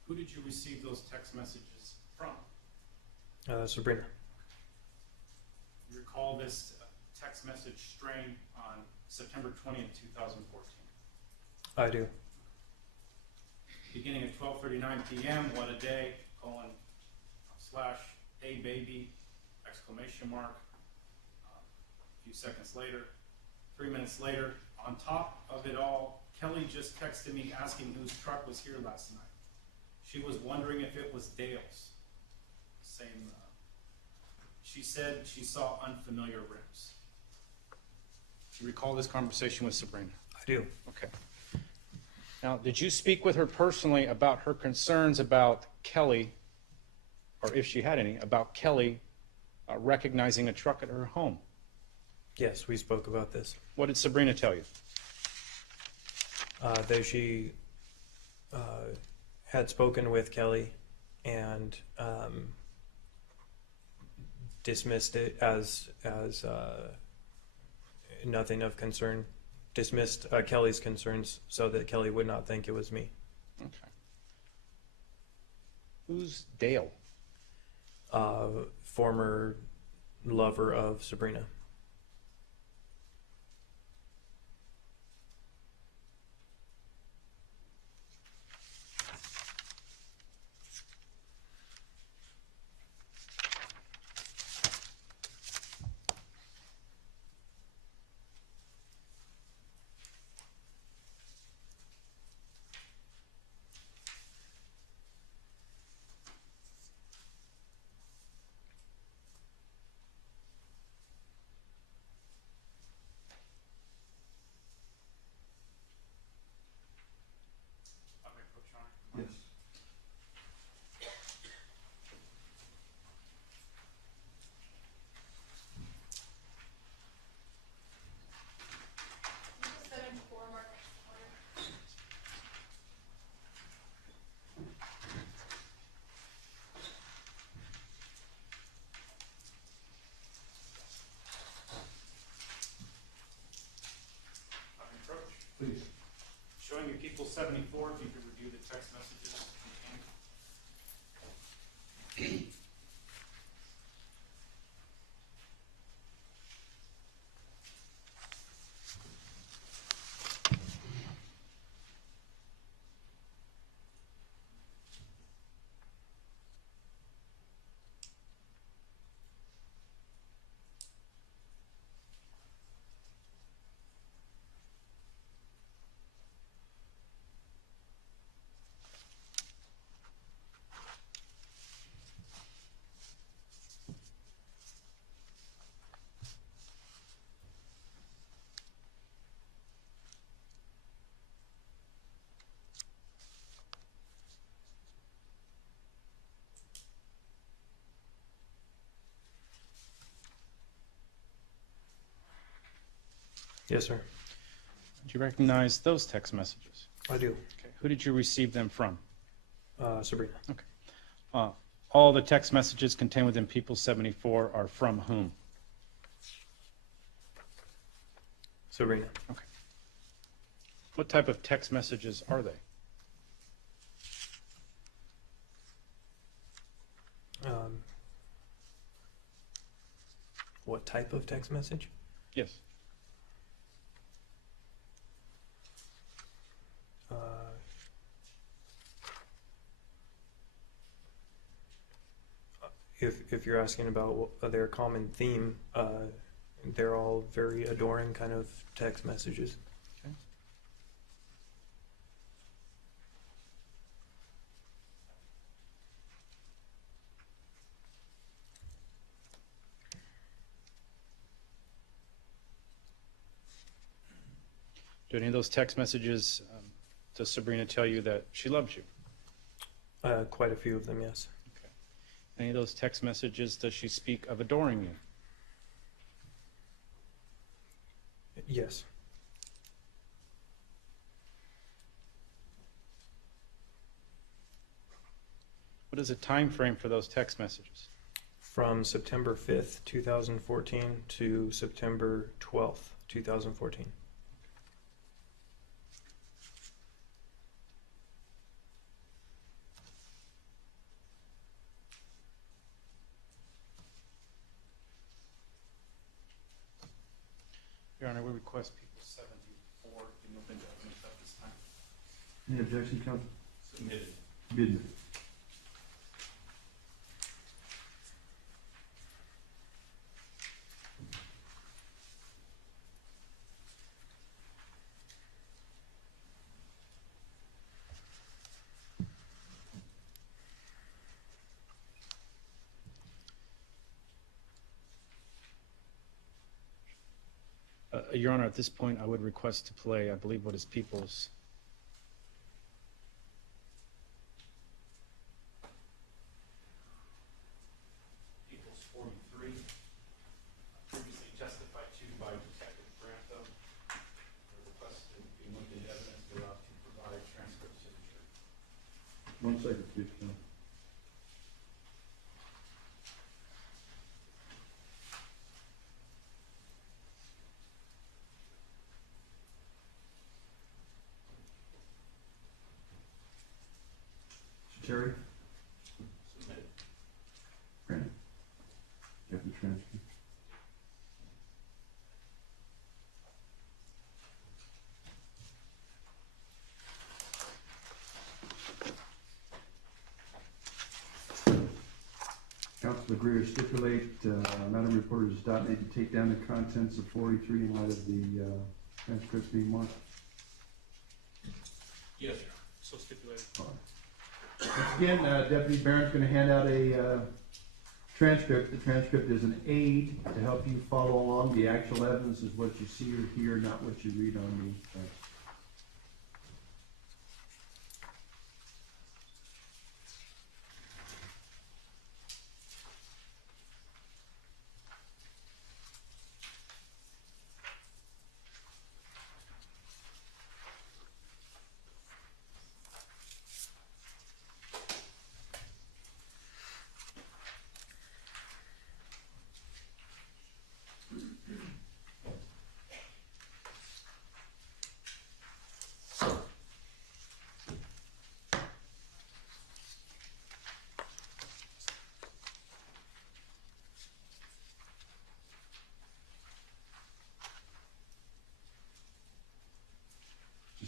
Who did you receive those text messages from? Sabrina. You recall this text message string on September 20th, 2014. I do. Beginning at 12:39 p.m., what a day, colon, slash, hey baby, exclamation mark. A few seconds later, 3 minutes later, on top of it all, Kelly just texted me asking whose truck was here last night. She was wondering if it was Dale's. Same, she said she saw unfamiliar rims. Do you recall this conversation with Sabrina? I do. Okay. Now, did you speak with her personally about her concerns about Kelly, or if she had any, about Kelly recognizing a truck at her home? Yes, we spoke about this. What did Sabrina tell you? That she had spoken with Kelly and dismissed it as nothing of concern. Dismissed Kelly's concerns so that Kelly would not think it was me. Okay. Who's Dale? Former lover of Sabrina. Yes. People 74 mark next corner. Please. Showing you people 74, if you could review the text messages contained. Yes, sir. Do you recognize those text messages? I do. Okay. Who did you receive them from? Sabrina. Okay. All the text messages contained within People 74 are from whom? Sabrina. Okay. What type of text messages are they? What type of text message? Yes. If you're asking about their common theme, they're all very adoring kind of text messages. Okay. Do any of those text messages, does Sabrina tell you that she loves you? Quite a few of them, yes. Okay. Any of those text messages, does she speak of adoring you? Yes. What is the time frame for those text messages? From September 5th, 2014 to September 12th, 2014. Any objection, counsel? Submitted. Good. Your Honor, at this point, I would request to play, I believe, what is People's. People's 43, previously testified to by Detective Grantham, requested to be moved into evidence thereof to provide transcript signature. 1 second, please, counsel. Mr. Terry? Submitted. Brandon? You have the transcript? Counsel agree or stipulate, Madam Reporter does not need to take down the contents of 43 in light of the transcripts being marked? Yes, Your Honor. So stipulated. All right. Once again, Deputy Barron's going to hand out a transcript. The transcript is an aid to help you follow along. The actual evidence is what you see or hear, not what you read on the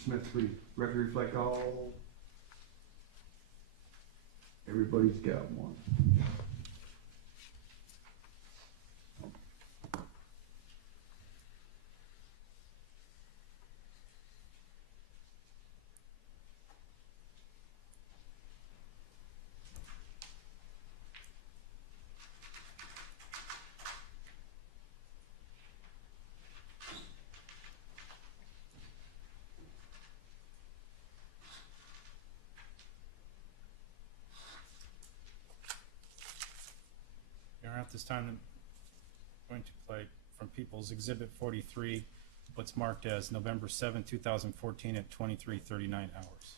Smith, please. Record reflect all. Everybody's got one. Your Honor, at this time, I'm going to play from People's Exhibit 43, what's marked as November 7, 2014 at 23:39 hours.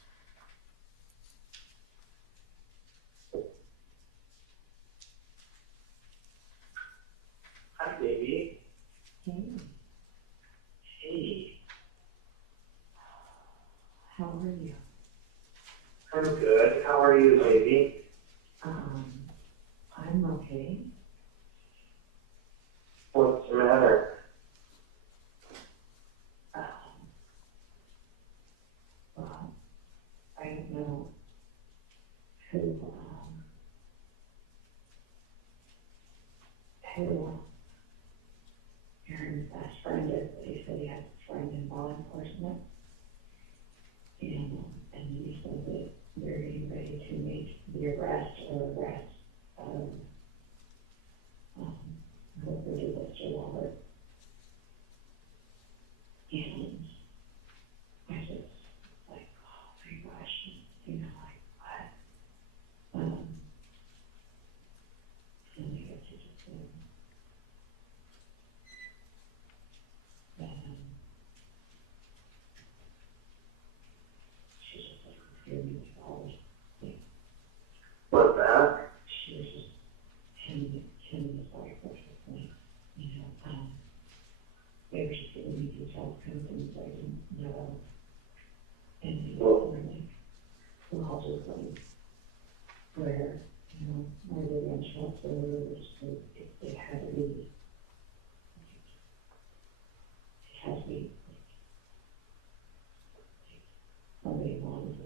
Hi, baby. Hey, Hey, how are you? I'm good. How are you, baby? I'm okay. What's the matter? Well, I don't know who Aaron's best friend is, but he said he has a friend in law enforcement. And he said that they're getting ready to make the arrest of whoever did this to Robert. And I just like, oh my gosh, you know, like what? And I guess he just said that she just like scared me with all this. Like, What's that? she was just Tim was like perfectly, you know, they were just giving me details, kind of things I didn't know. And they were like, logically, where, you know, where they went shots, where they were just like, it had to be, somebody in law enforcement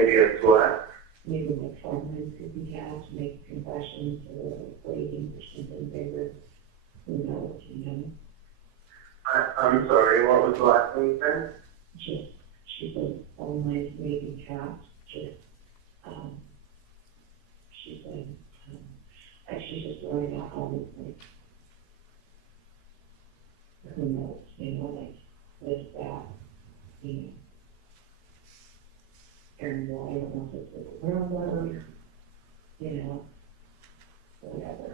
maybe it's what? Maybe like 4 months could be had to make confessions or waiting for something bigger. Who knows, you know? I'm sorry, what was the last thing you said? Just, she said, all night maybe capped, just, she said, like she's just worried about all these things. Who knows, you know, like, this, that, you know. And well, I don't know if it's a railroad, you know, whatever.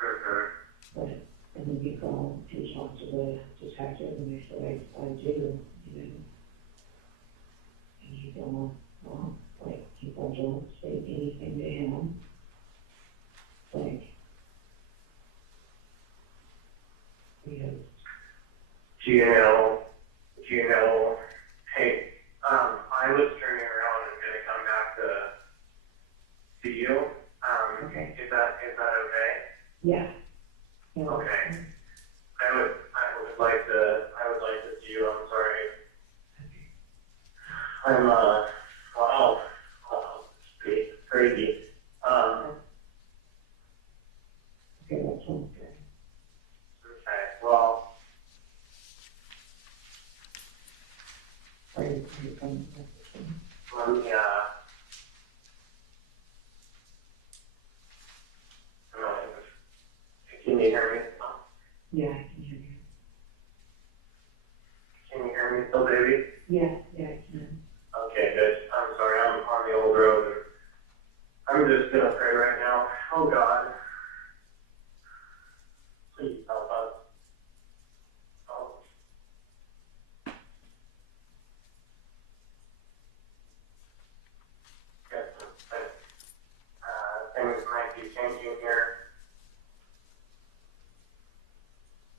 Mm-hmm. But, and then you go to talk to the detective and they say, I do, you know. And you go, well, like, people don't say anything to him. Like, because, Do you know, hey, I was turning around and gonna come back to see you. Okay. Is that okay? yeah. Yeah. Okay. I would like to see you. I'm sorry. I'm, wow, it's crazy. Okay, that sounds good. Okay, well, Are you coming? let me, can you hear me? Yeah, I can hear you. Can you hear me still, baby? Yeah, I can. Okay, good. I'm sorry, I'm on the old road. I'm just gonna pray right now. Oh God, please help us. Oh. Yes, things might be changing here.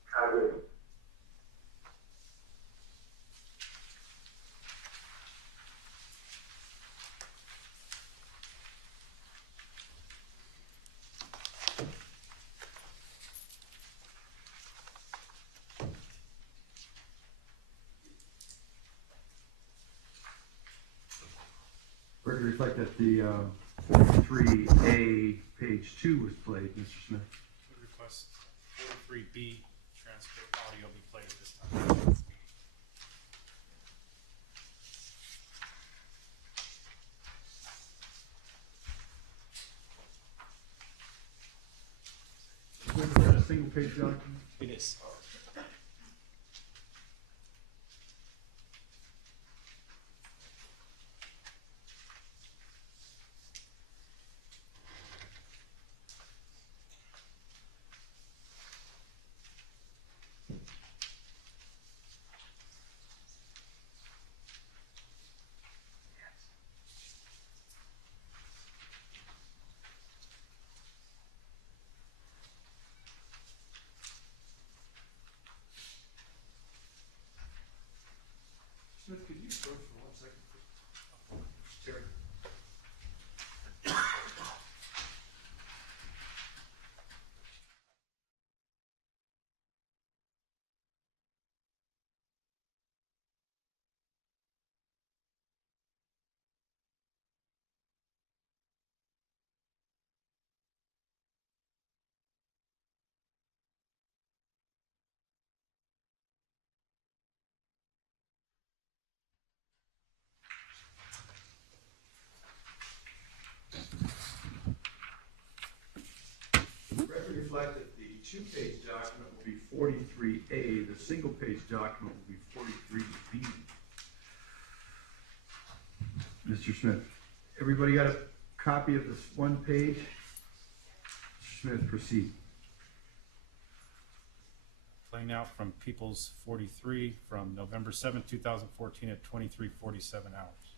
How do Record reflect that the 43A, page 2 was played, Mr. Smith. We request 43B transcript audio be played at this time. Is that a single page document? It is. Smith, could you approach for 1 second, please? Terry. Record reflect that the 2-page document will be 43A, the single-page document will be 43B. Mr. Smith, everybody got a copy of this 1 page? Mr. Smith, proceed. Playing out from People's 43 from November 7th, 2014 at 23:47 hours.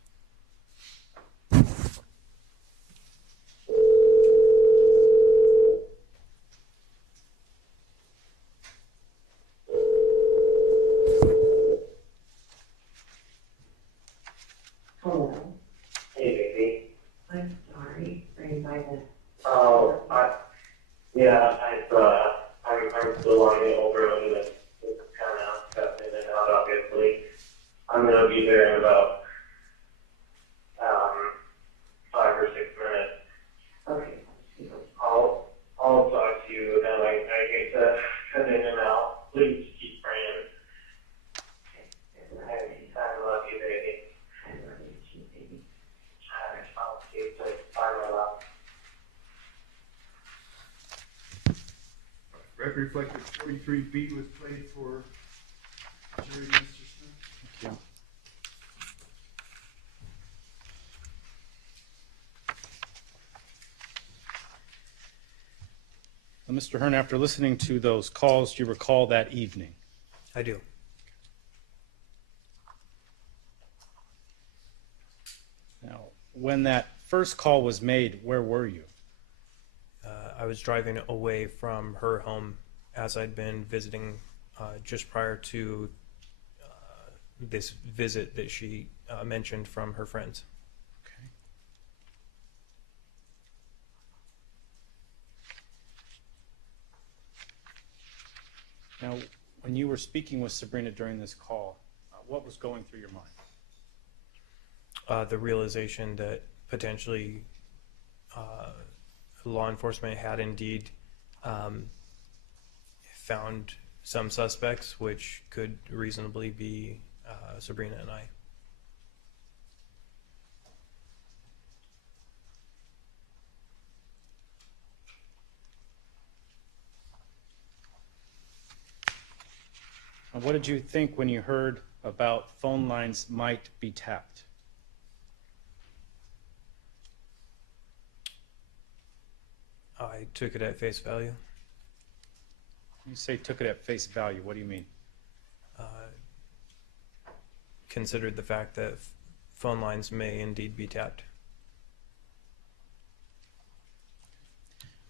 Hello. Hey, baby. I'm sorry. Are you by the? Oh, I'm still on the old road and it's kind of got in and out, obviously. I'm gonna be there in about record reflect that 43B was played for jury, Mr. Smith. Thank you. Mr. Hearn, after listening to those calls, do you recall that evening? I do. Now, when that first call was made, where were you? I was driving away from her home as I'd been visiting just prior to this visit that she mentioned from her friends. Okay. Now, when you were speaking with Sabrina during this call, what was going through your mind? The realization that potentially law enforcement had indeed found some suspects, which could reasonably be Sabrina and I. And what did you think when you heard about phone lines might be tapped? I took it at face value. You say took it at face value. What do you mean? Considered the fact that phone lines may indeed be tapped.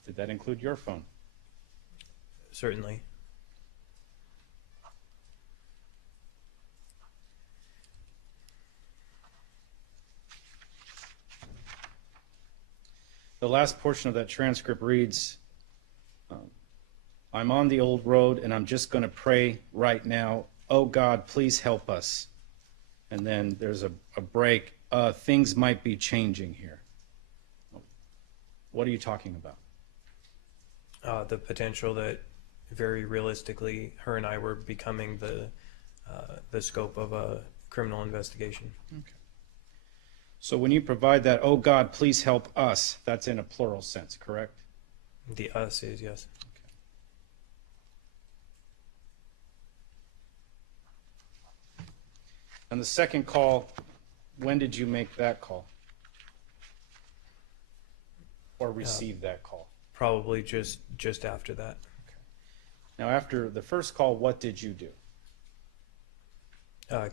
Did that include your phone? Certainly. The last portion of that transcript reads, I'm on the old road and I'm just going to pray right now. Oh God, please help us. And then there's a break. Things might be changing here. What are you talking about? The potential that very realistically her and I were becoming the scope of a criminal investigation. Okay. So when you provide that, oh God, please help us, that's in a plural sense, correct? The us is yes. And the second call, when did you make that call? Or receive that call? Probably just after that. Now, after the first call, what did you do?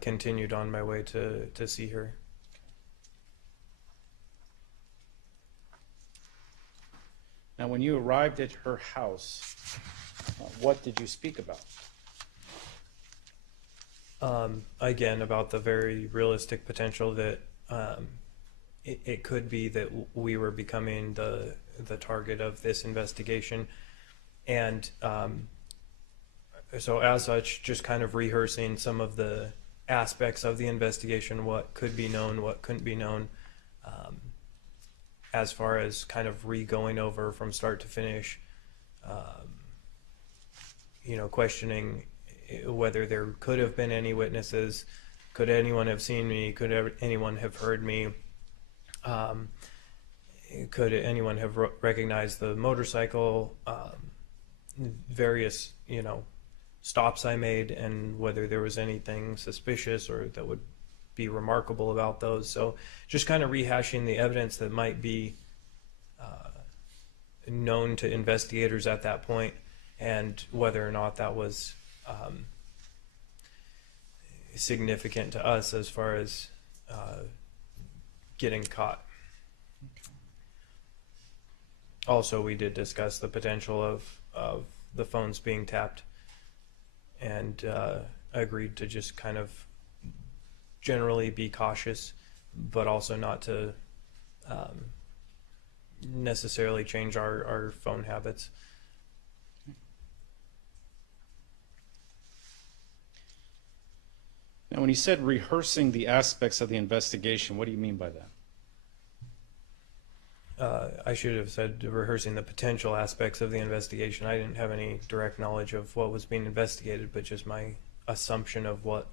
Continued on my way to see her. Now, when you arrived at her house, what did you speak about? Again, about the very realistic potential that it could be that we were becoming the target of this investigation. And so as such, just kind of rehearsing some of the aspects of the investigation, what could be known, what couldn't be known, as far as kind of re-going over from start to finish, questioning whether there could have been any witnesses, could anyone have seen me, could anyone have heard me, could anyone have recognized the motorcycle, various, stops I made, and whether there was anything suspicious or that would be remarkable about those. So just kind of rehashing the evidence that might be known to investigators at that point, and whether or not that was significant to us as far as getting caught. Also, we did discuss the potential of the phones being tapped, and agreed to just kind of generally be cautious, but also not to necessarily change our phone habits. Now, when you said rehearsing the aspects of the investigation, what do you mean by that? I should have said rehearsing the potential aspects of the investigation. I didn't have any direct knowledge of what was being investigated, but just my assumption of what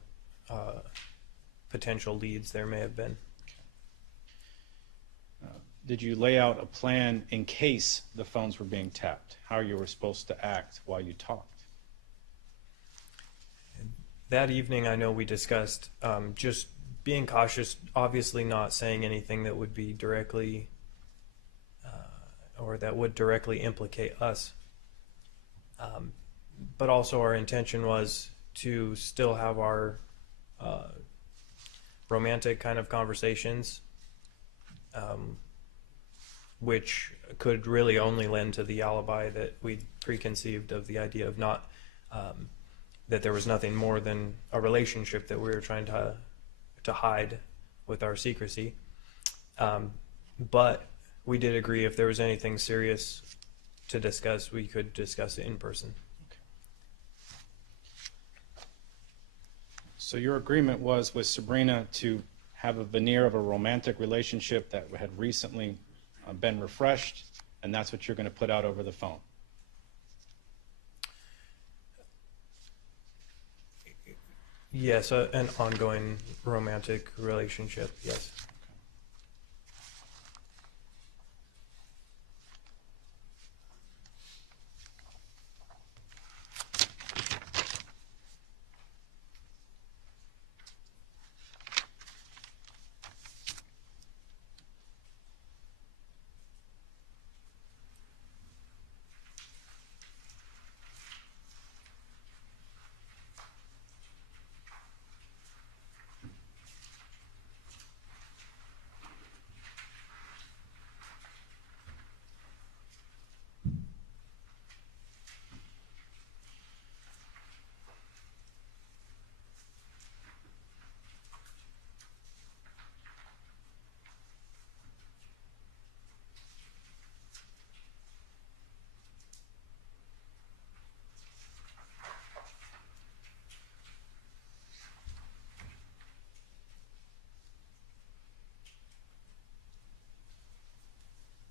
potential leads there may have been. did you lay out a plan in case the phones were being tapped? How you were supposed to act while you talked? That evening, I know we discussed just being cautious, obviously not saying anything that would be directly or that would directly implicate us. But also our intention was to still have our romantic kind of conversations, which could really only lend to the alibi that we preconceived of the idea of not, that there was nothing more than a relationship that we were trying to hide with our secrecy. But we did agree if there was anything serious to discuss, we could discuss it in person. So your agreement was with Sabrina to have a veneer of a romantic relationship that had recently been refreshed, and that's what you're going to put out over the phone. Yes, an ongoing romantic relationship, yes.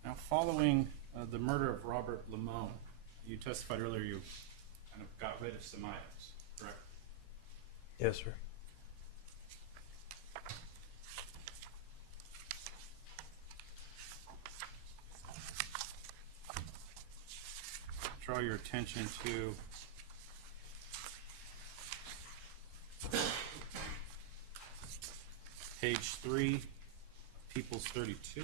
Now, following the murder of Robert Limon, you testified earlier you kind of got rid of some items, correct? Yes, sir. Draw your attention to page 3, People's 32.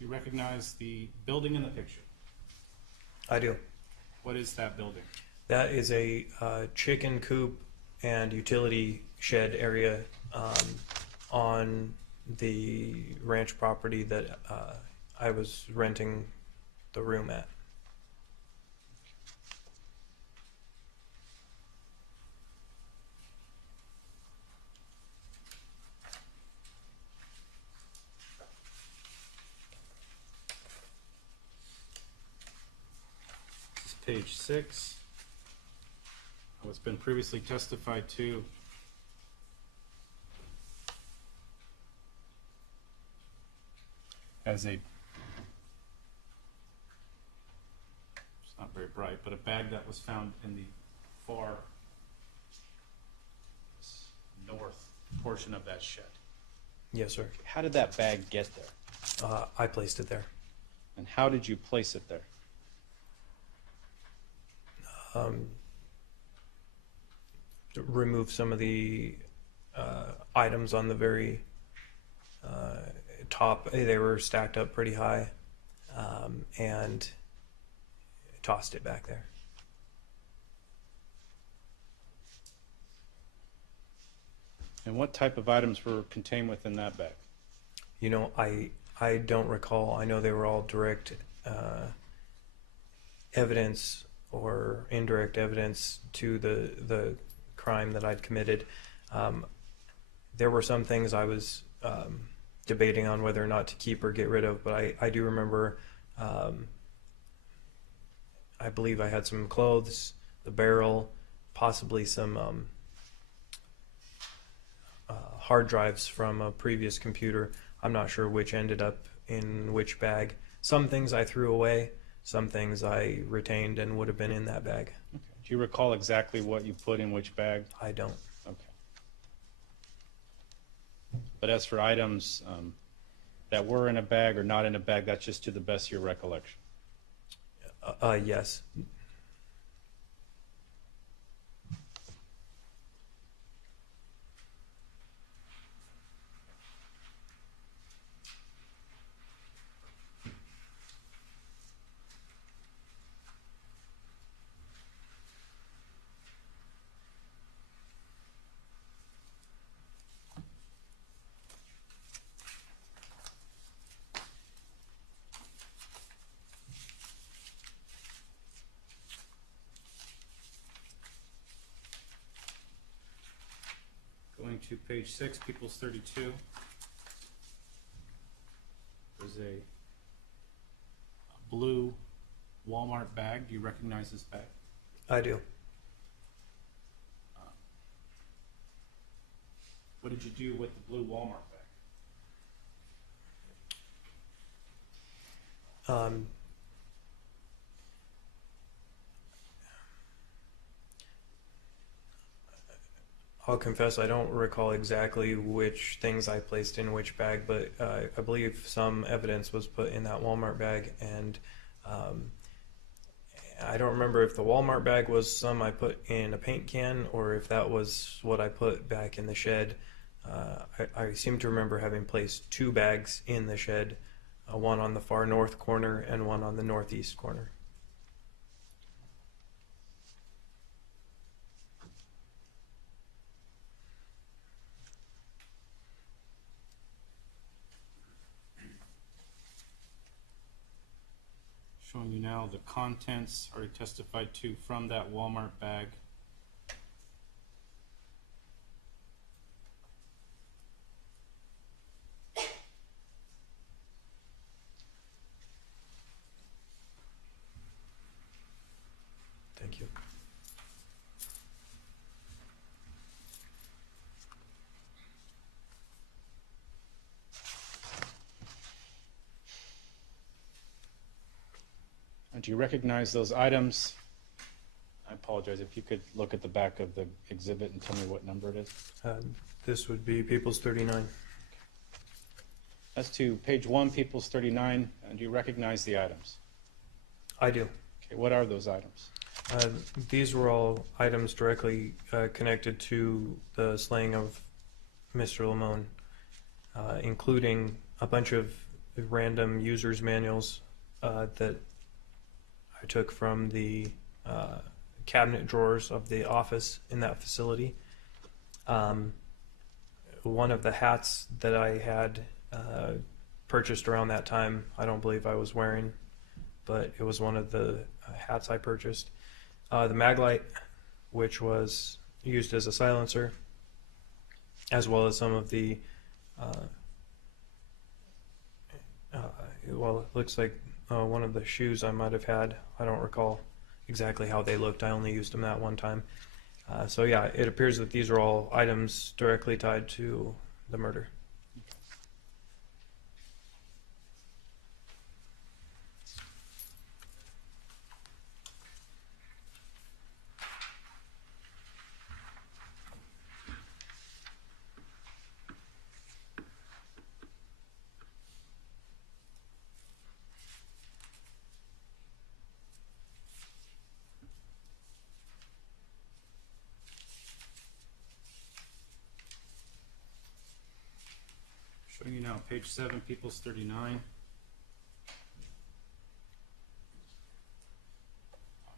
You recognize the building in the picture. I do. What is that building? That is a chicken coop and utility shed area on the ranch property that I was renting the room at. This is page 6. What's been previously testified to as a, it's not very bright, but a bag that was found in the far north portion of that shed. Yes, sir. How did that bag get there? I placed it there. And how did you place it there? To remove some of the items on the very top. They were stacked up pretty high, and tossed it back there. And what type of items were contained within that bag? You know, I don't recall. I know they were all direct evidence or indirect evidence to the crime that I'd committed. There were some things I was debating on whether or not to keep or get rid of, but I do remember, I believe I had some clothes, the barrel, possibly some hard drives from a previous computer. I'm not sure which ended up in which bag. Some things I threw away, some things I retained and would have been in that bag. Okay. Do you recall exactly what you put in which bag? I don't. Okay. But as for items that were in a bag or not in a bag, that's just to the best of your recollection? Yes. Going to page 6, People's 32. There's a blue Walmart bag. Do you recognize this bag? I do. What did you do with the blue Walmart bag? I'll confess I don't recall exactly which things I placed in which bag, but I believe some evidence was put in that Walmart bag, and I don't remember if the Walmart bag was some I put in a paint can or if that was what I put back in the shed. I seem to remember having placed 2 bags in the shed, one on the far north corner and one on the northeast corner. Showing you now the contents already testified to from that Walmart bag. Thank you. Do you recognize those items? I apologize, if you could look at the back of the exhibit and tell me what number it is. This would be People's 39. That's to page 1, People's 39. And do you recognize the items? I do. Okay, what are those items? These were all items directly connected to the slaying of Mr. Limon, including a bunch of random users' manuals that I took from the cabinet drawers of the office in that facility. One of the hats that I had purchased around that time, I don't believe I was wearing, but it was one of the hats I purchased. The Maglite, which was used as a silencer, as well as some of the, well, it looks like one of the shoes I might have had. I don't recall exactly how they looked. I only used them that one time. So yeah, it appears that these are all items directly tied to the murder. Showing you now page 7, People's 39.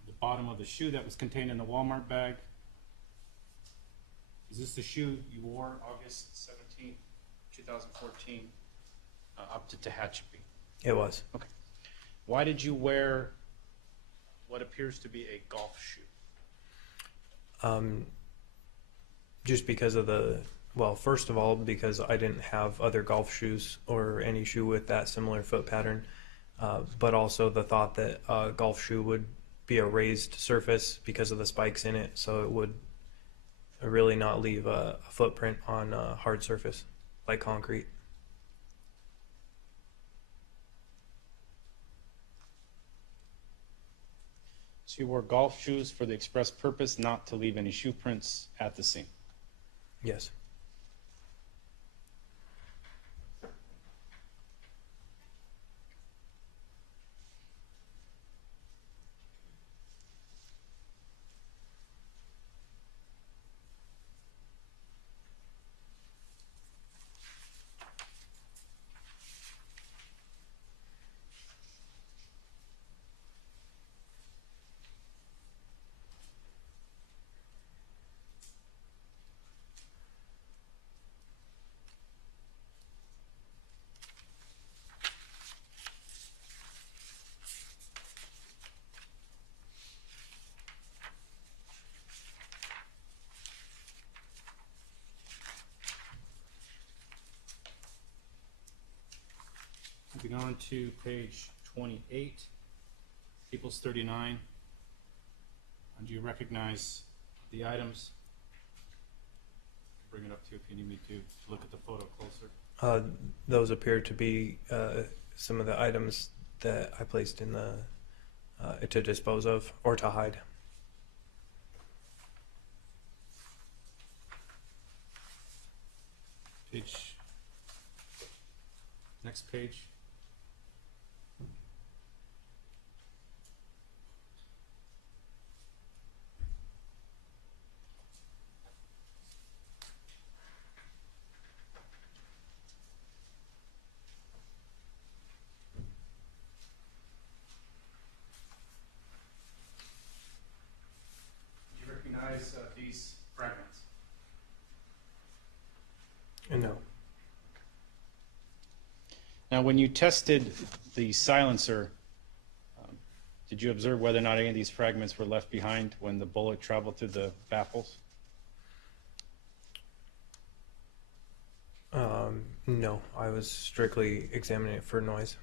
The bottom of the shoe that was contained in the Walmart bag. Is this the shoe you wore August 17, 2014, up to Tehachapi? It was. Okay. Why did you wear what appears to be a golf shoe? Just because of the, well, first of all, because I didn't have other golf shoes or any shoe with that similar foot pattern, but also the thought that a golf shoe would be a raised surface because of the spikes in it, so it would really not leave a footprint on a hard surface like concrete. So you wore golf shoes for the express purpose not to leave any shoe prints at the scene. Yes. Moving on to page 28, People's 39. Do you recognize the items? Bring it up to you if you need me to look at the photo closer. Those appear to be some of the items that I placed in the to dispose of or to hide. Page, next page. Do you recognize these fragments? No. Now, when you tested the silencer, did you observe whether or not any of these fragments were left behind when the bullet traveled through the baffles? No, I was strictly examining it for noise.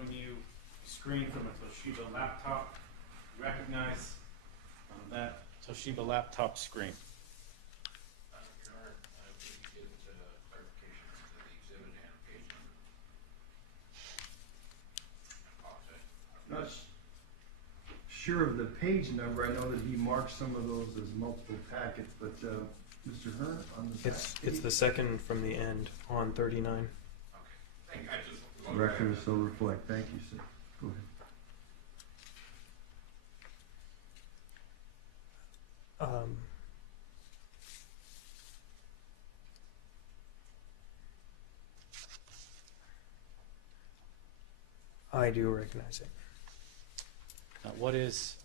Showing you a screen from a Toshiba laptop. You recognize that Toshiba laptop screen. Your Honor, I would give clarification to the exhibit and page number. I apologize. Not sure of the page number. I know that he marked some of those as multiple packets, but Mr. Hearn, on the It's the second from the end on 39. Okay. Thank you. I just record so reflect. Thank you, sir. Go ahead. I do recognize it. Now, what is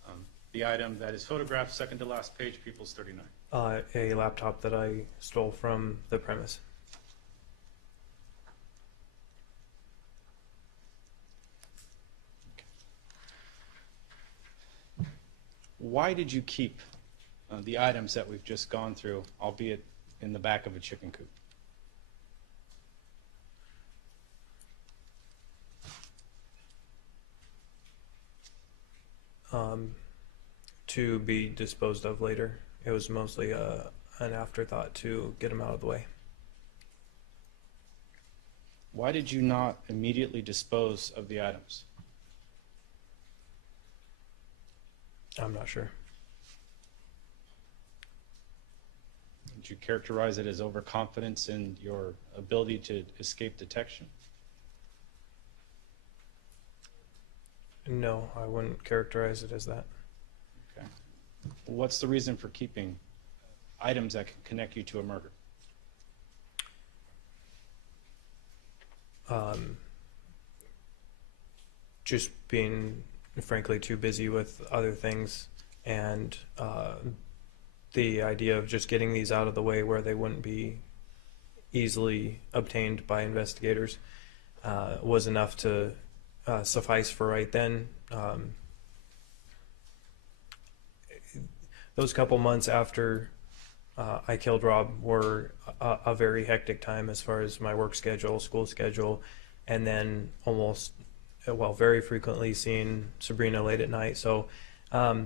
the item that is photographed second to last page, People's 39? A laptop that I stole from the premise. Why did you keep the items that we've just gone through, albeit in the back of a chicken coop? To be disposed of later. It was mostly an afterthought to get them out of the way. Why did you not immediately dispose of the items? I'm not sure. Would you characterize it as overconfidence in your ability to escape detection? No, I wouldn't characterize it as that. What's the reason for keeping items that can connect you to a murder? Just being, frankly, too busy with other things, and the idea of just getting these out of the way where they wouldn't be easily obtained by investigators was enough to suffice for right then. Those couple months after I killed Rob were a very hectic time as far as my work schedule, school schedule, and then very frequently seeing Sabrina late at night. So I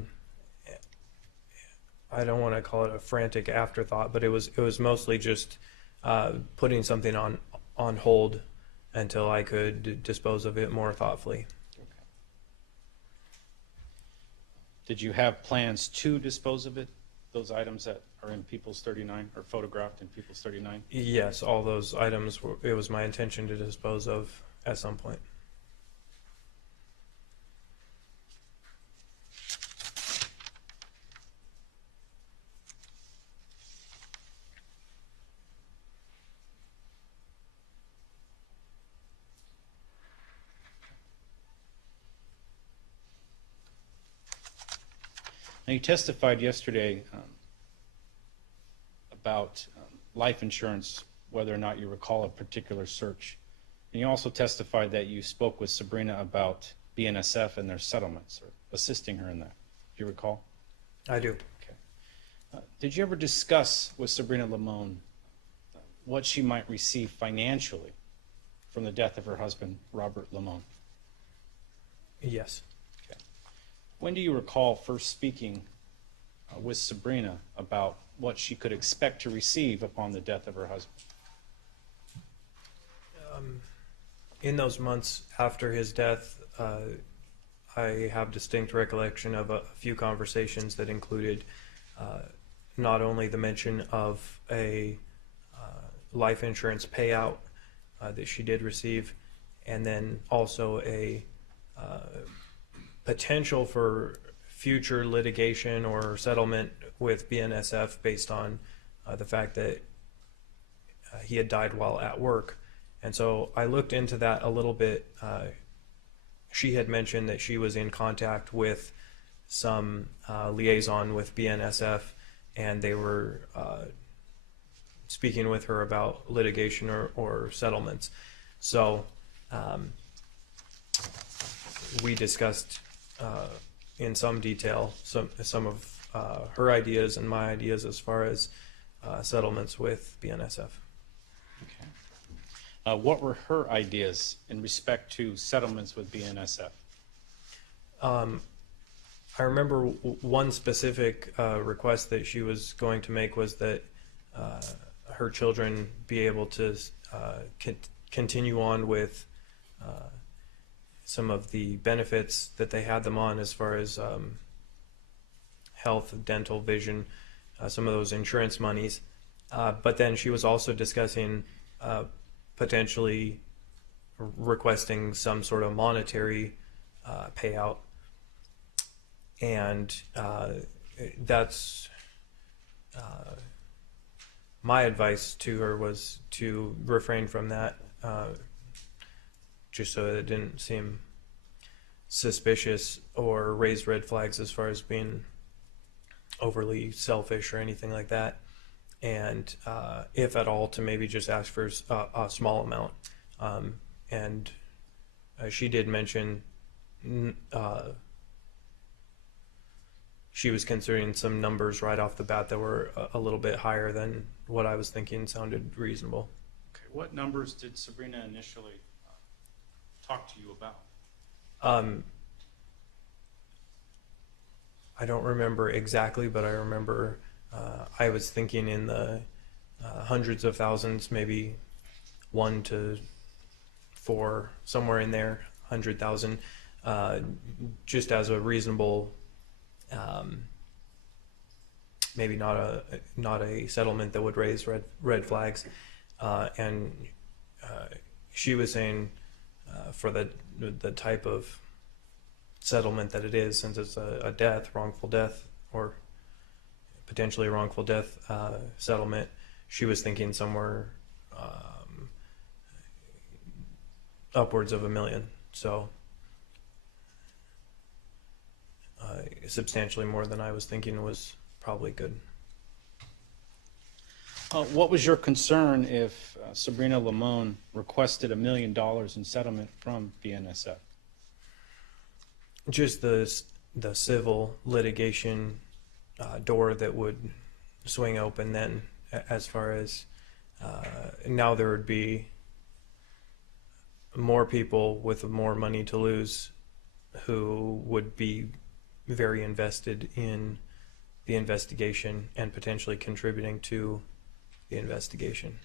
don't want to call it a frantic afterthought, but it was mostly just putting something on hold until I could dispose of it more thoughtfully. Okay. Did you have plans to dispose of it? Those items that are in People's 39 or photographed in People's 39? Yes, all those items it was my intention to dispose of at some point. Now, you testified yesterday about life insurance, whether or not you recall a particular search. And you also testified that you spoke with Sabrina about BNSF and their settlements, or assisting her in that. Do you recall? I do. Okay. Did you ever discuss with Sabrina Limon what she might receive financially from the death of her husband, Robert Limon? Yes. When do you recall first speaking with Sabrina about what she could expect to receive upon the death of her husband? In those months after his death, I have distinct recollection of a few conversations that included not only the mention of a life insurance payout that she did receive, and then also a potential for future litigation or settlement with BNSF based on the fact that he had died while at work. And so I looked into that a little bit. She had mentioned that she was in contact with some liaison with BNSF, and they were speaking with her about litigation or settlements. So we discussed in some detail some of her ideas and my ideas as far as settlements with BNSF. Okay. What were her ideas in respect to settlements with BNSF? I remember one specific request that she was going to make was that her children be able to continue on with some of the benefits that they had them on as far as health, dental, vision, some of those insurance monies. But then she was also discussing potentially requesting some sort of monetary payout. And that's my advice to her was to refrain from that, just so it didn't seem suspicious or raise red flags as far as being overly selfish or anything like that. And if at all, to maybe just ask for a small amount. And she did mention she was considering some numbers right off the bat that were a little bit higher than what I was thinking sounded reasonable. Okay. What numbers did Sabrina initially talk to you about? I don't remember exactly, but I remember I was thinking in the hundreds of thousands, maybe 1 to 4, somewhere in there, 100,000, just as a reasonable, maybe not a settlement that would raise red flags. And she was saying for the type of settlement that it is, since it's a death, wrongful death, or potentially a wrongful death settlement. She was thinking somewhere upwards of $1 million. So substantially more than I was thinking was probably good. What was your concern if Sabrina Limon requested $1 million in settlement from BNSF? Just the civil litigation door that would swing open then, as far as now there would be more people with more money to lose who would be very invested in the investigation and potentially contributing to the investigation.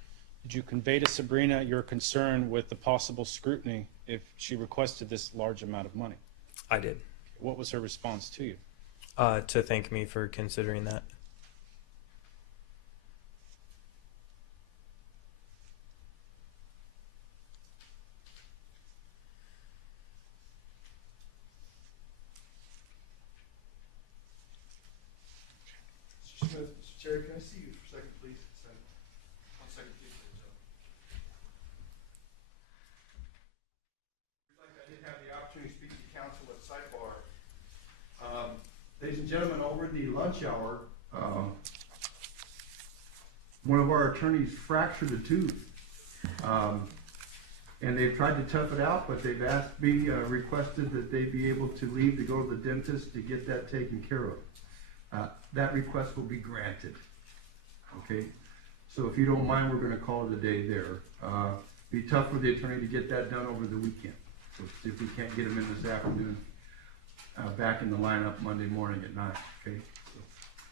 Did you convey to Sabrina your concern with the possible scrutiny if she requested this large amount of money? I did. What was her response to you? To thank me for considering that. Mr. Smith, Mr. Terry, can I see you for a second, please? 1 second, please. I did have the opportunity to speak to counsel at sidebar. Ladies and gentlemen, over the lunch hour, one of our attorneys fractured a tooth. And they've tried to tough it out, but they've asked me, requested that they be able to leave to go to the dentist to get that taken care of. That request will be granted. Okay? So if you don't mind, we're gonna call it a day there. Be tough for the attorney to get that done over the weekend. So if we can't get them in this afternoon, back in the lineup Monday morning at 9, okay?